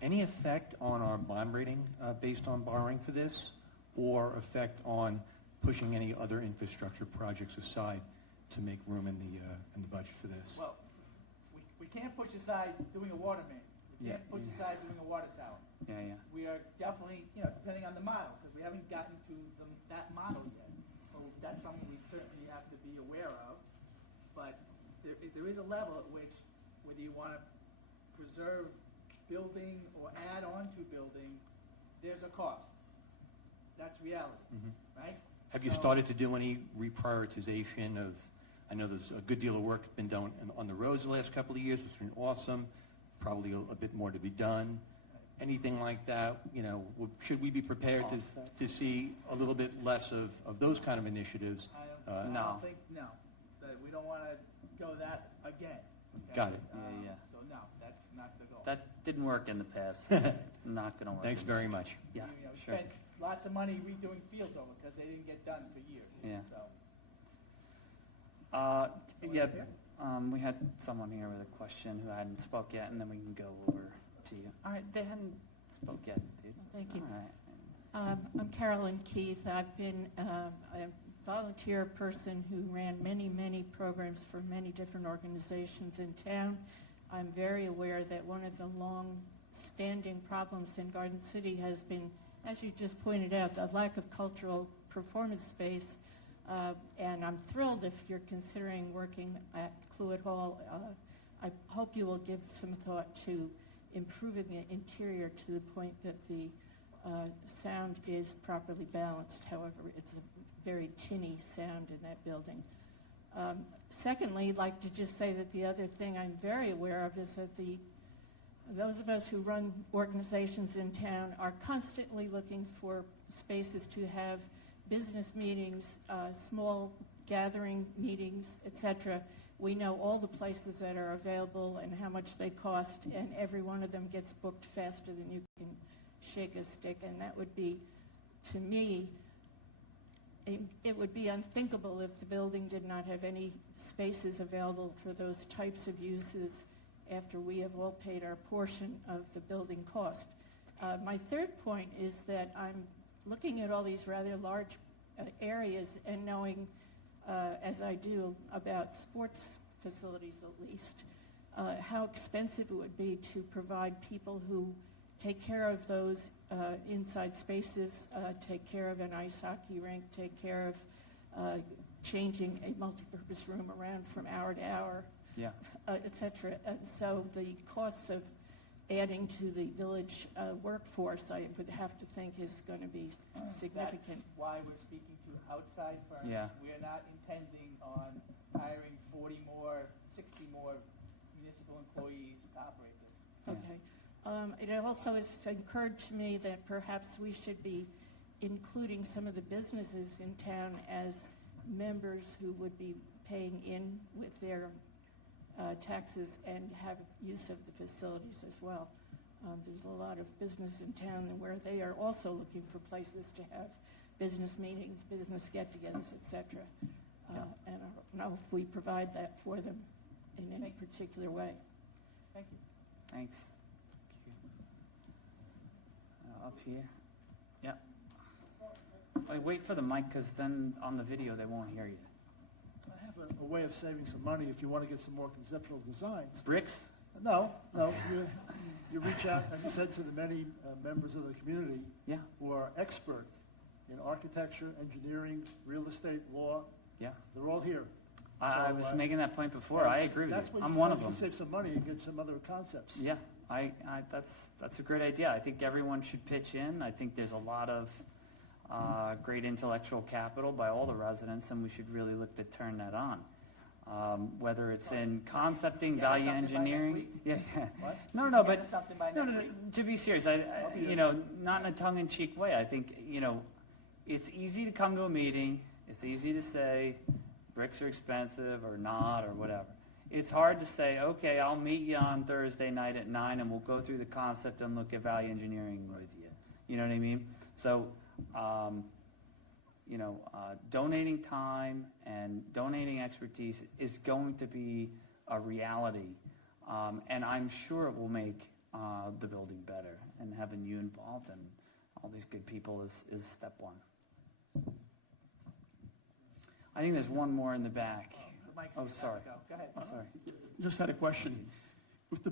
Any effect on our bond rating based on borrowing for this, or effect on pushing any other infrastructure projects aside to make room in the budget for this? Well, we can't push aside doing a water main. We Yeah. can't push aside doing a water tower. Yeah. We are definitely, you know, depending on the model, because we haven't gotten to that model yet. So that's something we certainly have to be aware of. But there is a level at which, whether you want to preserve building or add on to building, there's a cost. That's reality, right? Have you So- started to do any reprioritization of, I know there's a good deal of work been done on the roads the last couple of years, it's been awesome, probably a bit more to be done. Anything like that, you know, should we be prepared to see a little bit less of those kind of initiatives? I don't think, no, that we don't want to go that again. okay? Got it. Yeah. So no, that's not the goal. That didn't work in the past. Not going to work. Thanks very much. Yeah, You know, we sure. spent lots of money redoing fields over because they didn't get done for years. Yeah. So, Yeah, we had someone here with a question who hadn't spoke yet, and then we can go over to you. All right, they hadn't spoke yet, dude. Thank you. All right. I'm Carolyn Keith. I've been a volunteer person who ran many programs for many different organizations in town. I'm very aware that one of the long-standing problems in Garden City has been, as you just pointed out, the lack of cultural performance space. And I'm thrilled if you're considering working at Cluett Hall. I hope you will give some thought to improving the interior to the point that the sound is properly balanced. However, it's a very tinny sound in that building. Secondly, I'd like to just say that the other thing I'm very aware of is that those of us who run organizations in town are constantly looking for spaces to have business meetings, small gathering meetings, etc. We know all the places that are available and how much they cost, and every one of them gets booked faster than you can shake a stick. And that would be, to me, it would be unthinkable if the building did not have any spaces available for those types of uses after we have all paid our portion of the building cost. My third point is that I'm looking at all these rather large areas and knowing, as I do, about sports facilities at least, how expensive it would be to provide people who take care of those inside spaces, take care of an ice hockey rink, take care of changing a multipurpose room around from hour to hour, et cetera. And so the costs of adding to the village workforce, I would have to think, is going to be significant. That's why we're speaking to outside firms. Yeah. We're not intending on hiring 40 more, 60 more municipal employees to operate this. Okay. It also has occurred to me that perhaps we should be including some of the businesses in town as members who would be paying in with their taxes and have use of the facilities as well. There's a lot of business in town where they are also looking for places to have business meetings, business get-togethers, etc. And I don't know if we provide that for them in any particular way. Thank you. Thanks. Up here. Yeah. Wait for the mic, because then on the video they won't hear you. I have a way of saving some money if you want to get some more conceptual designs. Bricks? No. You reach out, as you said, to the many members of the community who are expert in architecture, engineering, real estate, law. Yeah. They're all here. I was making that point before. I agree with you. I'm one of them. You save some money and get some other concepts. Yeah, that's a great idea. I think everyone should pitch in. I think there's a lot of great intellectual capital by all the residents, and we should really look to turn that on. Whether it's in concepting, value engineering. Yeah. No, but to be serious, not in a tongue-in-cheek way. I think, it's easy to come to a meeting. It's easy to say bricks are expensive or not or whatever. It's hard to say, okay, I'll meet you on Thursday night at 9 and we'll go through the concept and look at value engineering with you. You know what I mean? So, donating time and donating expertise is going to be a reality. And I'm sure it will make the building better. And having you involved and all these good people is step one. I think there's one more in the back. Oh, sorry. Go ahead. Sorry. Just had a question. With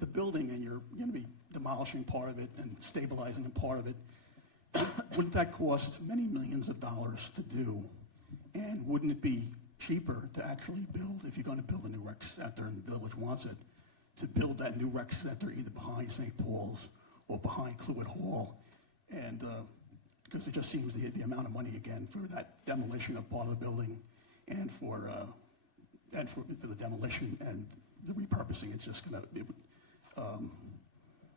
the building, and you're going to be demolishing part of it and stabilizing a part of it, wouldn't that cost many millions of dollars to do? And wouldn't it be cheaper to actually build, if you're going to build a new rec center and the village wants it, to build that new rec center either behind St. Paul's or behind Cluett Hall? And because it just seems the amount of money, again, for that demolition of part of the building and for the demolition and the repurposing, it's just going to,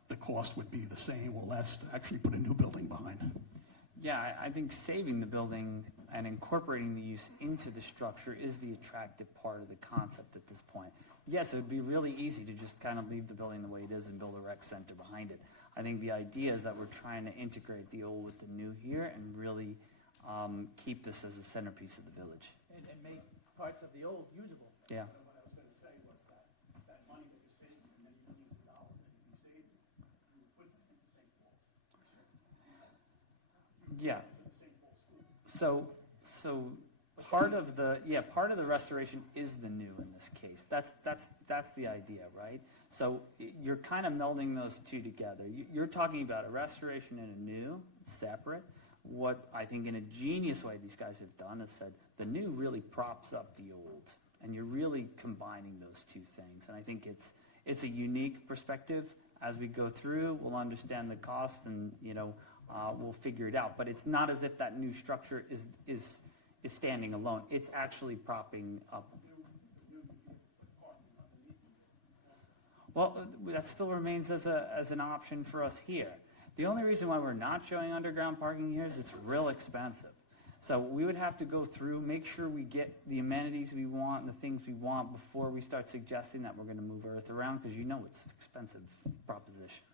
the cost would be the same or less to actually put a new building behind. Yeah, I think saving the building and incorporating the use into the structure is the attractive part of the concept at this point. Yes, it would be really easy to just kind of leave the building the way it is and build a rec center behind it. I think the idea is that we're trying to integrate the old with the new here and really keep this as a centerpiece of the village. And make parts of the old usable. Yeah. What I was going to say was that money that you're saving, the many millions of dollars that you saved, you would put into St. Paul's. Yeah. So part of the restoration is the new in this case. That's the idea, right? So you're kind of melding those two together. You're talking about a restoration and a new, separate. What I think in a genius way these guys have done is said the new really props up the old, and you're really combining those two things. And I think it's a unique perspective. As we go through, we'll understand the cost, and we'll figure it out. But it's not as if that new structure is is standing alone. It's actually propping up. Well, that still remains as an option for us here. The only reason why we're not showing underground parking here is it's real expensive. So we would have to go through, make sure we get the amenities we want and the things we want before we start suggesting that we're going to move earth around, because you know it's an expensive proposition.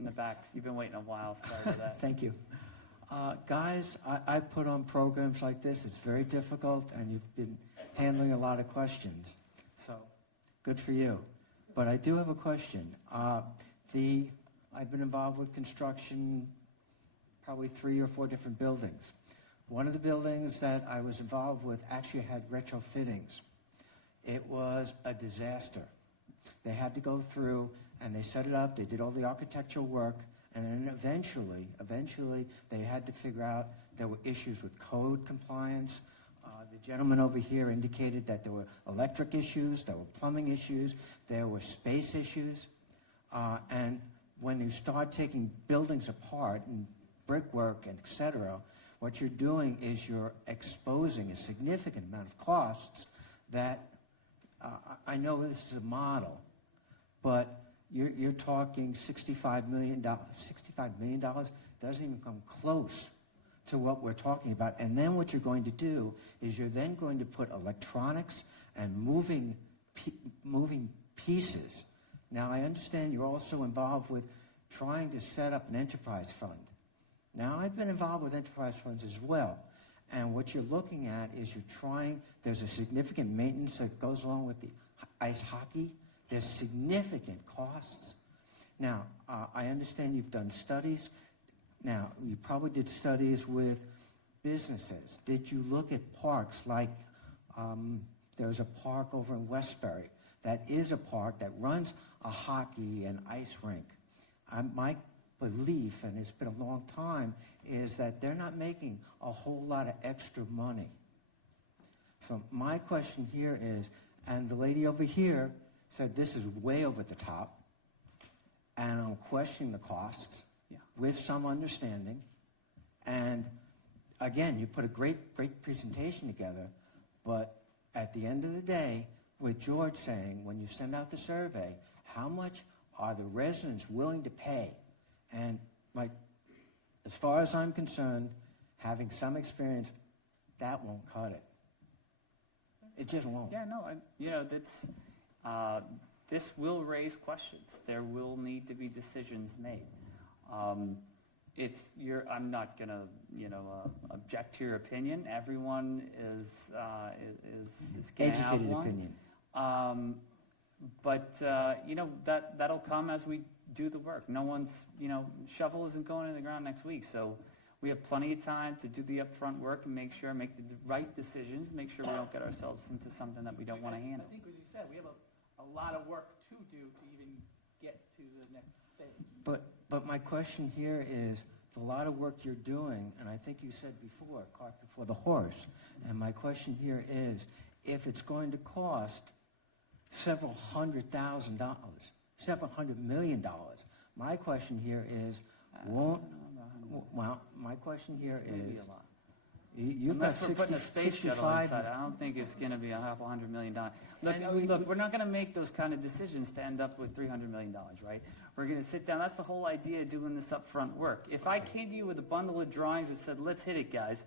In the back, you've been waiting a while, sorry for that. Thank you. Guys, I put on programs like this. It's very difficult, and you've been handling a lot of questions. So, good for you. But I do have a question. I've been involved with construction, probably 3 or 4 different buildings. One of the buildings that I was involved with actually had retrofittings. It was a disaster. They had to go through, and they set it up, they did all the architectural work, and then eventually, they had to figure out there were issues with code compliance. The gentleman over here indicated that there were electric issues, there were plumbing issues, there were space issues. And when you start taking buildings apart and brickwork and et cetera, what you're doing is you're exposing a significant amount of costs that, I know this is a model, but you're talking $65 million. $65 million doesn't even come close to what we're talking about. And then what you're going to do is you're then going to put electronics and moving pieces. Now, I understand you're also involved with trying to set up an enterprise fund. Now, I've been involved with enterprise funds as well. And what you're looking at is there's a significant maintenance that goes along with the ice hockey. There's significant costs. Now, I understand you've done studies. Now, you probably did studies with businesses. Did you look at parks like there's a park over in Westbury that is a park that runs a hockey and ice rink? My belief, and it's been a long time, is that they're not making a whole lot of extra money. So my question here is, and the lady over here said this is way over the top, and I'm questioning the costs with some understanding. And again, you put a great presentation together, but at the end of the day, with George saying, when you send out the survey, how much are the residents willing to pay? And as far as I'm concerned, having some experience, that won't cut it. It just won't. Yeah, no, this will raise questions. There will need to be decisions made. I'm not going to, object to your opinion. Everyone is going to have Educated one. opinion. But that'll come as we do the work. No one's, shovel isn't going in the ground next week. So we have plenty of time to do the upfront work and make the right decisions, make sure we don't get ourselves into something that we don't want to handle. I think, as you said, we have a lot of work to do to even get to the next stage. But my question here is, a lot of work you're doing, and I think you said before, cart before the horse. And my question here is, if it's going to cost several $100,000, several $100 million, my question here is, my question here is, you've got Unless we're putting a space shuttle 65. inside, I don't think it's going to be $200 million. Look, we're not going to make those kind of decisions to end up with $300 million, right? We're going to sit down. That's the whole idea of doing this upfront work. If I came to you with a bundle of drawings that said, let's hit it, guys,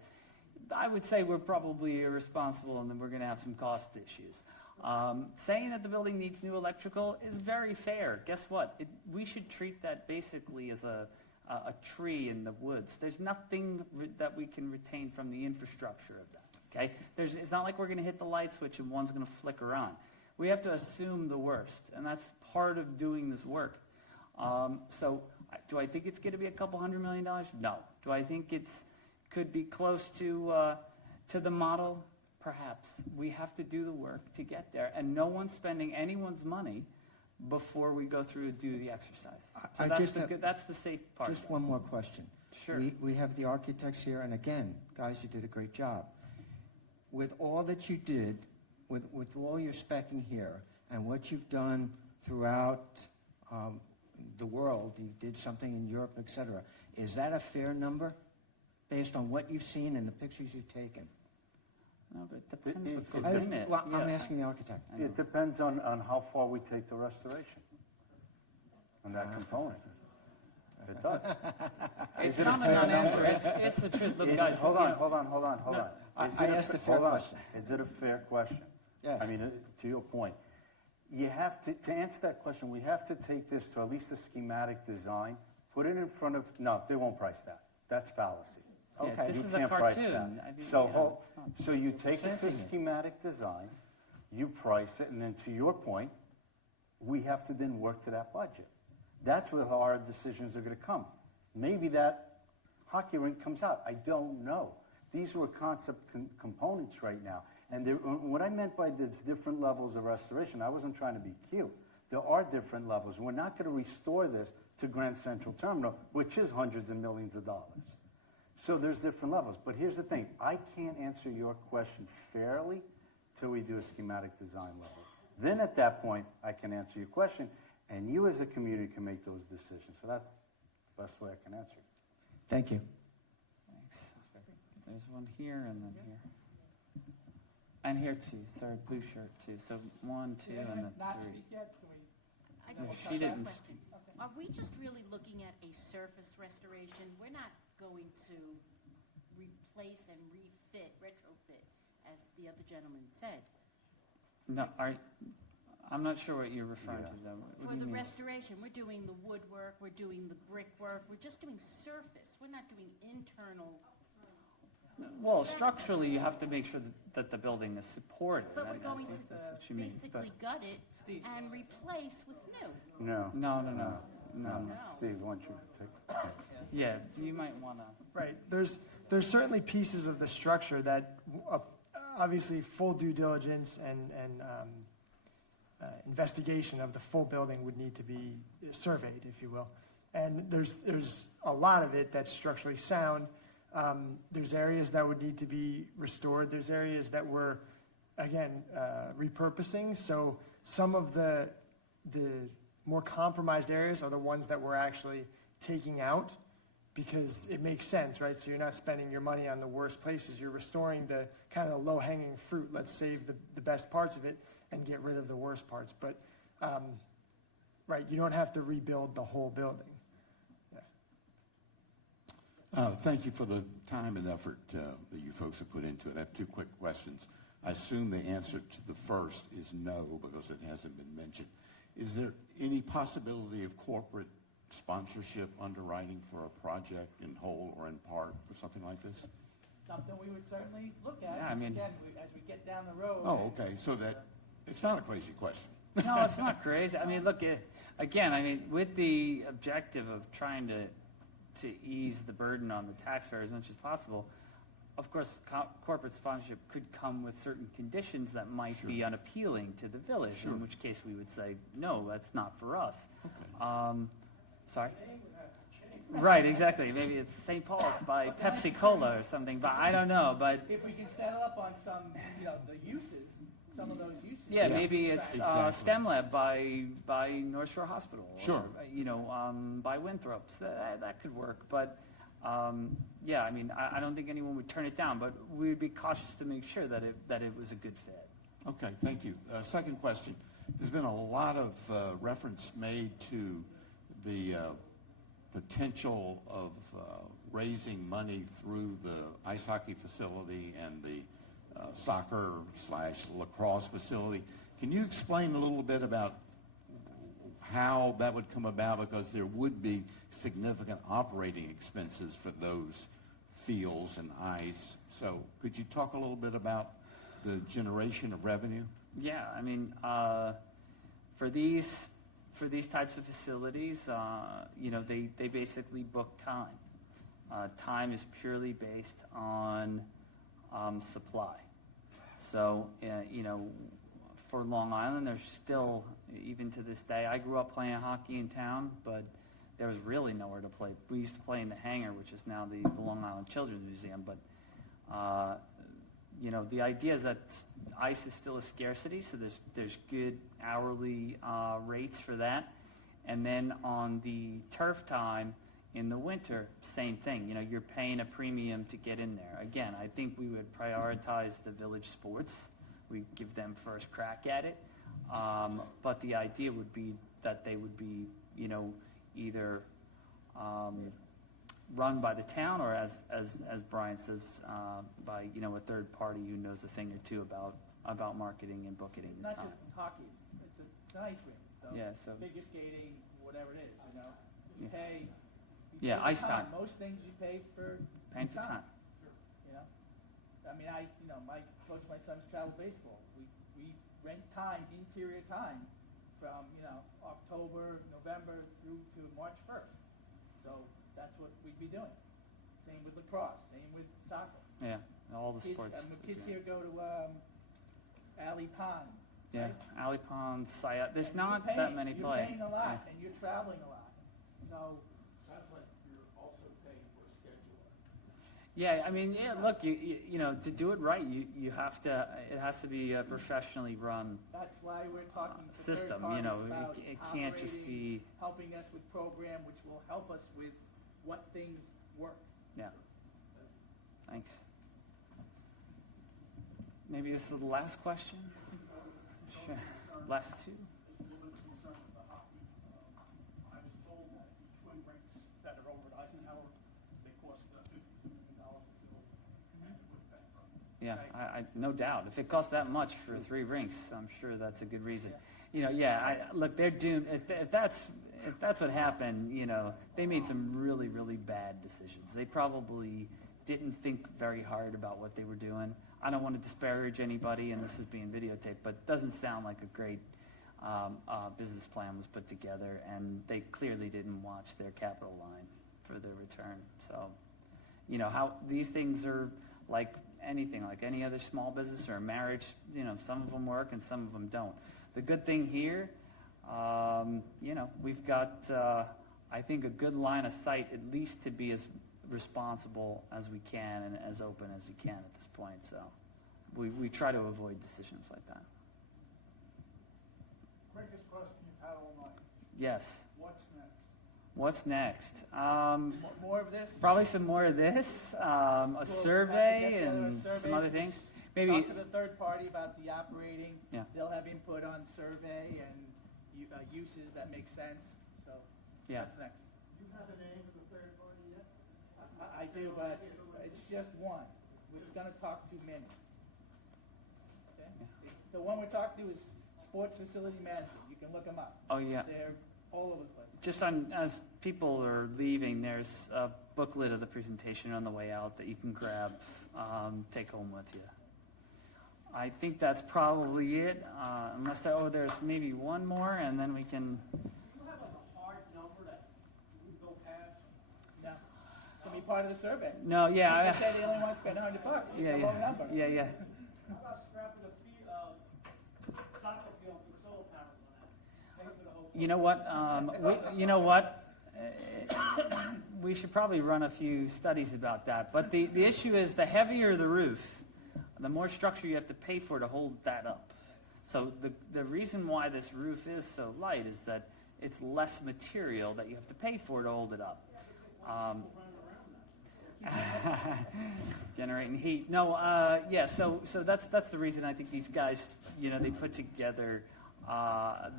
I would say we're probably irresponsible and then we're going to have some cost issues. Saying that the building needs new electrical is very fair. Guess what? We should treat that basically as a tree in the woods. There's nothing that we can retain from the infrastructure of that, okay? It's not like we're going to hit the light switch and one's going to flicker on. We have to assume the worst, and that's part of doing this work. So do I think it's going to be a couple $100 million? No. Do I think could be close to the model? Perhaps. We have to do the work to get there, and no one's spending anyone's money before we go through and do the exercise. So that's the safe part. Just one more question. Sure. We have the architects here, and again, guys, you did a great job. With all that you did, with all your specking here, and what you've done throughout the world, you did something in Europe, etc. Is that a fair number? based on what you've seen and the pictures you've taken? No, but it depends what I- goes in it. well, I'm Yeah. asking the architect. It depends on how far we take the restoration on that component. It does. It's Is it not a fair non-answer. number? It's the truth. Look, Is- guys. Hold you on, know- hold on, hold on, hold No, on. I asked a fair hold on. question. Is it a fair question? Yes. I mean, to your point, you have to answer that question, we have to take this to at least a schematic design, put it in front of, no, they won't price that. That's fallacy. Yeah, Okay. this You is a can't price cartoon. that. I mean, So, you know, it's not- so you take it to presenting it. schematic design, you price it, and then to your point, we have to then work to that budget. That's where our decisions are gonna come. Maybe that hockey rink comes out, I don't know. These were concept components right now. And what I meant by there's different levels of restoration, I wasn't trying to be cute. There are different levels. We're not gonna restore this to Grand Central Terminal, which is hundreds of millions of dollars. So there's different levels. But here's the thing, I can't answer your question fairly till we do a schematic design level. Then at that point, I can answer your question, and you as a community can make those decisions. So that's the best way I can answer it. Thank you. Thanks. There's one here and then here. And here too. Sorry, blue shirt too. So 1, 2, Did and anyone then not 3. speak yet? Can we? I No, got she a didn't. question. Are we just really looking at a surface restoration? We're not going to replace and refit, retrofit, as the other gentleman said. No, I'm not sure what you're referring to though. What For do you the mean? restoration, we're doing the woodwork, we're doing the brickwork, we're just doing surface. We're not doing internal. Well, structurally, you have to make sure that the building is supported. But I we're going think to that's what you mean. basically gut it and replace with new. No. No. Steve, why don't you take? Yeah, you might want to. Right. There's certainly pieces of the structure that obviously full due diligence and investigation of the full building would need to be surveyed, if you will. And there's a lot of it that's structurally sound. There's areas that would need to be restored. There's areas that we're, again, repurposing. So some of the more compromised areas are the ones that we're actually taking out because it makes sense, right? So you're not spending your money on the worst places. You're restoring the kind of low-hanging fruit. Let's save the best parts of it and get rid of the worst parts. But, right, you don't have to rebuild the whole building. Thank you for the time and effort that you folks have put into it. I have two quick questions. I assume the answer to the first is no because it hasn't been mentioned. Is there any possibility of corporate sponsorship underwriting for a project in whole or in part for something like this? Something we would certainly look at. Yeah, I mean- Again, as we get down the road. Oh, okay. So that it's not a crazy question. No, it's not crazy. I mean, look, again, I mean, with the objective of trying to ease the burden on the taxpayer as much as possible, of course, corporate sponsorship could come with certain conditions that might be unappealing to the village, in which case we would say, no, that's not for us. Sorry? Right, exactly. Maybe it's St. Paul's by Pepsi Cola or something, but I don't know. But If we can settle up on some, the uses, some of those uses. yeah, maybe it's STEM Lab by North Shore Hospital. Sure. Or, by Winthrop's. That could work. But yeah, I mean, I don't think anyone would turn it down, but we would be cautious to make sure that it was a good fit. Okay, thank you. Second question. There's been a lot of reference made to the potential of raising money through the ice hockey facility and the soccer/lacrosse facility. Can you explain a little bit about how that would come about? Because there would be significant operating expenses for those fields and ice. So could you talk a little bit about the generation of revenue? Yeah, I mean, for these types of facilities, they basically book time. Time is purely based on supply. So, for Long Island, there's still, even to this day, I grew up playing hockey in town, but there was really nowhere to play. We used to play in the hangar, which is now the Long Island Children's Museum, but the idea is that ice is still a scarcity, so there's good hourly rates for that. And then on the turf time, In the winter, same thing. You know, you're paying a premium to get in there. Again, I think we would prioritize the village sports. We give them first crack at it. But the idea would be that they would be, you know, either run by the town or as Brian says, by, you know, a third party who knows a thing or two about marketing and booking It's the not town. just hockey, it's an ice rink, so Yeah, so- figure skating, whatever it is, you know, you Yeah. pay. Yeah, pay ice for time. Most things you pay for. Paying for time. You know, I mean, I coach my son's travel baseball. We rent time, interior time, from, you know, October, November through to March 1st. So that's what we'd be doing. Same with lacrosse, same with soccer. Yeah, all the Kids, sports. kids here go to Alley Pond. Yeah, Alley Pond, Sayat. There's And not you're that paying- many You're play. paying a lot, and you're traveling a lot. So, Sounds like you're also paying for a scheduler. Yeah, I mean, yeah. Look, you know, to do it right, you have to. It has to be a professionally run that's why we're talking to system. third You know, parties about it can't just operating, be. helping us with program, which will help us with what things work. Yeah. Thanks. Maybe this is the last question. Sure. Last two. Just a little bit of concern with the hockey. I was told that the twin rinks that are over at Eisenhower, they cost $50 million to build, and it would fence. Yeah, I no doubt. If it costs that much for 3 rinks, I'm sure that's a good reason. You know, yeah. Look, they're doomed. If that's what happened, you know, they made some really, really bad decisions. They probably didn't think very hard about what they were doing. I don't want to disparage anybody, and this is being videotaped, but it doesn't sound like a great business plan was put together, and they clearly didn't watch their capital line for their return. So, you know, how these things are like anything, like any other small business or a marriage, you know, some of them work and some of them don't. The good thing here, you know, we've got, I think, a good line of sight at least to be as responsible as we can and as open as we can at this point. So we try to avoid decisions like that. Quickest question you've had all night. Yes. What's next? What's next? More of this? Probably some more of this, a We'll survey have to get together a and survey. some other things. Maybe. Talk to the third party about the operating. Yeah. They'll have input on survey and uses that make sense. So Yeah. that's next. Do you have a name for the third party yet? I do, but it's just one. We're going to talk to many. Okay? The one we're talking to is Sports Facility Management. You can look them up. Oh, yeah. They're all over the place. Just on, as people are leaving, there's a booklet of the presentation on the way out that you can grab, take home with you. I think that's probably it, unless there's maybe one more, and then we can. Do you have like a hard number that we go past? No. To be part of the survey. No, yeah. They say they only want to spend $100. It's Yeah, a low number. yeah, yeah. How about scrapping a soccer field and solar panels on that? Pay for the whole. You know what? We should probably run a few studies about that. But the issue is the heavier the roof, the more structure you have to pay for to hold that up. So the reason why this roof is so light is that it's less material that you have to pay for to hold it up. Generating heat. No, yeah. So that's the reason I think these guys, you know, they put together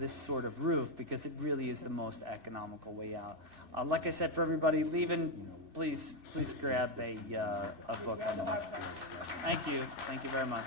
this sort of roof because it really is the most economical way out. Like I said, for everybody leaving, please grab a book on the way. Thank you very much.